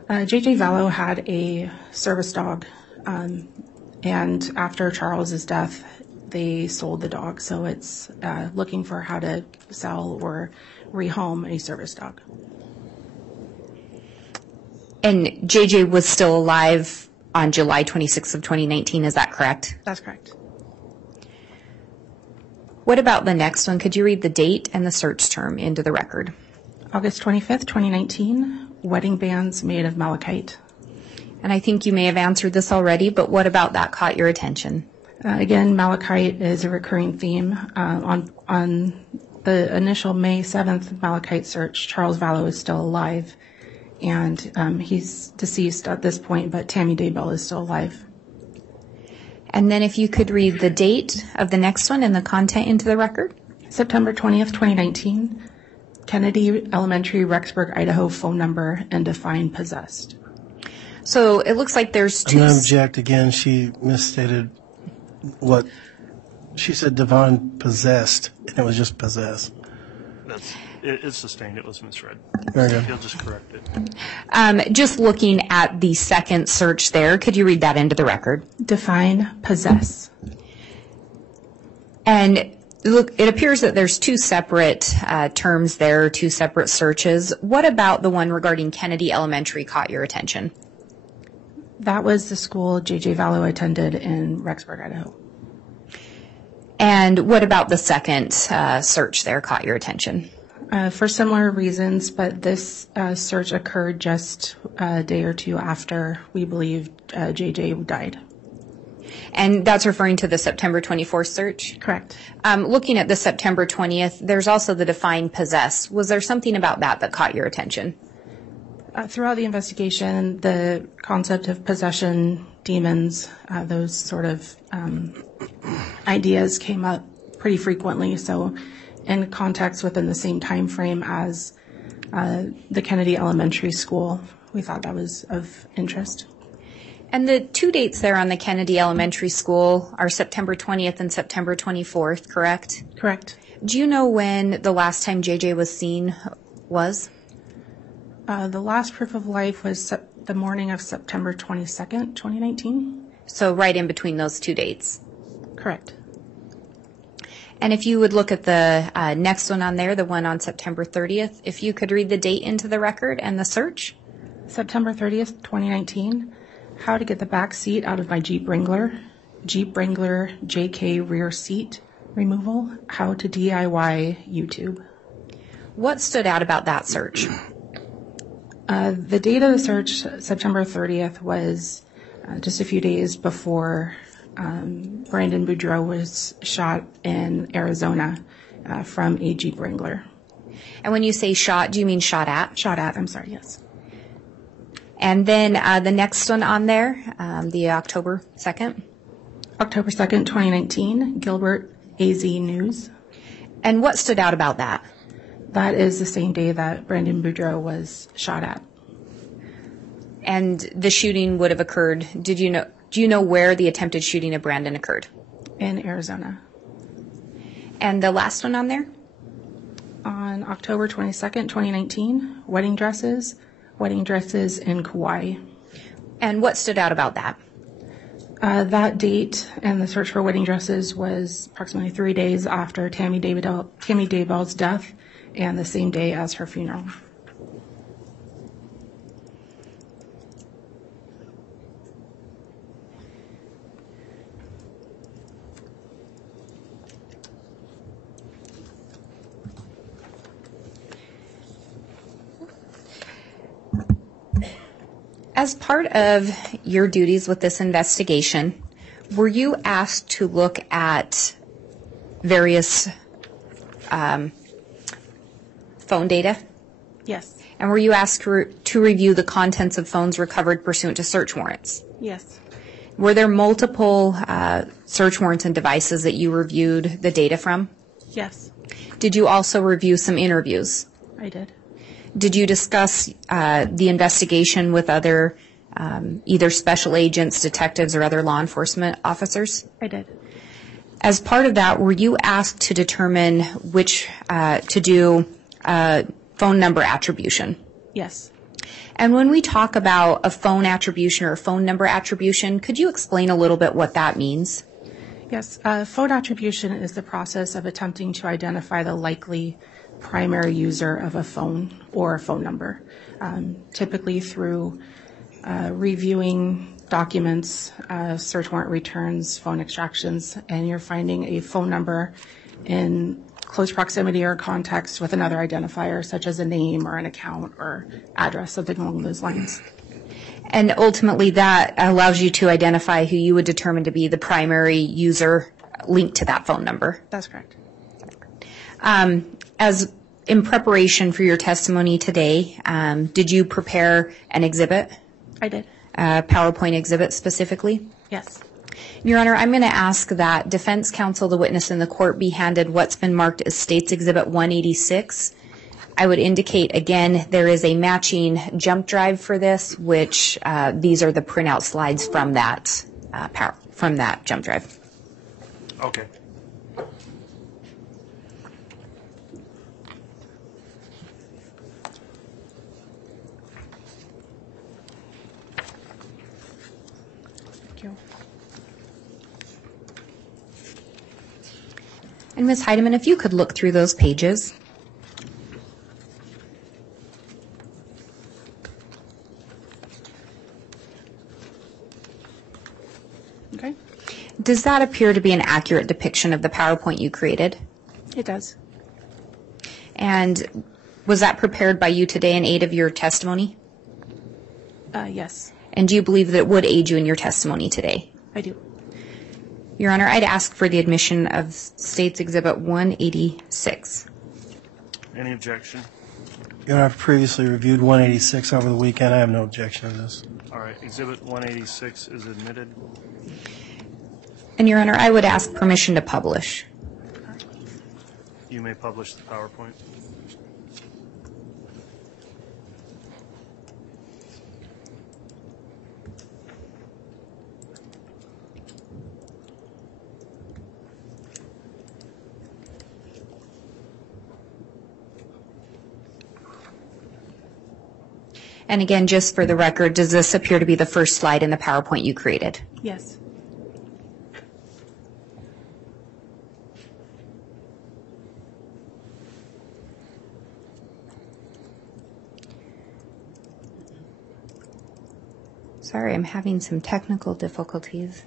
J.J. Vallow had a service dog, and after Charles's death, they sold the dog, so it's looking for how to sell or rehome a service dog. And JJ was still alive on July 26th of 2019, is that correct? That's correct. What about the next one? Could you read the date and the search term into the record? August 25th, 2019, wedding bands made of malachite. And I think you may have answered this already, but what about that caught your attention? Again, malachite is a recurring theme on the initial May 7th Malachite search, Charles Vallow is still alive, and he's deceased at this point, but Tammy Daybell is still alive. And then if you could read the date of the next one and the content into the record. September 20th, 2019, Kennedy Elementary, Rexburg, Idaho phone number and define possessed. So it looks like there's I'm going to object again. She misstated what she said. Devon possessed, and it was just possess. It's sustained. It was misread. Very good. You'll just correct it. Just looking at the second search there, could you read that into the record? Define possess. And look, it appears that there's two separate terms there, two separate searches. What about the one regarding Kennedy Elementary caught your attention? That was the school J.J. Vallow attended in Rexburg, Idaho. And what about the second search there caught your attention? For similar reasons, but this search occurred just a day or two after we believe J.J. died. And that's referring to the September 24th search? Correct. Looking at the September 20th, there's also the define possess. Was there something about that caught your attention? Throughout the investigation, the concept of possession, demons, those sort of ideas came up pretty frequently. So in context within the same time frame as the Kennedy Elementary School, we thought that was of interest. And the two dates there on the Kennedy Elementary School are September 20th and September 24th, correct? Correct. Do you know when the last time JJ was seen was? The last proof of life was the morning of September 22nd, 2019. So right in between those two dates. Correct. And if you would look at the next one on there, the one on September 30th, if you could read the date into the record and the search. September 30th, 2019, how to get the back seat out of my Jeep Wrangler JK rear seat removal, how to DIY YouTube. What stood out about that search? The date of the search, September 30th, was just a few days before Brandon Boudreaux was shot in Arizona from a Jeep Wrangler. And when you say shot, do you mean shot at? Shot at, I'm sorry, yes. And then the next one on there, the October 2nd. October 2nd, 2019, Gilbert AZ News. And what stood out about that? That is the same day that Brandon Boudreaux was shot at. And the shooting would have occurred, do you know where the attempted shooting of Brandon occurred? In Arizona. And the last one on there? On October 22nd, 2019, wedding dresses in Kauai. And what stood out about that? That date and the search for wedding dresses was approximately 3 days after Tammy Daybell's death and the same day as her funeral. As part of your duties with this investigation, were you asked to look at various phone data? Yes. And were you asked to review the contents of phones recovered pursuant to search warrants? Yes. Were there multiple search warrants and devices that you reviewed the data from? Yes. Did you also review some interviews? I did. Did you discuss the investigation with other either special agents, detectives, or other law enforcement officers? I did. As part of that, were you asked to determine which to do phone number attribution? Yes. And when we talk about a phone attribution or a phone number attribution, could you explain a little bit what that means? Yes. Phone attribution is the process of attempting to identify the likely primary user of a phone or a phone number, typically through reviewing documents, search warrant returns, phone extractions, and you're finding a phone number in close proximity or context with another identifier, such as a name or an account or address, something along those lines. And ultimately, that allows you to identify who you would determine to be the primary user linked to that phone number. That's correct. As in preparation for your testimony today, did you prepare an exhibit, I did. a PowerPoint exhibit specifically? Yes. Your Honor, I'm going to ask that defense counsel, the witness in the court, be handed what's been marked as State's Exhibit 186. I would indicate, again, there is a matching jump drive for this, which these are the printout slides from that jump drive. Okay. Thank you. And Ms. Heidemann, if you could look through those pages. Okay. Does that appear to be an accurate depiction of the PowerPoint you created? It does. And was that prepared by you today in aid of your testimony? Yes, And do you believe that it would aid you in your testimony today? I do. Your Honor, I'd ask for the admission of State's Exhibit 186. Any objection? Your Honor, I've previously reviewed 186 over the weekend. I have no objection to this. All right. Exhibit 186 is admitted. And Your Honor, I would ask permission to publish. You may publish the PowerPoint. And again, just for the record, does this appear to be the first slide in the PowerPoint you created? Yes. Sorry, I'm having some technical difficulties.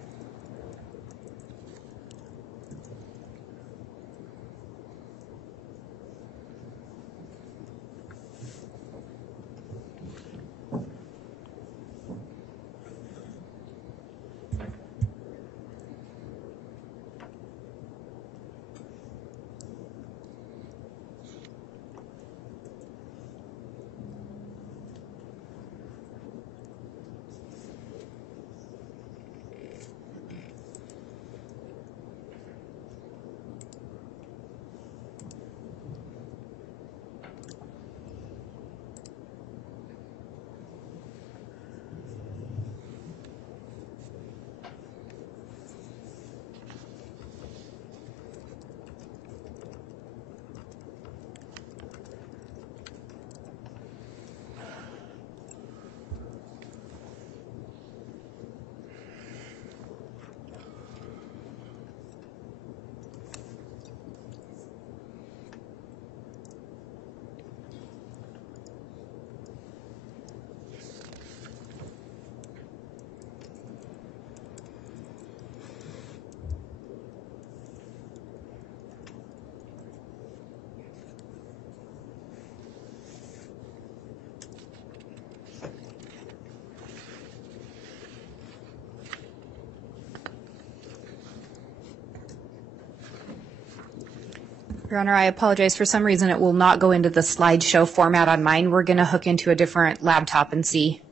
Your Honor, I apologize. For some reason, it will not go into the slideshow format on mine. We're going to hook into a different laptop and see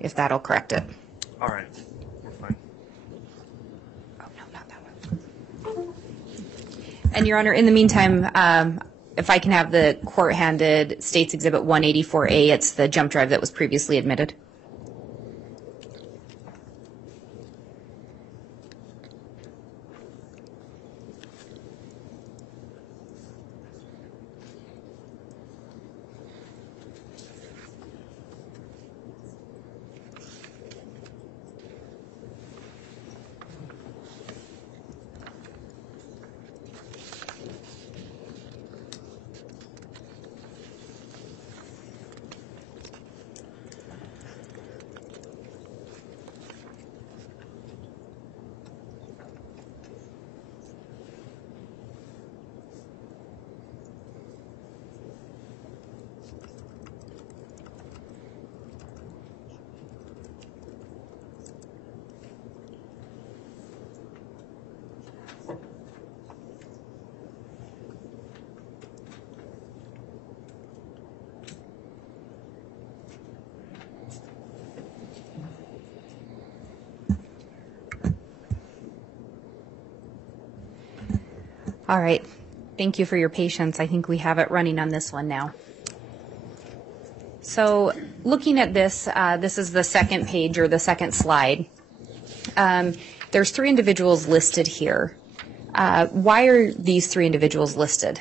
if that'll correct it. All right. We're fine. Oh, no, not that one. And Your Honor, in the meantime, if I can have the court-handed State's Exhibit 184A, it's the jump drive that was previously admitted. All right. Thank you for your patience. I think we have it running on this one now. So looking at this, this is the second page or the second slide. There's 3 individuals listed here. Why are these 3 individuals listed?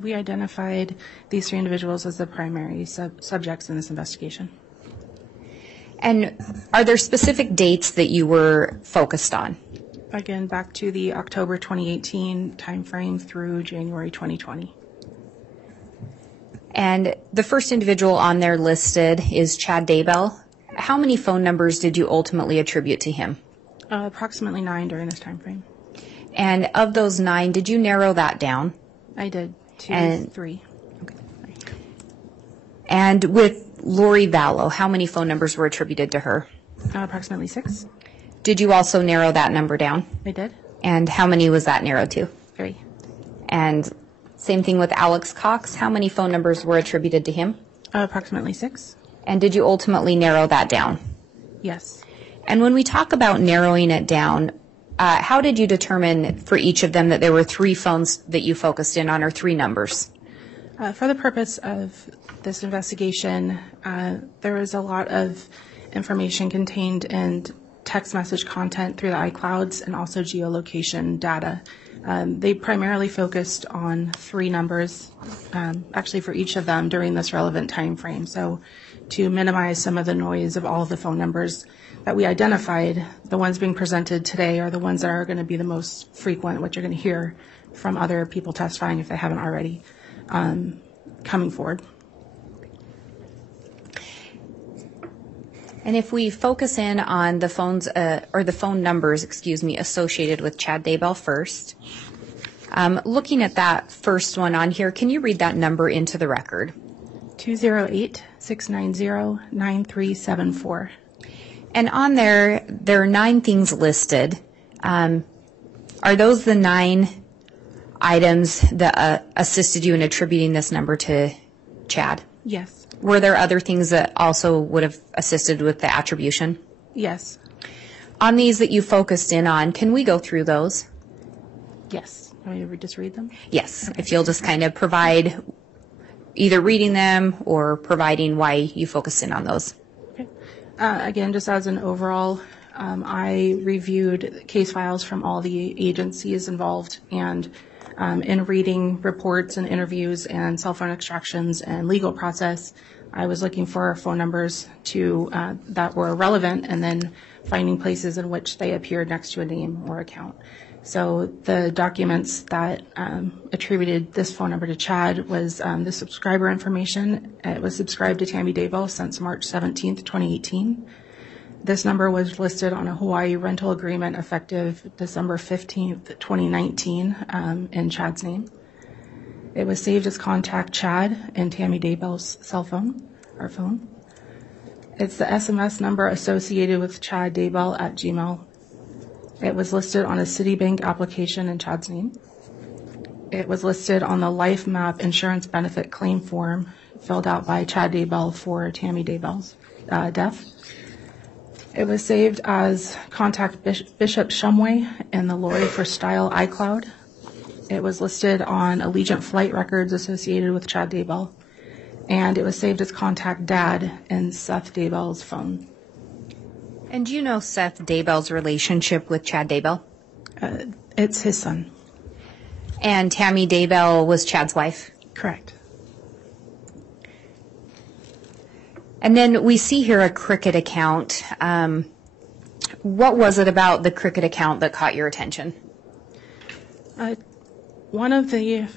We identified these 3 individuals as the primary subjects in this investigation. And are there specific dates that you were focused on? Again, back to the October 2018 timeframe through January 2020. And the first individual on there listed is Chad Daybell. How many phone numbers did you ultimately attribute to him? Approximately 9 during this timeframe. And of those 9, did you narrow that down? I did. 2, 3. Okay. And with Lori Vallow, how many phone numbers were attributed to her? Approximately 6. Did you also narrow that number down? I did. And how many was that narrowed to? 3. And same thing with Alex Cox. How many phone numbers were attributed to him? Approximately 6. And did you ultimately narrow that down? Yes. And when we talk about narrowing it down, how did you determine for each of them that there were 3 phones that you focused in on or 3 numbers? For the purpose of this investigation, there was a lot of information contained in text message content through the iClouds and also geolocation data. They primarily focused on 3 numbers, actually for each of them during this relevant time frame. So to minimize some of the noise of all of the phone numbers that we identified, the ones being presented today are the ones that are going to be the most frequent, what you're going to hear from other people testifying if they haven't already, coming forward. And if we focus in on the phones, or the phone numbers, associated with Chad Daybell first, looking at that first one on here, can you read that number into the record? 208-690-9374. And on there are 9 things listed. Are those the 9 items that assisted you in attributing this number to Chad? Yes. Were there other things that also would have assisted with the attribution? Yes. On these that you focused in on, can we go through those? Yes. Want me to just read them? Yes, if you'll just kind of provide either reading them or providing why you focused in on those. Okay. Again, just as an overall, I reviewed case files from all the agencies involved, and in reading reports and interviews and cell phone extractions and legal process, I was looking for phone numbers that were relevant and then finding places in which they appeared next to a name or account. So the documents that attributed this phone number to Chad was the subscriber information. It was subscribed to Tammy Daybell since March 17th, 2018. This number was listed on a Hawaii rental agreement effective December 15th, 2019 in Chad's name. It was saved as Contact Chad in Tammy Daybell's cell phone, or phone. It's the SMS number associated with Chad Daybell at Gmail. It was listed on a Citibank application in Chad's name. It was listed on the Life Map insurance benefit claim form filled out by Chad Daybell for Tammy Daybell's death. It was saved as Contact Bishop Shumway in the Lori for Style iCloud. It was listed on Allegiant flight records associated with Chad Daybell. And it was saved as Contact Dad in Seth Daybell's phone. And do you know Seth Daybell's relationship with Chad Daybell? It's his son. And Tammy Daybell was Chad's wife? Correct. And then we see here a Cricket account. What was it about the Cricket account that caught your attention? One of the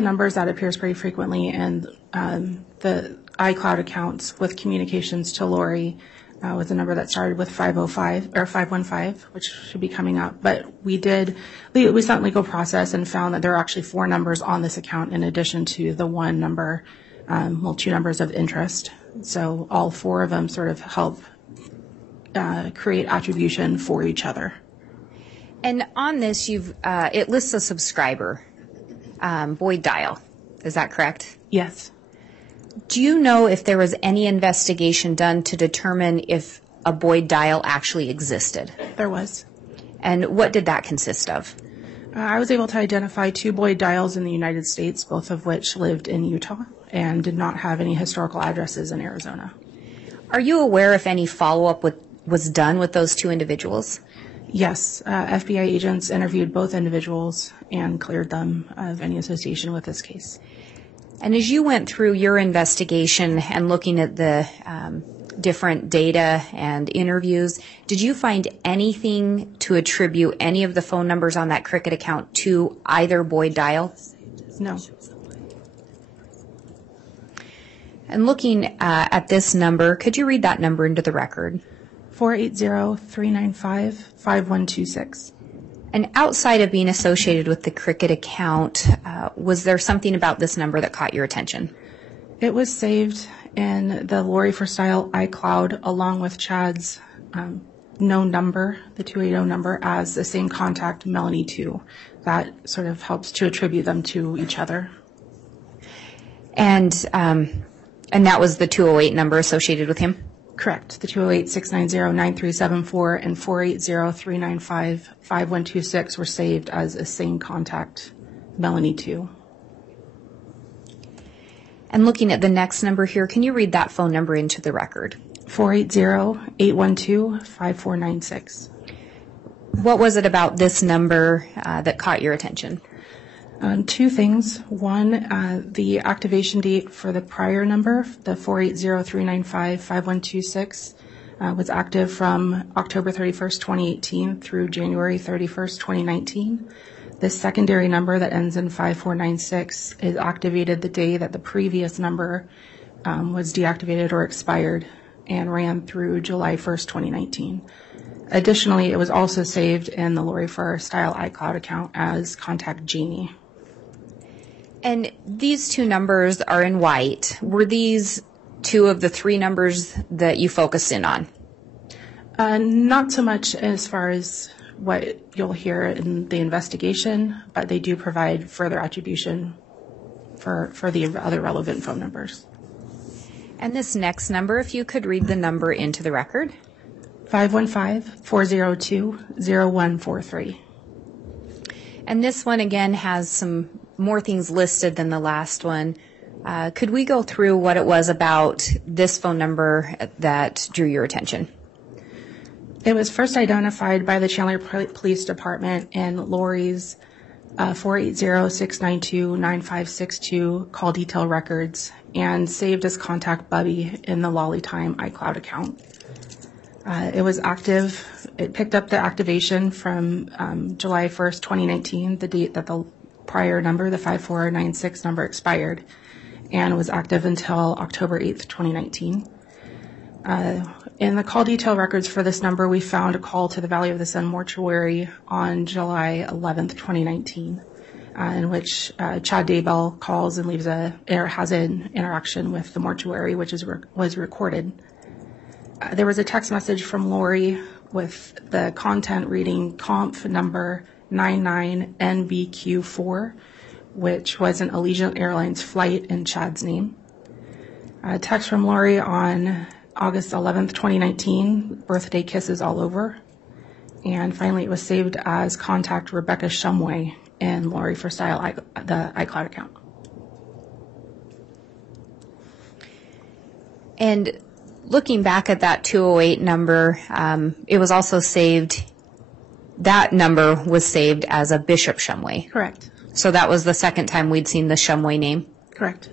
numbers that appears pretty frequently in the iCloud accounts with communications to Lori was a number that started with 505 or 515, which should be coming up. But we sent legal process and found that there are actually 4 numbers on this account in addition to the 1 number, 2 numbers of interest. So all 4 of them sort of help create attribution for each other. And on this, it lists a subscriber, Boyd Dial. Is that correct? Yes. Do you know if there was any investigation done to determine if a Boyd Dial actually existed? There was. And what did that consist of? I was able to identify 2 Boyd Dials in the United States, both of which lived in Utah and did not have any historical addresses in Arizona. Are you aware if any follow-up was done with those 2 individuals? Yes, FBI agents interviewed both individuals and cleared them of any association with this case. And as you went through your investigation and looking at the different data and interviews, did you find anything to attribute any of the phone numbers on that Cricket account to either Boyd Dial? No. And looking at this number, could you read that number into the record? 480-395-5126. And outside of being associated with the Cricket account, was there something about this number that caught your attention? It was saved in the Lori for Style iCloud along with Chad's known number, the 280 number, as the same contact, Melanie 2. That sort of helps to attribute them to each other. And that was the 208 number associated with him? Correct. The 208-690-9374 and 480-395-5126 were saved as a same contact, Melanie 2. And looking at the next number here, can you read that phone number into the record? 480-812-5496. What was it about this number that caught your attention? 2 things. One, the activation date for the prior number, the 480-395-5126, was active from October 31st, 2018 through January 31st, 2019. The secondary number that ends in 5496 is activated the day that the previous number was deactivated or expired and ran through July 1st, 2019. Additionally, it was also saved in the Lori for Style iCloud account as Contact Jeannie. And these 2 numbers are in white. Were these 2 of the 3 numbers that you focused in on? Not so much as far as what you'll hear in the investigation, but they do provide further attribution for the other relevant phone numbers. And this next number, if you could read the number into the record. 515-402-0143. And this one, again, has some more things listed than the last one. Could we go through what it was about this phone number that drew your attention? It was first identified by the Chandler Police Department in Lori's 480-692-9562 call detail records and saved as Contact Bubby in the Lolly Time iCloud account. It was active. It picked up the activation from July 1st, 2019, the date that the prior number, the 5496 number, expired, and was active until October 8th, 2019. In the call detail records for this number, we found a call to the Valley of the Sun mortuary on July 11th, 2019, in which Chad Daybell calls and has an interaction with the mortuary, which was recorded. There was a text message from Lori with the content reading conf number 99NBQ4, which was an Allegiant Airlines flight in Chad's name. A text from Lori on August 11th, 2019, birthday kisses all over. And finally, it was saved as Contact Rebecca Shumway in Lori for Style, the iCloud account. And looking back at that 208 number, it was also saved, that number was saved as a Bishop Shumway. Correct. So that was the second time we'd seen the Shumway name? Correct.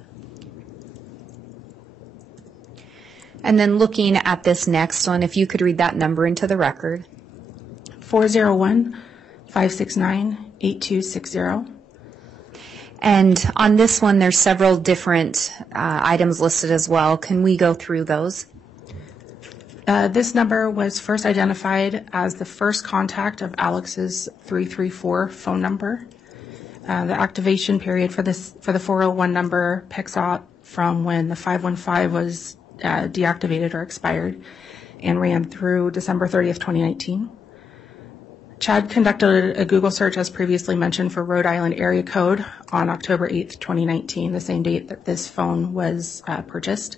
And then looking at this next one, if you could read that number into the record. 401-569-8260. And on this one, there's several different items listed as well. Can we go through those? This number was first identified as the first contact of Alex's 334 phone number. The activation period for the 401 number picks up from when the 515 was deactivated or expired and ran through December 30th, 2019. Chad conducted a Google search, as previously mentioned, for Rhode Island area code on October 8th, 2019, the same date that this phone was purchased.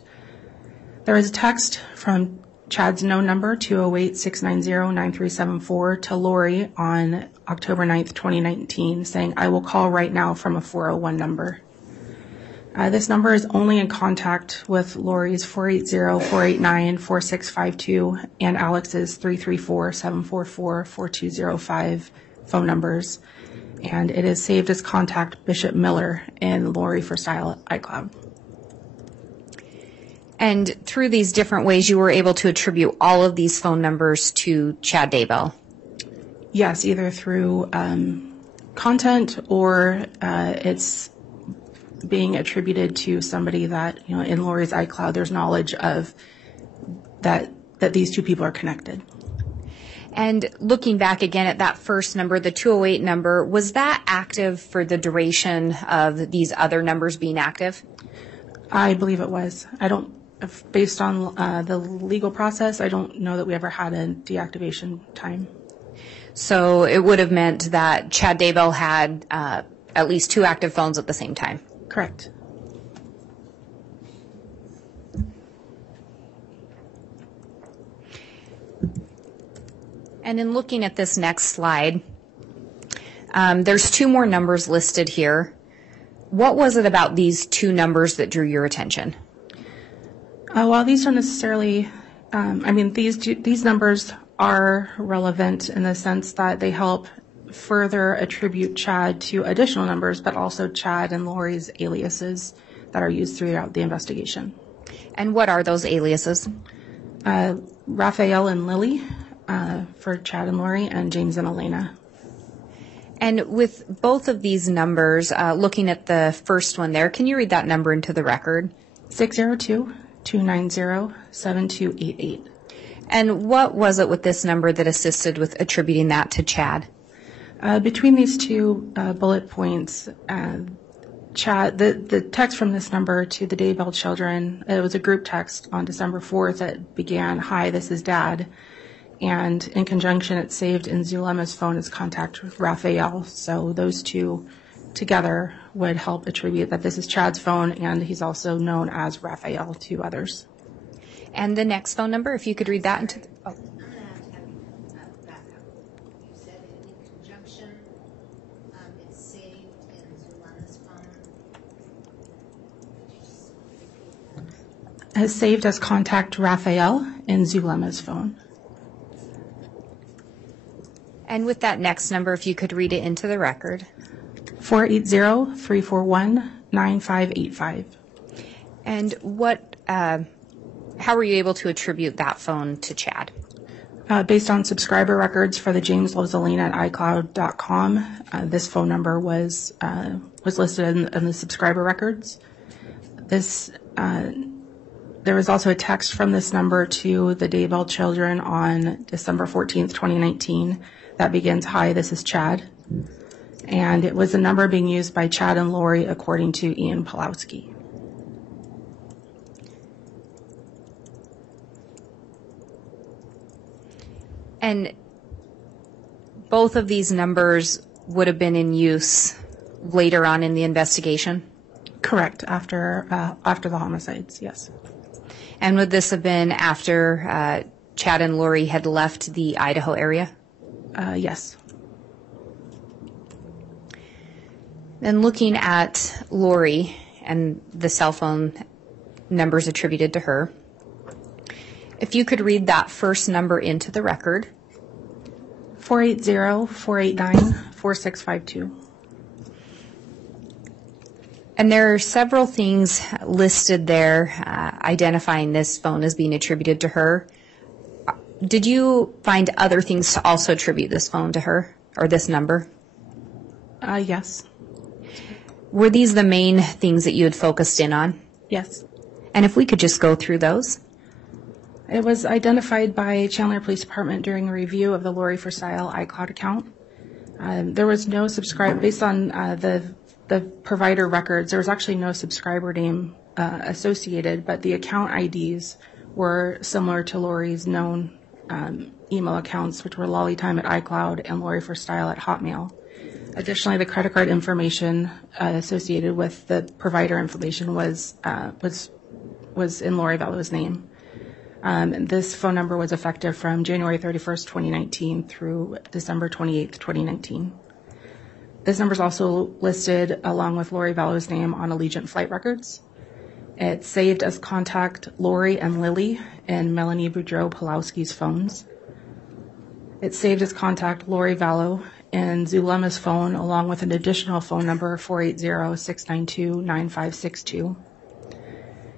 There was a text from Chad's known number, 208-690-9374, to Lori on October 9th, 2019, saying, "I will call right now from a 401 number." This number is only in contact with Lori's 480-489-4652 and Alex's 334-744-4205 phone numbers. And it is saved as contact Bishop Miller in Lori for Style iCloud. And through these different ways, you were able to attribute all of these phone numbers to Chad Daybell? Yes, either through content or it's being attributed to somebody that, in Lori's iCloud, there's knowledge of that these two people are connected. And looking back again at that first number, the 208 number, was that active for the duration of these other numbers being active? I believe it was. Based on the legal process, I don't know that we ever had a deactivation time. So it would have meant that Chad Daybell had at least 2 active phones at the same time? Correct. And in looking at this next slide, there's 2 more numbers listed here. What was it about these 2 numbers that drew your attention? Well, these don't necessarily, these numbers are relevant in the sense that they help further attribute Chad to additional numbers, but also Chad and Lori's aliases that are used throughout the investigation. And what are those aliases? Raphael and Lily for Chad and Lori, and James and Elena. And with both of these numbers, looking at the first one there, can you read that number into the record? 602-290-7288. And what was it with this number that assisted with attributing that to Chad? Between these 2 bullet points, Chad, the text from this number to the Daybell children, it was a group text on December 4th that began, "Hi, this is Dad." And in conjunction, it's saved in Zulema's phone as contact with Raphael. So those 2 together would help attribute that this is Chad's phone, and he's also known as Raphael to others. And the next phone number, if you could read that into the... Oh. I'm going to have you back up. You said in conjunction, it's saved in Zulema's phone. Could you just repeat that? Has saved as contact Raphael in Zulema's phone. And with that next number, if you could read it into the record. 480-341-9585. And how were you able to attribute that phone to Chad? Based on subscriber records for the James Lozelina at iCloud.com, this phone number was listed in the subscriber records. There was also a text from this number to the Daybell children on December 14th, 2019 that begins, "Hi, this is Chad." And it was a number being used by Chad and Lori according to Ian Pulowski. And both of these numbers would have been in use later on in the investigation? Correct, after the homicides, yes. And would this have been after Chad and Lori had left the Idaho area? Yes. Then looking at Lori and the cell phone numbers attributed to her, if you could read that first number into the record. 480-489-4652. And there are several things listed there identifying this phone as being attributed to her. Did you find other things to also attribute this phone to her, or this number? Yes. Were these the main things that you had focused in on? Yes. And if we could just go through those. It was identified by Chandler Police Department during a review of the Lori for Style iCloud account. There was no based on the provider records, there was actually no subscriber name associated, but the account IDs were similar to Lori's known email accounts, which were lollytime at iCloud and Lori for Style at Hotmail. Additionally, the credit card information associated with the provider information was in Lori Vallow's name. This phone number was effective from January 31st, 2019 through December 28th, 2019. This number is also listed along with Lori Vallow's name on Allegiant flight records. It's saved as contact Lori and Lily in Melanie Boudreau-Pulowski's phones. It's saved as contact Lori Vallow in Zulema's phone along with an additional phone number 480-692-9562.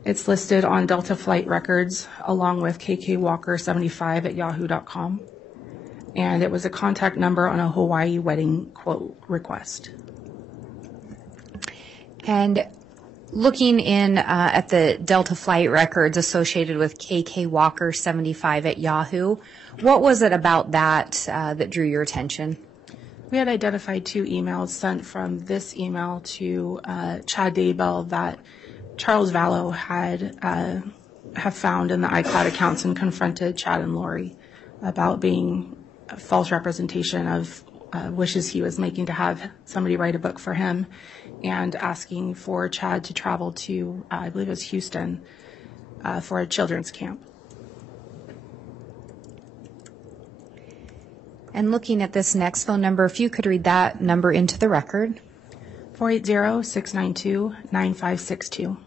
It's listed on Delta flight records along with kkwalker75@yahoo.com. And it was a contact number on a Hawaii wedding quote request. And looking in at the Delta flight records associated with kkwalker75@yahoo, what was it about that that drew your attention? We had identified 2 emails sent from this email to Chad Daybell that Charles Vallow had have found in the iCloud accounts and confronted Chad and Lori about being a false representation of wishes he was making to have somebody write a book for him, and asking for Chad to travel to, I believe it was Houston, for a children's camp. And looking at this next phone number, if you could read that number into the record. 480-692-9562.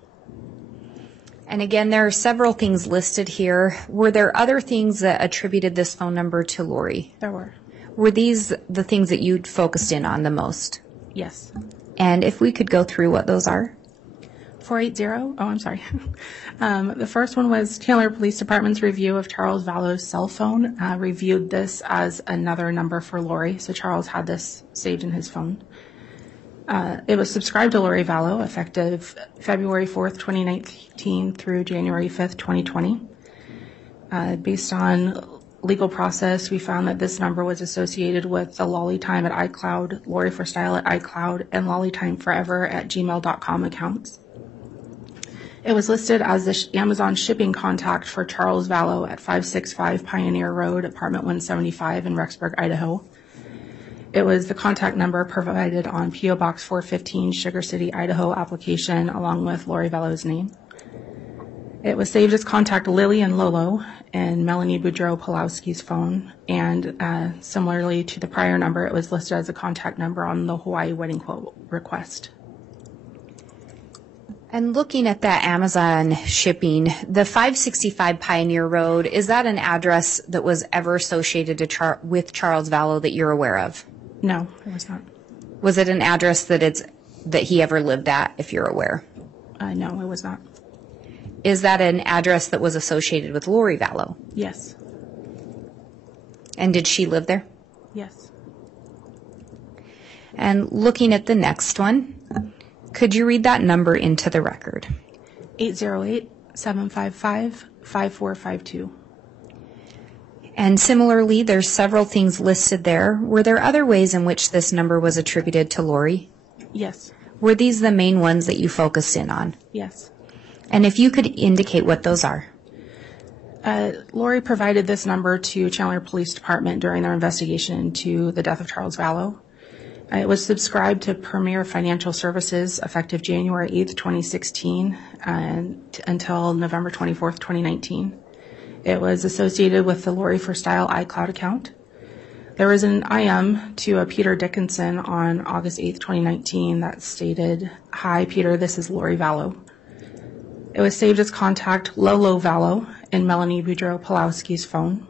And again, there are several things listed here. Were there other things that attributed this phone number to Lori? There were. Were these the things that you'd focused in on the most? Yes. And if we could go through what those are? 480, oh, I'm sorry. The first one was Chandler Police Department's review of Charles Vallow's cell phone. Reviewed this as another number for Lori, so Charles had this saved in his phone. It was subscribed to Lori Vallow effective February 4th, 2019 through January 5th, 2020. Based on legal process, we found that this number was associated with the LollyTime at iCloud, Lori for Style at iCloud, and LollyTime Forever at gmail.com accounts. It was listed as the Amazon shipping contact for Charles Vallow at 565 Pioneer Road, apartment 175 in Rexburg, Idaho. It was the contact number provided on P.O. Box 415, Sugar City, Idaho application, along with Lori Vallow's name. It was saved as contact Lily and Lolo in Melanie Boudreau-Pulowski's phone, and similarly to the prior number, it was listed as a contact number on the Hawaii wedding quote request. And looking at that Amazon shipping, the 565 Pioneer Road, is that an address that was ever associated to with Charles Vallow that you're aware of? No, it was not. Was it an address that he ever lived at, if you're aware? No, it was not. Is that an address that was associated with Lori Vallow? Yes. And did she live there? Yes. And looking at the next one, could you read that number into the record? 808-755-5452. And similarly, there's several things listed there. Were there other ways in which this number was attributed to Lori? Yes. Were these the main ones that you focused in on? Yes. And if you could indicate what those are. Lori provided this number to Chandler Police Department during their investigation into the death of Charles Vallow. It was subscribed to Premier Financial Services effective January 8th, 2016 until November 24th, 2019. It was associated with the Lori for Style iCloud account. There was an IM to a Peter Dickinson on August 8th, 2019 that stated, "Hi, Peter, this is Lori Vallow." It was saved as contact Lolo Vallow in Melanie Boudreau-Pulowski's phone.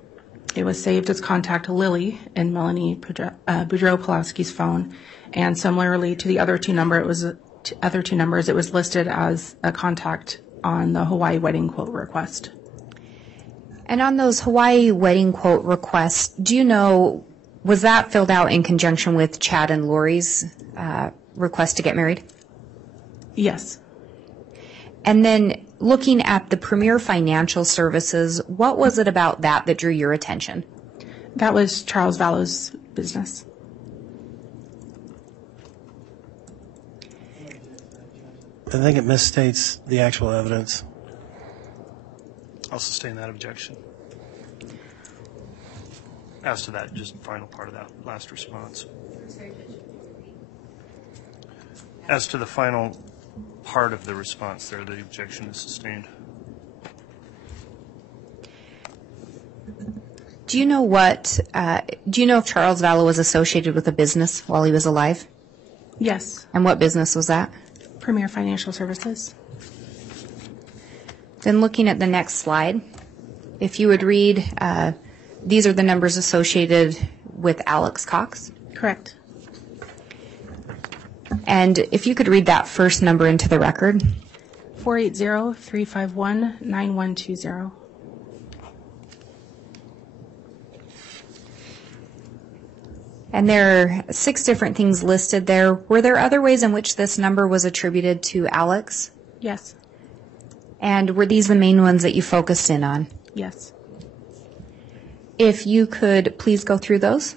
It was saved as contact Lily in Melanie Boudreau-Pulowski's phone, and similarly to the other two numbers, it was listed as a contact on the Hawaii wedding quote request. And on those Hawaii wedding quote requests, do you know, was that filled out in conjunction with Chad and Lori's request to get married? Yes. And then looking at the Premier Financial Services, what was it about that drew your attention? That was Charles Vallow's business. I think it misstates the actual evidence. I'll sustain that objection. As to that, just final part of that last response. As to the final part of the response there, the objection is sustained. Do you know what? Do you know if Charles Vallow was associated with a business while he was alive? Yes. And what business was that? Premier Financial Services. Then looking at the next slide, if you would read, these are the numbers associated with Alex Cox. Correct. And if you could read that first number into the record. 480-351-9120. And there are 6 different things listed there. Were there other ways in which this number was attributed to Alex? Yes. And were these the main ones that you focused in on? Yes. If you could please go through those.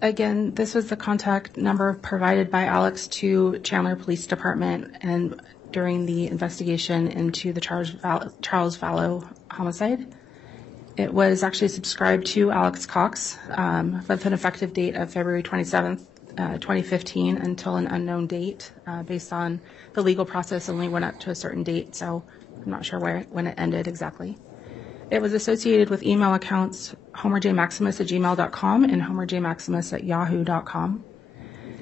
Again, this was the contact number provided by Alex to Chandler Police Department and during the investigation into the Charles Vallow homicide. It was actually subscribed to Alex Cox with an effective date of February 27th, 2015 until an unknown date based on the legal process only went up to a certain date, so I'm not sure when it ended exactly. It was associated with email accounts homerjmaximus@gmail.com and homerjmaximus@yahoo.com.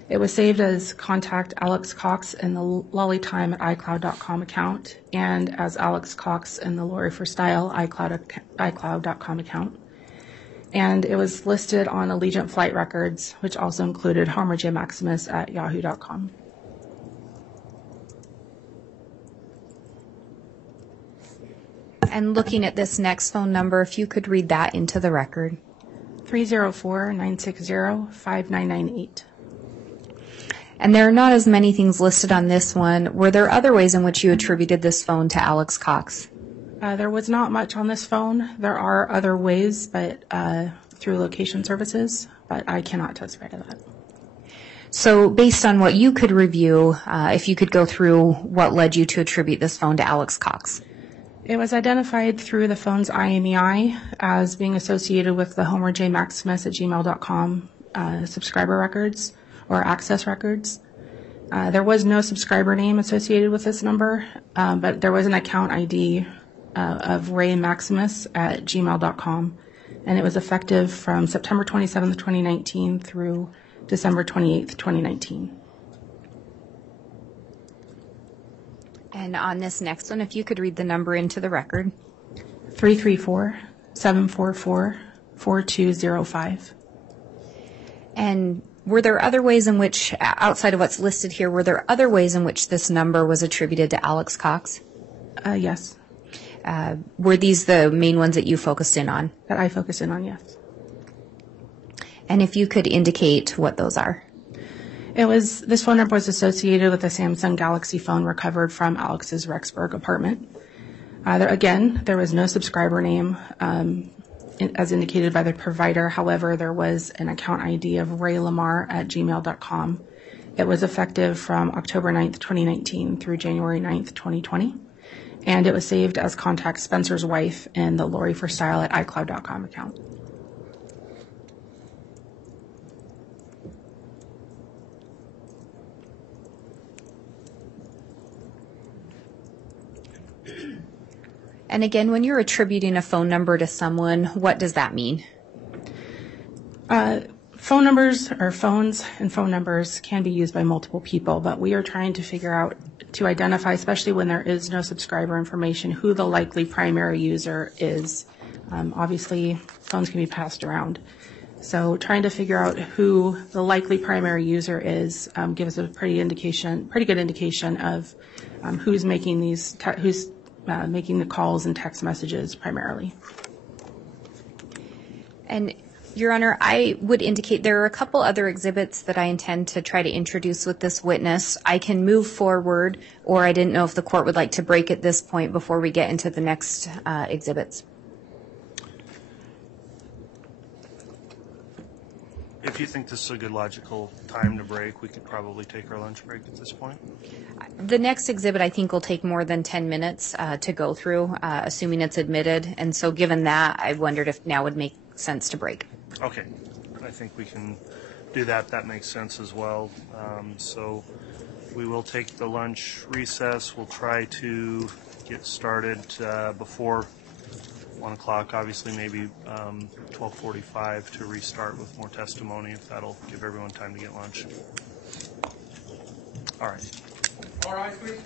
It was saved as contact Alex Cox in the lollytime@icloud.com account and as Alex Cox in the Lori for Style iCloud.com account. And it was listed on Allegiant Flight Records, which also included homerjmaximus@yahoo.com. And looking at this next phone number, if you could read that into the record. 304-960-5998. And there are not as many things listed on this one. Were there other ways in which you attributed this phone to Alex Cox? There was not much on this phone. There are other ways, but through location services, but I cannot testify to that. So based on what you could review, if you could go through what led you to attribute this phone to Alex Cox. It was identified through the phone's IMEI as being associated with the homerjmaximus@gmail.com subscriber records or access records. There was no subscriber name associated with this number, but there was an account ID of raymaximus@gmail.com, and it was effective from September 27th, 2019 through December 28th, 2019. And on this next one, if you could read the number into the record. 334-744-4205. And were there other ways in which, outside of what's listed here, were there other ways in which this number was attributed to Alex Cox? Yes. Were these the main ones that you focused in on? That I focus in on, yes. And if you could indicate what those are. This phone number was associated with a Samsung Galaxy phone recovered from Alex's Rexburg apartment. There was no subscriber name as indicated by the provider. However, there was an account ID of raylamar@gmail.com. It was effective from October 9th, 2019 through January 9th, 2020. And it was saved as contact Spencer's wife in the Lori for Style at iCloud.com account. And again, when you're attributing a phone number to someone, what does that mean? Phone numbers or phones and phone numbers can be used by multiple people, but we are trying to figure out to identify, especially when there is no subscriber information, who the likely primary user is. Obviously, phones can be passed around. So trying to figure out who the likely primary user is gives us a pretty good indication of who's making making the calls and text messages primarily. And Your Honor, I would indicate there are a couple other exhibits that I intend to try to introduce with this witness. I can move forward, or I didn't know if the court would like to break at this point before we get into the next exhibits. If you think this is a good logical time to break, we could probably take our lunch break at this point. The next exhibit I think will take more than 10 minutes to go through, assuming it's admitted. And so given that, I wondered if now would make sense to break. Okay. I think we can do that. That makes sense as well. So we will take the lunch recess. We'll try to get started before 1 o'clock, obviously maybe 12:45 to restart with more testimony, if that'll give everyone time to get lunch. All right. All right, please.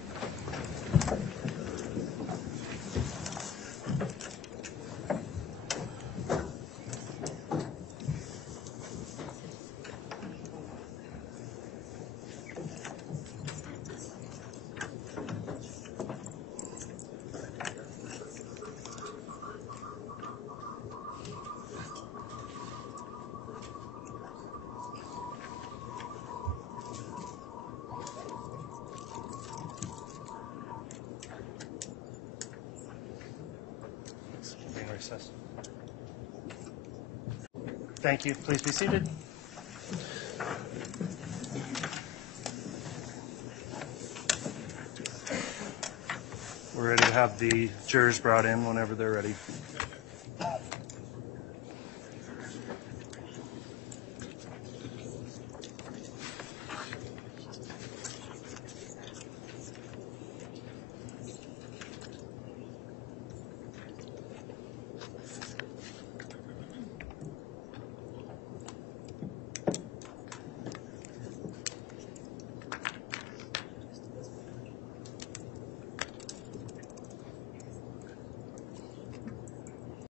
Being recessed. Thank you. Please be seated. We're ready to have the jurors brought in whenever they're ready.